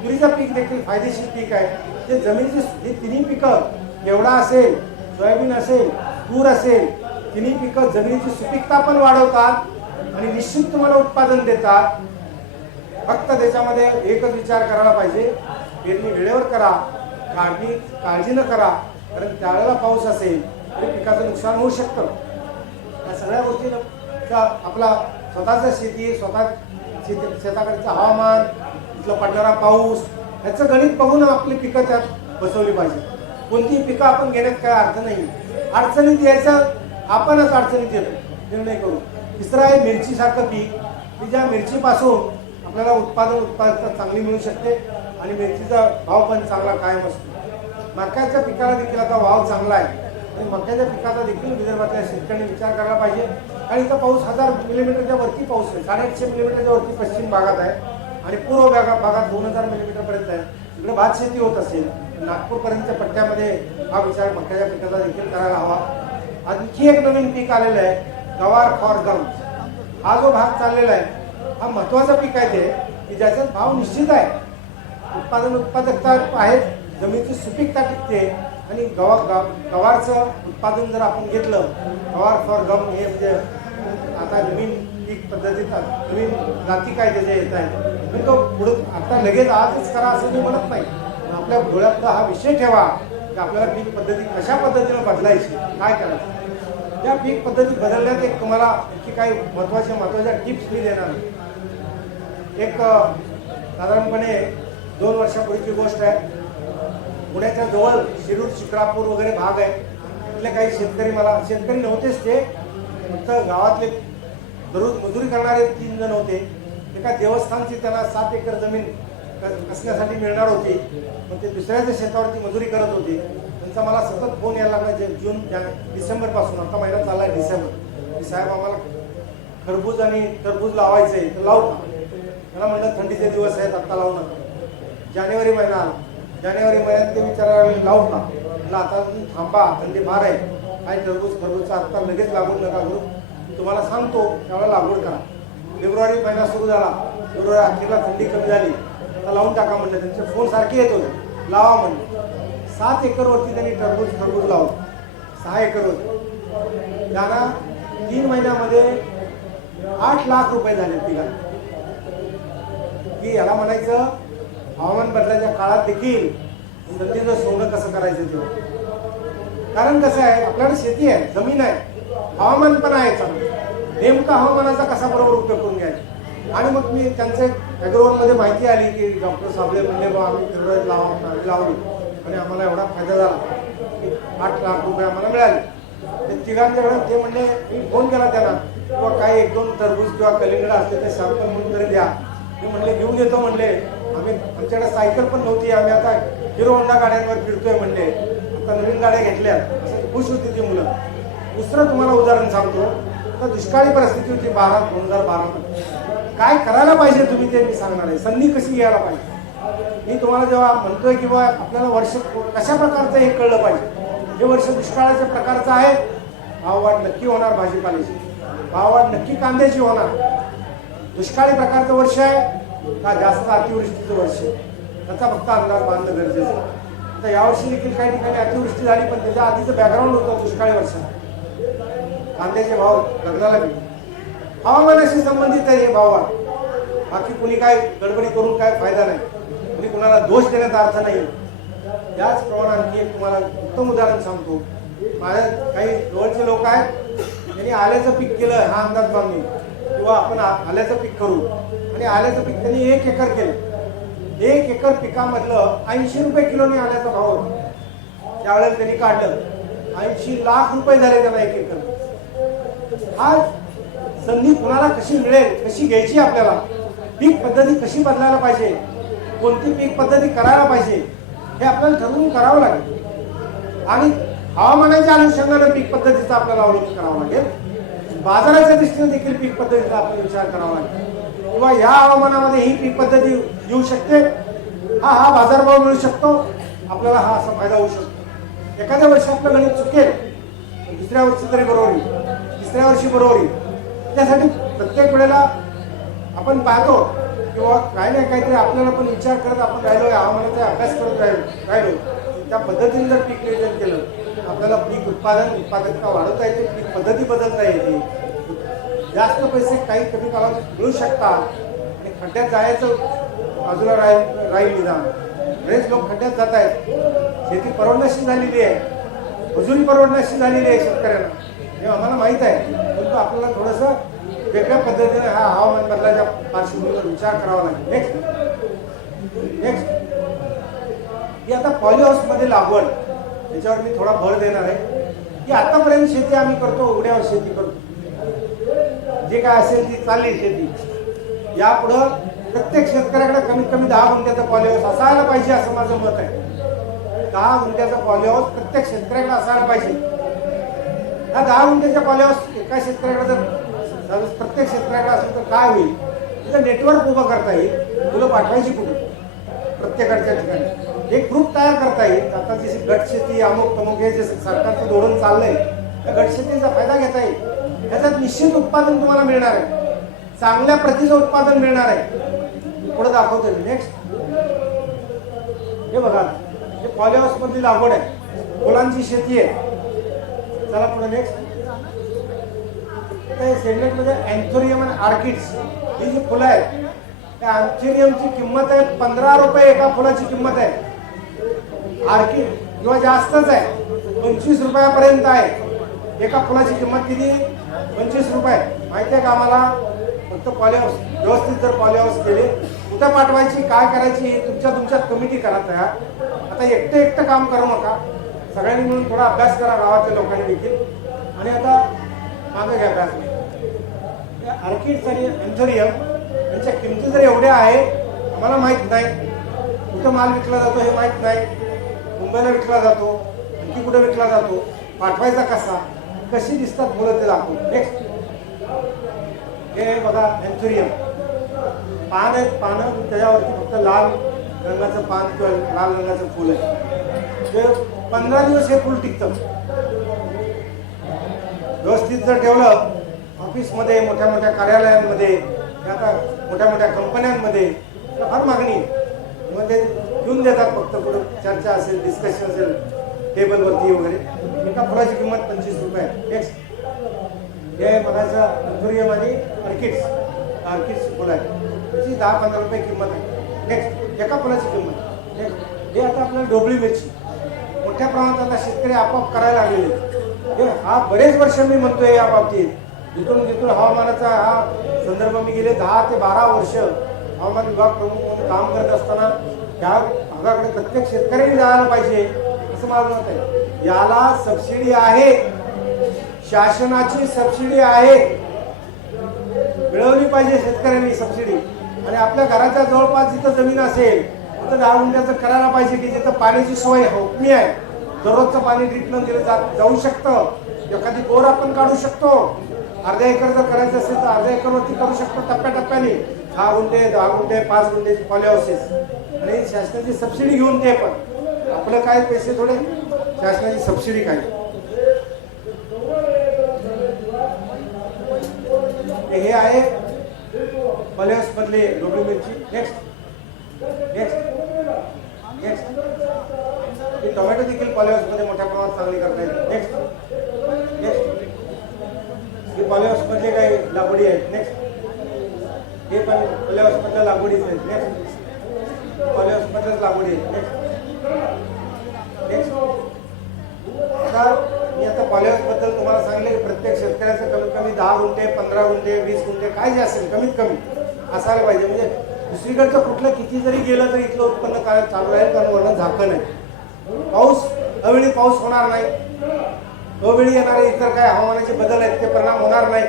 तुरीचं पीक देखील फायदेशीर पीक आहे. जे जमिनीची ही तिन्ही पिकं, घेवडा असेल, सोयाबीन असेल, तूर असेल, तिन्ही पिकं जमिनीची सुपीकता पण वाढवतात आणि निश्चित तुम्हाला उत्पादन देतात. फक्त त्याच्यामध्ये एकच विचार करायला पाहिजे, पेरणी वेळेवर करा, काळजी न करा, कारण त्यावेळेला पाऊस असेल तरी पिकाचं नुकसान होऊ शकतं. या सगळ्या गोष्टीचा आपला स्वतःचा शेती, शेताकडचं हवामान, तिथलं पडणारा पाऊस याचं गणित बघून आपली पिकं त्यात बसवली पाहिजे. कोणतीही पिकं आपण घेण्यात काय अर्थ नाही. अडचणीत यायचं आपणच अडचणीत येतो निर्णय करू. तिसरं आहे मिरचीसारखं पीक की ज्या मिरचीपासून आपल्याला उत्पादकता चांगली मिळू शकते आणि मिरचीचा भाव पण चांगला कायम असतो. मक्याच्या पिकाला देखील आता भाव चांगला आहे आणि मक्याच्या पिकाचा देखील विदर्भातल्या शेतकऱ्यांनी विचार करायला पाहिजे. आणि इथं पाऊस 1000 मिलीमीटरच्या वरती पाऊस आहे, 850 मिलीमीटरच्या वरती पश्चिम भागात आहे आणि पूर्व भागात 2000 मिलीमीटरपर्यंत आहे. इकडे भात शेती होत असेल, नागपूरपर्यंतच्या पट्ट्यामध्ये हा विचार मक्याच्या पिकाचा देखील करायला हवा. आणखी एक नवीन पीक आलेलं आहे गवार फॉर गम. हा जो भाग चाललेला आहे हा महत्वाचा पीक आहे ते की ज्याचा भाव निश्चित आहे, उत्पादकता आहे, जमिनीची सुपीकता टिकते आणि गवारचं उत्पादन जर आपण घेतलं, गवार फॉर गम हे म्हणजे आता नवीन पीक पद्धतीत नवीन जाती काय त्याचे येत आहे. पण तो पुढं आता लगेच आजच करा असं मी म्हणत नाही. आपल्या डोळ्यातला हा विषय ठेवा की आपल्याला पीक पद्धती कशा पद्धतीनं बदलायची, काय करायचं. त्या पीक पद्धती बदलण्यात एक तुम्हाला की काही महत्वाच्या टिप्स मी देणार. एक साधारणपणे 2 वर्षापूर्वीची गोष्ट आहे. पुण्याच्या जवळ शिरूर, शिक्रापूर वगैरे भाग आहे. तिथले काही शेतकरी नव्हतेच, ते फक्त गावातले दररोज मजुरी करणारे 3 जण होते. एका देवस्थानची त्यांना 7 एकर जमीन कसण्यासाठी मिळणार होती, पण ते दुसऱ्याच्या शेतावरती मजुरी करत होते. त्यांचा मला सतत फोन यायला लागला डिसेंबरपासून, आता महिना चालला आहे डिसेंबर, की साहेब आम्हाला खरबूज आणि टरबूज लावायचं आहे तर लावू का. मला म्हणलं थंडीचे दिवस आहेत आता लावू नका. जानेवारी महिन्यात ते विचारायला लावू का. म्हटलं आता तुम्ही थांबा, थंडी फार आहे, काय खरबूजचा आता लगेच लागवड नका करू, तुम्हाला सांगतो त्यावेळेला लागवड करा. फेब्रुवारी महिना सुरू झाला, फेब्रुवारी अखेरला थंडी कमी झाली, आता लावून टाका म्हणलं. त्यांचे फोन सारखे येत होते, लावा म्हणले. 7 एकरवरती त्यांनी खरबूज लावलं, 6 एकरवरती. त्यांना 3 महिन्यामध्ये 8 लाख रुपये झाले पिकाला. की याला म्हणायचं हवामान बदलाच्या काळात देखील नदीचं सोनं कसं करायचं तेव्हा. कारण कसं आहे, आपल्याकडे शेती आहे, जमीन आहे, हवामान पण आहे चांगलं, नेमका हवामानाचा कसा बरोबर उपयोग करून घ्यायचा. आणि मग मी त्यांचे ॲग्रोवनमध्ये माहिती आली की डॉक्टर साबळे म्हणले बा आम्ही फेब्रुवारीत लावली आणि आम्हाला एवढा फायदा झाला की 8 लाख रुपये आम्हाला मिळाले. ते तिघांच्याकडे ते म्हणले, मी फोन केला त्यांना किंवा काही 1-2 टरबूज किंवा कलिंगड असले ते सॅम्पल म्हणून तरी द्या. मी म्हणले घेऊन येतो म्हणले. आमच्याकडे सायकल पण नव्हती, आम्ही आता हिरो होंडा गाड्यांवर फिरतोय म्हणले. आता नवीन गाड्या घेतल्या, खुश होती ती मुलं. दुसरं तुम्हाला उदाहरण सांगतो, तर दुष्काळी परिस्थिती होती 2012 काय करायला पाहिजे तुम्ही ते मी सांगणार आहे. संधी कशी घ्यायला पाहिजे मी तुम्हाला जेव्हा म्हणतोय की बा आपल्याला वर्ष कशा प्रकारचं हे कळलं पाहिजे. हे वर्ष दुष्काळाच्या प्रकारचं आहे, भाववाढ नक्की होणार भाजीपाल्याची, भाववाढ नक्की कांद्याची होणार. दुष्काळी प्रकारचं वर्ष आहे का जास्त अतिवृष्टीचं वर्ष, त्याचा फक्त अंदाज बांधणं गरजेचं आहे. आता यावर्षी देखील काही ठिकाणी अतिवृष्टी झाली, पण त्याच्या आधीचं बॅकग्राऊंड होतं दुष्काळी वर्षात. कांद्याचे भाव गगनाला गेले. हवामानाशी संबंधित आहे हे भाववाढ. बाकी कुणी काय गडबडी करून काय फायदा नाही, कुणी कुणाला दोष देण्याचा अर्थ नाही. त्याचप्रमाणे आणखी एक तुम्हाला उत्तम उदाहरण सांगतो. माझ्या काही जवळचे लोक आहेत, त्यांनी आल्याचं पीक केलं हा अंदाज बांधून, किंवा आपण आल्याचं पीक करू, आणि आल्याचं पीक त्यांनी 1 एकर केलं. 1 एकर पिकामधलं 80 रुपये किलोने आल्याचा भाव होता. त्यावेळेला त्यांनी काढलं 80 लाख रुपये झाले त्यांना 1 एकर. हा संधी कुणाला कशी मिळेल, कशी घ्यायची, आपल्याला पीक पद्धती कशी बदलायला पाहिजे, कोणती पीक पद्धती करायला पाहिजे हे आपल्याला ठरवून करावं लागेल. आणि हवामानाच्या अनुषंगाने पीक पद्धतीचा आपल्याला अवलंब करावा लागेल. बाजाराच्या दृष्टीने देखील पीक पद्धतीचा आपण विचार करावा लागेल किंवा या हवामानामध्ये ही पीक पद्धती येऊ शकते, हा बाजारभाव मिळू शकतो, आपल्याला हा असा फायदा होऊ शकतो. एखाद्या वर्षी आपलं गणित चुकेल, दुसऱ्या वर्षी तरी बरोबर येईल, तिसऱ्या वर्षी बरोबर येईल. त्यासाठी प्रत्येक वेळेला आपण पाहतो किंवा काही नाही काहीतरी आपल्याला पण विचार करत आपण राहिलो, हवामानाचा अभ्यास करत राहिलो त्या पद्धतीने जर पीक नियोजन केलं आपल्याला पीक उत्पादकता वाढवता येते, पीक पद्धती बदलता येते, जास्त पैसे काही कमी कालावधीत मिळू शकतात आणि खड्ड्यात जायचं बाजूला राहील निदान. बरेच लोक खड्ड्यात जात आहेत, शेती परवडण्याशी झालेली आहे, मजुरी परवडण्याशी झालेली आहे शेतकऱ्यांना, हे आम्हाला माहीत आहे. परंतु आपल्याला थोडंसं वेगळ्या पद्धतीने हा हवामान बदलाच्या पार्श्वभूमीवर विचार करावा लागेल. नेक्स्ट ही आता पॉलीहाऊसमध्ये लागवड, याच्यावर मी थोडा भर देणार आहे की आतापर्यंत शेती आम्ही करतो, उघड्यावर शेती करतो, जे काय असेल ती चालली शेती. यापुढं प्रत्येक शेतकऱ्याकडे कमीत कमी 10 गुंठ्याचा पॉलीहाऊस असायला पाहिजे असं माझं मत आहे. 10 गुंठ्याचा पॉलीहाऊस प्रत्येक शेतकऱ्याकडे असायला पाहिजे. हा 10 गुंठ्याचा पॉलीहाऊस एका शेतकऱ्याकडे जर प्रत्येक शेतकऱ्याकडे असेल तर काय होईल, तिथं नेटवर्क उभं करता येईल, मुलं पाठवायची कुठे प्रत्येकाच्या ठिकाणी एक ग्रुप तयार करता येईल. आता जशी गटशेती अमुक तमुक हे जे सरकारचं धोरण चाललंय त्या गटशेतीचा फायदा घेता येईल. त्याच्यात निश्चित उत्पादन तुम्हाला मिळणार आहे, चांगल्या प्रतीचं उत्पादन मिळणार आहे. पुढे दाखवतो मी. नेक्स्ट हे बघा, हे पॉलीहाऊस मधली लागवड आहे, फुलांची शेती आहे. चला पुढे नेक्स्ट. सेगमेंटमध्ये अँथोरियम आणि ऑर्किड्स ही जी फुलं आहेत त्या अँथोरियमची किंमत आहे 15 रुपये एका फुलाची किंमत आहे. ऑर्किड किंवा जास्तच आहे, 25 रुपयापर्यंत आहे एका फुलाची किंमत. किती? 25 रुपये. माहिती आहे का आम्हाला? फक्त पॉलीहाऊस व्यवस्थित जर पॉलीहाऊस केले, कुठं पाठवायची, काय करायची, तुमच्यात कमिटी करा तयार. आता एकटं काम करू नका, सगळ्यांनी मिळून थोडा अभ्यास करा, गावाच्या लोकांनी देखील. आणि आता मागे घ्या अभ्यास. ऑर्किड्स आणि अँथोरियम यांच्या किमती जर एवढ्या आहे, आम्हाला माहीत नाही कुठं माल विकला जातो हे माहीत नाही. मुंबईला विकला जातो, आणखी कुठं विकला जातो, पाठवायचा कसा, कशी दिसतात फुलं ते दाखवू. नेक्स्ट हे बघा, अँथोरियम पान आहेत, पानं त्याच्यावरती फक्त लाल रंगाचं पान किंवा लाल रंगाचं फुल आहे. ते 15 दिवस हे फुल टिकतं. व्यवस्थित जर ठेवलं ऑफिसमध्ये, मोठ्या मोठ्या कार्यालयांमध्ये, आता मोठ्या मोठ्या कंपन्यांमध्ये फार मागणी मग ते घेऊन देतात. फक्त पुढे चर्चा असेल, डिस्कशन असेल टेबलवरती वगैरे. एका फुलाची किंमत 25 रुपये आहे. नेक्स्ट हे बघायचं अँथोरियम आणि ऑर्किड्स फुलं आहे, त्याची 10-15 रुपये किंमत आहे. नेक्स्ट एका फुलाची किंमत. नेक्स्ट हे आता आपल्याला ढोबळी मिरची मोठ्या प्रमाणात आता शेतकरी आपोआप करायला लागलेले. हा बरेच वर्ष मी म्हणतोय या बाबतीत. जिथून हवामानाचा हा संदर्भ मी गेले 10 ते 12 वर्ष हवामान विभाग प्रमुख म्हणून काम करत असताना त्या भागाकडे प्रत्येक शेतकऱ्यांनी जायला पाहिजे असं माझं मत आहे. याला सबसिडी आहे, शासनाची सबसिडी आहे, मिळवली पाहिजे शेतकऱ्यांनी सबसिडी. आणि आपल्या घराच्या जवळपास जिथं जमीन असेल तिथं 10 गुंठ्याचं करायला पाहिजे की जिथं पाण्याची सोय हुकमी आहे, दररोजचं पाणी ट्रीटमेंट केलं जाऊ शकतं. एखादी बोर आपण काढू शकतो. अर्धा एकर जर करायचं असेल तर अर्धा एकरवरती करू शकतो टप्प्याटप्प्याने. 6 गुंठे, 10 गुंठे, 5 गुंठेची पॉलीहाऊसेस आणि शासनाची सबसिडी घेऊन ते पण आपलं काय पैसे थोडे, शासनाची सबसिडी काय. हे आहे पॉलीहाऊस मधले ढोबळी मिरची. नेक्स्ट हे टोमॅटो देखील पॉलीहाऊस मध्ये मोठ्या प्रमाणात चांगली करता येते. नेक्स्ट हे पॉलीहाऊस मधले काही लागवडी आहेत. नेक्स्ट हे पण पॉलीहाऊस मधल्या लागवडीच आहेत. नेक्स्ट पॉलीहाऊस मधल्याच लागवडी आहेत. नेक्स्ट आता मी आता पॉलीहाऊस बद्दल तुम्हाला सांगले की प्रत्येक शेतकऱ्याचं कमीत कमी 10 गुंठे, 15 गुंठे, 20 गुंठे काय जे असेल कमीत कमी असायला पाहिजे. म्हणजे दुसरीकडचं कुठलं किती जरी गेलं तरी इथलं उत्पन्न काय चालू राहील, कारण वरण झाकण आहे. पाऊस अवेळी पाऊस होणार नाही, अवेळी येणारे इतर काय हवामानाचे बदल आहेत ते परिणाम होणार नाही.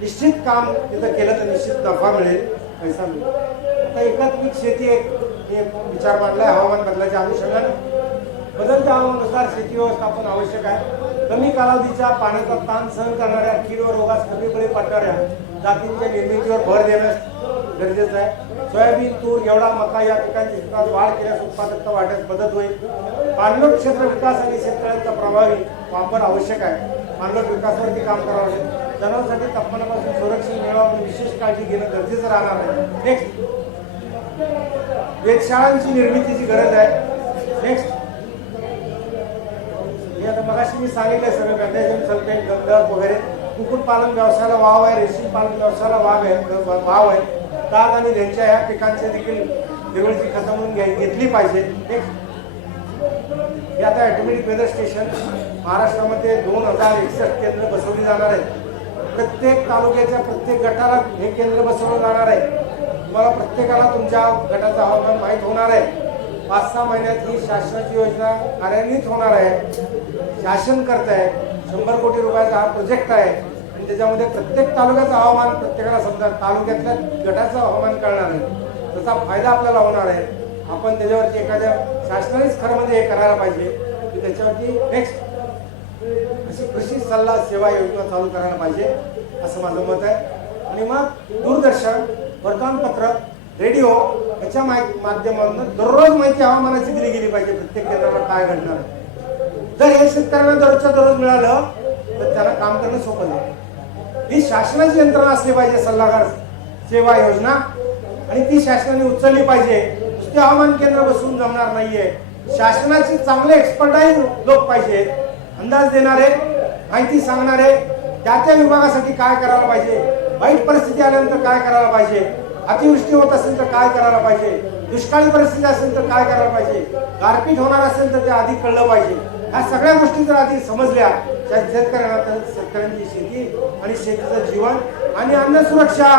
निश्चित काम तिथं केलं तर निश्चित नफा मिळेल, पैसा मिळेल. आता एकात्मिक शेती एक विचार मांडलाय हवामान बदलाच्या अनुषंगाने. बदलत्या हवामानानुसार शेती व्यवस्थापन आवश्यक आहे. कमी कालावधीच्या पाण्याचा ताण सहन करणाऱ्या कीड व रोगास कमी बळी पडणाऱ्या जातींच्या निर्मितीवर भर देणं गरजेचं आहे. सोयाबीन, तूर, घेवडा, मका या पिकांची क्षेत्रात वाढ केल्यास उत्पादकता वाढण्यास मदत होईल. पाणलोट क्षेत्र विकास आणि शेतकऱ्यांचा प्रभावी वापर आवश्यक आहे. पाणलोट विकासावरती काम करावं लागेल. जनावरांसाठी तापमानापासून संरक्षण मिळावं म्हणून विशेष काळजी घेणं गरजेचं राहणार आहे. नेक्स्ट, वेधशाळांची निर्मितीची गरज आहे. नेक्स्ट, हे आता मगाशी मी सांगितलंय सगळं मॅग्नेशियम सल्फेट, गंधक वगैरे. कुक्कुटपालन व्यवसायाला वाव आहे. रेशीम पालन व्यवसायाला वाव आहे. ताग आणि रेंच्या ह्या पिकांचे देखील हिरवळीची खतं म्हणून घेतली पाहिजे. नेक्स्ट, हे आता ऑटोमॅटिक वेदर स्टेशन महाराष्ट्रामध्ये 2061 केंद्र बसवली जाणार आहेत. प्रत्येक तालुक्याच्या प्रत्येक गटाला हे केंद्र बसवलं जाणार आहे. तुम्हाला प्रत्येकाला तुमच्या गटाचं हवामान माहीत होणार आहे. 5-6 महिन्यात ही शासनाची योजना कार्यान्वित होणार आहे. शासन करत आहे. 100 कोटी रुपयाचा हा प्रोजेक्ट आहे आणि त्याच्यामध्ये प्रत्येक तालुक्याचं हवामान प्रत्येकाला समजा तालुक्यातल्या गटाचं हवामान कळणार आहे. त्याचा फायदा आपल्याला होणार आहे. आपण त्याच्यावरती एखाद्या शासनानेच खरं म्हणजे हे करायला पाहिजे की त्याच्यावरती नेक्स्ट अशी कृषी सल्ला सेवा योजना चालू करायला पाहिजे असं माझं मत आहे. आणि मग दूरदर्शन, वर्तमानपत्र, रेडिओ याच्या माध्यमातून दररोज माहिती हवामानाची दिली गेली पाहिजे. प्रत्येक केंद्रावर काय घडणार आहे. जर हे शेतकऱ्यांना दररोजच्या दररोज मिळालं तर त्यांना काम करणं सोपं जाईल. ही शासनाची यंत्रणा असली पाहिजे, सल्लागार सेवा योजना, आणि ती शासनाने उचलली पाहिजे. नुसते हवामान केंद्र बसून जमणार नाहीये. शासनाचे चांगले एक्सपर्टाईज लोक पाहिजे, अंदाज देणारे, माहिती सांगणारे, त्या विभागासाठी काय करायला पाहिजे, वाईट परिस्थिती आल्यानंतर काय करायला पाहिजे, अतिवृष्टी होत असेल तर काय करायला पाहिजे, दुष्काळी परिस्थिती असेल तर काय करायला पाहिजे, गारपीट होणार असेल तर ते आधी कळलं पाहिजे. ह्या सगळ्या गोष्टी जर आधी समजल्या शेतकऱ्यांना तर शेतकऱ्यांची शेती आणि शेतीचं जीवन आणि अन्न सुरक्षा,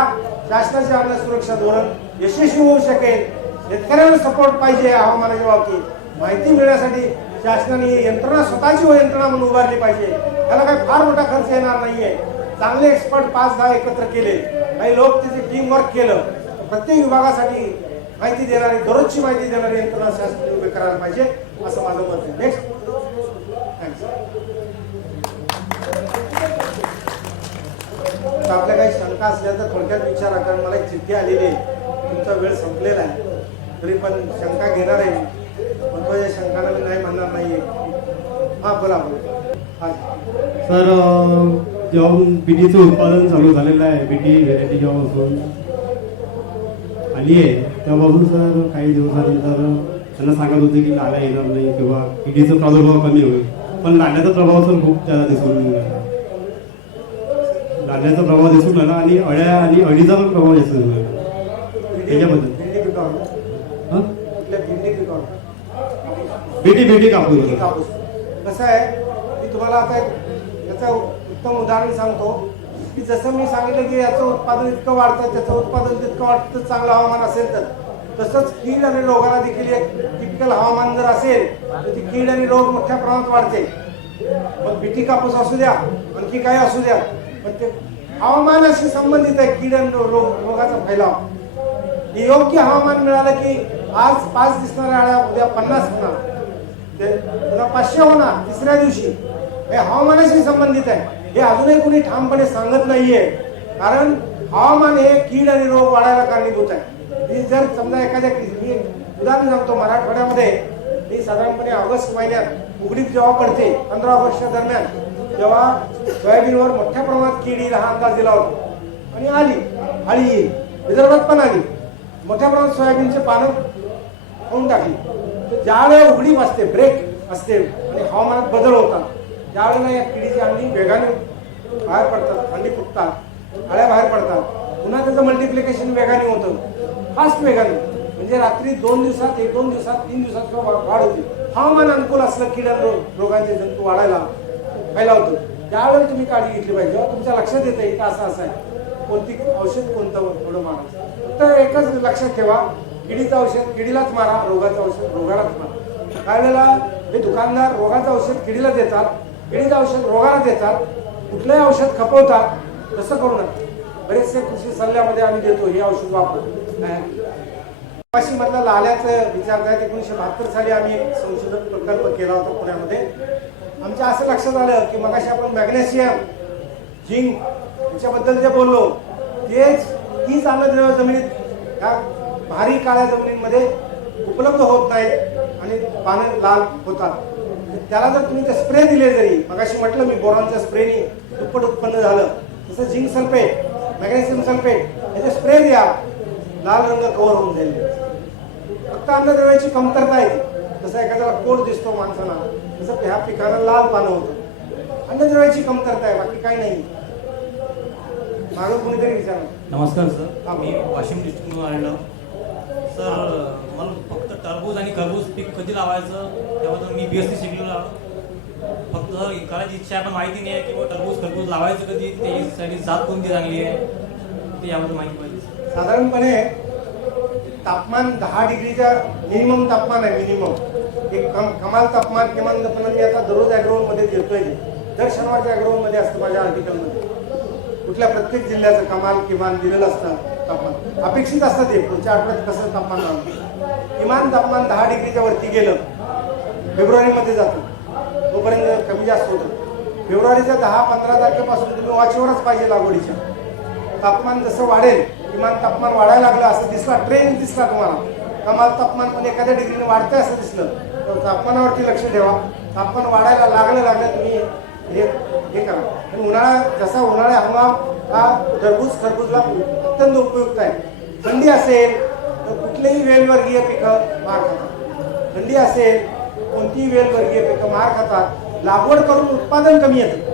शासनाचे अन्न सुरक्षा धोरण यशस्वी होऊ शकेल. शेतकऱ्यांना सपोर्ट पाहिजे. हवामानाच्या बाबतीत माहिती मिळण्यासाठी शासनाने यंत्रणा स्वतःची यंत्रणा म्हणून उभारली पाहिजे. त्याला काही फार मोठा खर्च येणार नाहीये. चांगले एक्सपर्ट 5-10 एकत्र केले, काही लोक त्याचे टीम वर्क केलं, प्रत्येक विभागासाठी माहिती देणारी, दररोजची माहिती देणारी यंत्रणा शासनाने उभी करायला पाहिजे असं माझं मत आहे. नेक्स्ट, आपल्या काही शंका असल्या तर थोडक्यात विचारा, कारण मला एक चिठ्ठी आलेली आहे. तुमचा वेळ संपलेला आहे तरी पण शंका घेणार आहे. महत्वाच्या शंकाला मी नाही म्हणणार नाहीये. हा बोला बोला. सर, जेव्हा बीटीचं उत्पादन चालू झालेलं आहे, बीटी व्हेरायटी जेव्हापासून आली आहे तेव्हापासून सर काही दिवसानंतर त्यांना सांगत होते की लाल्या येणार नाही किंवा किडीचा प्रादुर्भाव कमी होईल. पण लाल्याचा प्रभाव सर खूप जास्त दिसून लागला. लाल्याचा प्रभाव दिसून लागला आणि अळ्या आणि अळीचा पण प्रभाव जास्त दिसून लागला. त्याच्याबद्दल बीटी कापूस कसं आहे की तुम्हाला आता याचं उत्तम उदाहरण सांगतो की जसं मी सांगितलं की याचं उत्पादन इतकं वाढतं, त्याचं उत्पादन तितकं वाढतं चांगलं हवामान असेल तर, तसंच कीड आणि रोगाला देखील एक टिपिकल हवामान जर असेल तर ती कीड आणि रोग मोठ्या प्रमाणात वाढते. मग बीटी कापूस असू द्या, आणखी काही असू द्या, पण ते हवामानाशी संबंधित आहे. कीड आणि रोगाचा फैलाव. योग्य हवामान मिळालं की आज 5 दिसणाऱ्या अळ्या उद्या 50 होणार, पुन्हा 500 होणार तिसऱ्या दिवशी. हे हवामानाशी संबंधित आहे. हे अजूनही कोणी ठामपणे सांगत नाहीये, कारण हवामान हे कीड आणि रोग वाढायला कारणीभूत आहे. जर समजा एखाद्या मी उदाहरण सांगतो, मराठवाड्यामध्ये मी साधारणपणे ऑगस्ट महिन्यात उघडीप जेव्हा पडते 15 ऑगस्टच्या दरम्यान, तेव्हा सोयाबीनवर मोठ्या प्रमाणात कीड येईल हा अंदाज दिला होता आणि आली. अळी येईल, विदर्भात पण आली. मोठ्या प्रमाणात सोयाबीनचे पानं होऊन टाकली. ज्यावेळेला उघडीप असते, ब्रेक असते आणि हवामानात बदल होतात, त्यावेळेला या किडीची अंडी वेगाने बाहेर पडतात, अंडी फुटतात, अळ्या बाहेर पडतात. पुन्हा त्याचं मल्टिप्लिकेशन वेगाने होतं, फास्ट वेगाने. म्हणजे रात्री 2 दिवसात, 1-2 दिवसात, 3 दिवसात किंवा वाढ होते. हवामान अनुकूल असलं किडा रोगांचे जंतू वाढायला फैलावतं. त्यावेळेला तुम्ही काळजी घेतली पाहिजे. जेव्हा तुमच्या लक्षात येतं की असं असं आहे, कोणती औषध कोणतं थोडं मारायचं, तर एकच लक्षात ठेवा, किडीचं औषध किडीलाच मारा, रोगाचं औषध रोगालाच मारा. काही वेळेला हे दुकानदार रोगाचं औषध किडीला देतात, किडीचं औषध रोगाला देतात, कुठलंही औषध खपवतात. तसं करू नका. बरेचसे कृषी सल्ल्यामध्ये आम्ही देतो हे औषध वापरू. वाशी मधला लाल्याचं विचारतायत 1972 साली आम्ही एक संशोधन प्रकल्प केला होता पुण्यामध्ये. आमच्या असं लक्षात आलं की मगाशी आपण मॅग्नेशियम झिंक याच्याबद्दल जे बोललो तीच अन्नद्रव्य जमिनीत ह्या भारी काळ्या जमिनींमध्ये उपलब्ध होत नाहीत आणि पानं लाल होतात. त्याला जर तुम्ही ते स्प्रे दिले, जरी मगाशी म्हटलं मी बोरॉनच्या स्प्रेनी दुप्पट उत्पन्न झालं, तसं झिंक सल्फेट मॅग्नेशियम सल्फेट याचे स्प्रे द्या, लाल रंग कव्हर होऊन जाईल. फक्त अन्नद्रव्याची कमतरता आहे. जसं एखाद्याला कोट दिसतो माणसाला, तसं ह्या पिकाला लाल पानं होतं. अन्नद्रव्याची कमतरता आहे, बाकी काही नाही. मागं कोणीतरी विचारलं. नमस्कार सर, मी वाशिम डिस्ट्रिक्टमधून आलेलो. सर मला फक्त टरबूज आणि खरबूज पीक कधी लावायचं त्याबद्दल मी BSc शिकलेलो आहे. फक्त सर करायची इच्छा आहे पण माहिती नाही आहे की मग टरबूज खरबूज लावायचं कधी, त्यासाठी जात कोणती चांगली आहे ते याबद्दल माहिती पाहिजे. साधारणपणे तापमान 10 डिग्रीच्या मिनिमम तापमान आहे. मिनिमम एक कमाल तापमान किमान तापमान मी आता दररोज ॲग्रोमध्ये देतोय. दर शनिवारच्या ॲग्रोमध्ये असतं माझ्या आर्टिकलमध्ये. कुठल्या प्रत्येक जिल्ह्याचं कमाल किमान दिलेलं असतं तापमान. अपेक्षित असतं ते पुढच्या आठवड्यात कसं तापमान राहतं. किमान तापमान 10 डिग्रीच्या वरती गेलं फेब्रुवारीमध्ये जातं, तोपर्यंत कमी जास्त होतं. फेब्रुवारीच्या 10-15 तारखेपासून तुम्ही वॉचवरच पाहिजे लागवडीच्या. तापमान जसं वाढेल, किमान तापमान वाढायला लागलं असं दिसला, ट्रेंड दिसला तुम्हाला, कमाल तापमान पण एखाद्या डिग्रीने वाढतंय असं दिसलं तर तापमानावरती लक्ष ठेवा. तापमान वाढायला लागलं तुम्ही हे करा. आणि जसा उन्हाळा हंगाम हा टरबूज खरबूजला अत्यंत उपयुक्त आहे. थंडी असेल तर कुठलेही वेलवर्गीय पिकं मार खातात. थंडी असेल कोणतीही वेलवर्गीय पिकं मार खातात. लागवड करून उत्पादन कमी येतं.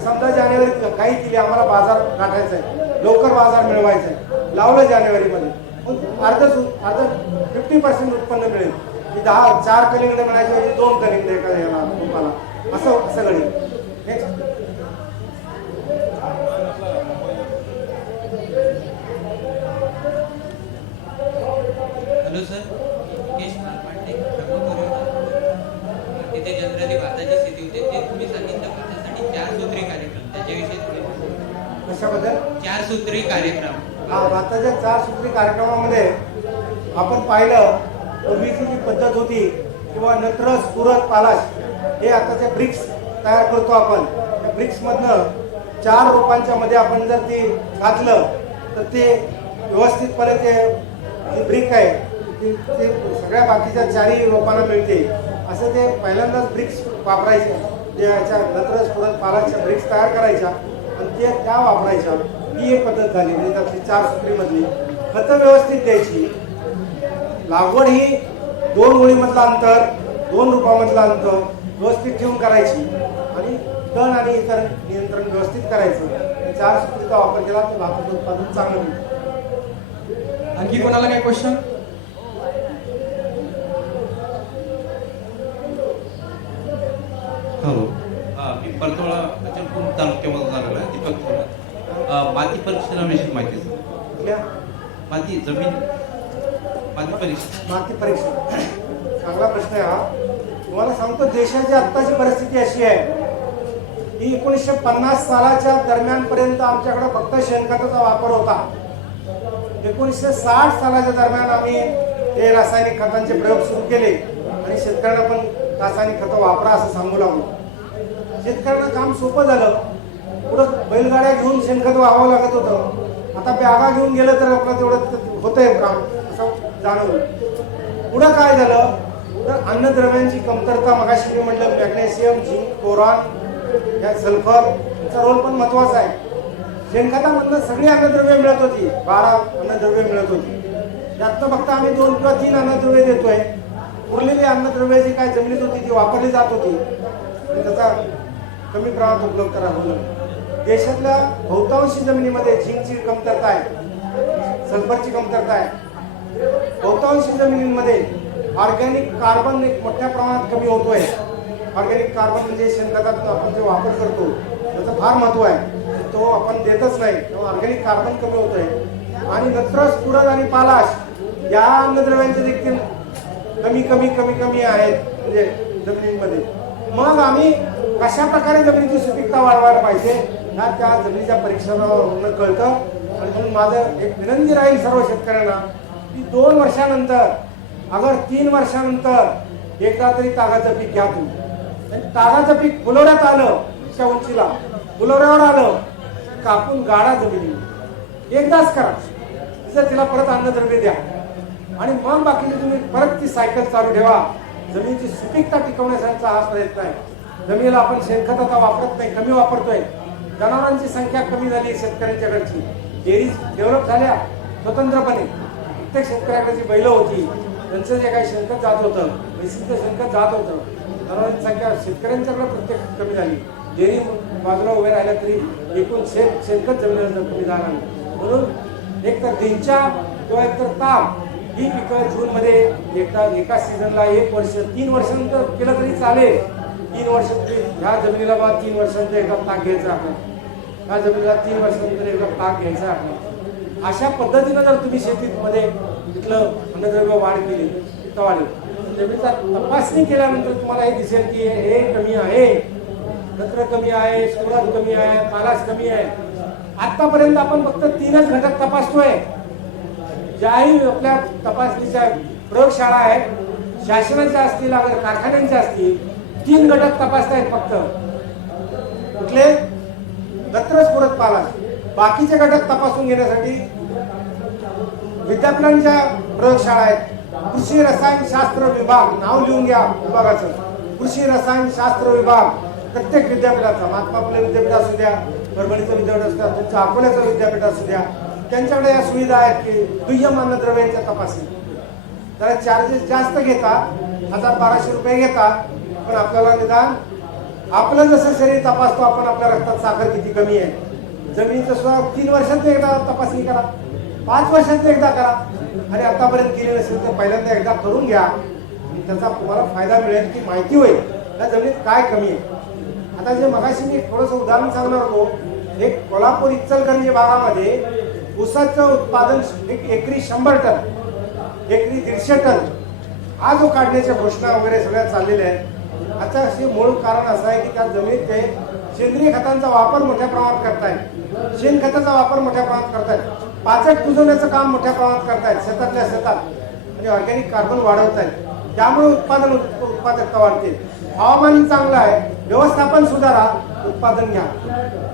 समजा जानेवारीत काही दिली, आम्हाला बाजार गाठायचा आहे, लवकर बाजार मिळवायचा आहे, लावलं जानेवारीमध्ये, पण अर्ध 50% उत्पन्न मिळेल. की 4 कलिंगडे म्हणायचे 2 कलिंगडे एखाद्या तुम्हाला असं घडेल. Next. Hello sir, Mukesh Pandey. तिथे जनरली भाताची स्थिती होते ते तुम्ही सांगितलं, पण त्यासाठी 4 सूत्री कार्यक्रम, त्याच्याविषयी थोडे कशाबद्दल? 4 सूत्री कार्यक्रम. हा, भाताच्या 4 सूत्री कार्यक्रमामध्ये आपण पाहिलं पूर्वीची जी पद्धत होती किंवा नत्रस पुरत पालाश हे आताच्या ब्रिक्स तयार करतो आपण. त्या ब्रिक्समधनं 4 रोपांच्या मध्ये आपण जर ते घातलं तर ते व्यवस्थितपणे ते जी ब्रिक आहे ते सगळ्या बाकीच्या 4ही रोपांना मिळते. असं ते पहिल्यांदाच ब्रिक्स वापरायचे, जे याच्या नत्रस पुरत पालाशच्या ब्रिक्स तयार करायच्या आणि ते त्या वापरायच्या. ही एक पद्धत झाली. म्हणजे त्यातली 4 सूत्रीमधली खतं व्यवस्थित द्यायची. लागवड ही 2 ओळीमधलं अंतर, 2 रोपामधलं अंतर व्यवस्थित ठेवून करायची आणि तण आणि इतर नियंत्रण व्यवस्थित करायचं. 4 सूत्रीचा वापर केला तर भाताचं उत्पादन चांगलं मिळतं. आणखी कोणाला काही क्वेश्चन? हॅलो, मी परतोळा अचलपूर तालुक्यामधून आलेलो आहे. दीपक थोरात. माती परीक्षणाविषयी माहिती सर. कुठल्या? माती जमीन माती परीक्षा. माती परीक्षा चांगला प्रश्न आहे हा. तुम्हाला सांगतो, देशाची आत्ताची परिस्थिती अशी आहे की 1950 सालाच्या दरम्यानपर्यंत आमच्याकडे फक्त शेणखताचा वापर होता. 1960 सालाच्या दरम्यान आम्ही हे रासायनिक खतांचे प्रयोग सुरू केले आणि शेतकऱ्यांना पण रासायनिक खतं वापरा असं सांगू लागलो. शेतकऱ्यांना काम सोपं झालं. पुढं बैलगाड्या घेऊन शेणखत वाहावं लागत होतं. आता बॅगा घेऊन गेलं तर आपलं तेवढं होतंय काम असं जाणवलं. पुढं काय झालं तर अन्नद्रव्यांची कमतरता. मगाशी मी म्हटलं मॅग्नेशियम, झिंक, बोरॉन, या सल्फर याचा रोल पण महत्वाचा आहे. शेणखतामधनं सगळी अन्नद्रव्य मिळत होती, 12 अन्नद्रव्य मिळत होती. त्यातनं फक्त आम्ही 2 किंवा 3 अन्नद्रव्य देतोय. उरलेली अन्नद्रव्य जी काय जमिनीत होती ती वापरली जात होती आणि त्याचा कमी प्रमाणात उपलब्ध राहतो. देशातल्या बहुतांशी जमिनीमध्ये झिंकची कमतरता आहे, सल्फरची कमतरता आहे. बहुतांशी जमिनींमध्ये ऑर्गॅनिक कार्बन एक मोठ्या प्रमाणात कमी होतोय. ऑर्गॅनिक कार्बन म्हणजे शेणखतात आपण जे वापर करतो त्याचं फार महत्व आहे. तो आपण देतच नाही, तेव्हा ऑर्गॅनिक कार्बन कमी होतोय. आणि नत्रस पुरद आणि पालाश या अन्नद्रव्यांचे देखील कमी आहेत म्हणजे जमिनींमध्ये. मग आम्ही कशा प्रकारे जमिनीची सुपीकता वाढवायला पाहिजे ना त्या जमिनीच्या परीक्षणावरून कळतं. आणि म्हणून माझं एक विनंती राहील सर्व शेतकऱ्यांना की 2 वर्षानंतर अगर 3 वर्षानंतर एकदा तरी तागाचं पीक घ्या तुम्ही. आणि तागाचं पीक फुलवड्यात आलं, त्या उंचीला फुलवड्यावर आलं, कापून गाडा जमिनी एकदाच करा. जर तिला परत अन्नद्रव्य द्या आणि मग बाकीची तुम्ही परत ती सायकल चालू ठेवा. जमिनीची सुपीकता टिकवण्याचा हा प्रयत्न आहे. जमिनीला आपण शेणखत आता वापरत नाही, कमी वापरतोय. जनावरांची संख्या कमी झाली शेतकऱ्यांच्याकडची. डेअरी डेव्हलप झाल्या स्वतंत्रपणे. प्रत्येक शेतकऱ्याकडची बैल होती, त्यांचं जे काही शेणखत जात होतं, म्हैसीचं शेणखत जात होतं. जनावरांची संख्या शेतकऱ्यांच्याकडे प्रत्येक कमी झाली. डेअरी बाजूला उभे राहिल्या तरी एकूण शेणखत जमिनीला कमी झाला नाही. म्हणून एक तर दिनच्या किंवा एकतर ताप ही पिकं जूनमध्ये एकदा एका सीझनला 1 वर्ष 3 वर्षानंतर केलं तरी चालेल. 3 वर्ष ह्या जमिनीला बा 3 वर्षानंतर एकदा ताक घ्यायचा आपण, ह्या जमिनीला 3 वर्षानंतर एकदा ताक घ्यायचा आपण. अशा पद्धतीनं जर तुम्ही शेतीमध्ये तिथलं अन्नद्रव्य वाढ केली, पिकं वाढली, जमिनीचा तपासणी केल्यानंतर तुम्हाला हे दिसेल की हे कमी आहे, नत्र कमी आहे, स्फुरद कमी आहे, पालाश कमी आहे. आतापर्यंत आपण फक्त 3च घटक तपासतोय. ज्याही आपल्या तपासणीच्या प्रयोगशाळा आहेत, शासनाच्या असतील अगर कारखान्यांच्या असतील, 3 घटक तपासतायत फक्त. कुठले? नत्र, स्फुरद, पालाश. बाकीचे घटक तपासून घेण्यासाठी विद्यापीठांच्या प्रयोगशाळा आहेत. कृषी रसायनशास्त्र विभाग, नाव लिहून घ्या विभागाचं. कृषी रसायनशास्त्र विभाग प्रत्येक विद्यापीठाचा, महात्मा फुले विद्यापीठ असू द्या, परभणीचं विद्यापीठ असू द्या, तुमचं अकोल्याचं विद्यापीठ असू द्या, त्यांच्याकडे या सुविधा आहेत की दुय्यम अन्नद्रव्यांच्या तपासणी. त्याला चार्जेस जास्त घेतात, 1000-1200 रुपये घेतात. पण आपल्याला निदान आपलं जसं शरीर तपासतो आपण, आपल्या रक्तात साखर किती कमी आहे, जमिनीचं सुद्धा 3 वर्षात एकदा तपासणी करा, 5 वर्षात एकदा करा. आणि आतापर्यंत केली नसेल तर पहिल्यांदा एकदा करून घ्या. त्याचा तुम्हाला फायदा मिळेल की माहिती होईल त्या जमिनीत काय कमी आहे. आता जे मगाशी मी थोडंसं उदाहरण सांगणार होतो, एक कोल्हापूर इचलकरंजी भागामध्ये ऊसाचं उत्पादन एकरी 100 टन, एकरी 150 टन हा जो काढण्याच्या घोषणा वगैरे सगळ्या चाललेल्या आहेत. आता असे मूळ कारण असं आहे की त्या जमिनीत ते सेंद्रिय खतांचा वापर मोठ्या प्रमाणात करतायत, शेणखताचा वापर मोठ्या प्रमाणात करतायत, पाचट कुजवण्याचं काम मोठ्या प्रमाणात करतायत शेतातल्या शेतात, आणि ऑर्गॅनिक कार्बन वाढवतायत. त्यामुळे उत्पादकता वाढते. हवामान चांगलं आहे, व्यवस्थापन सुधारा, उत्पादन घ्या.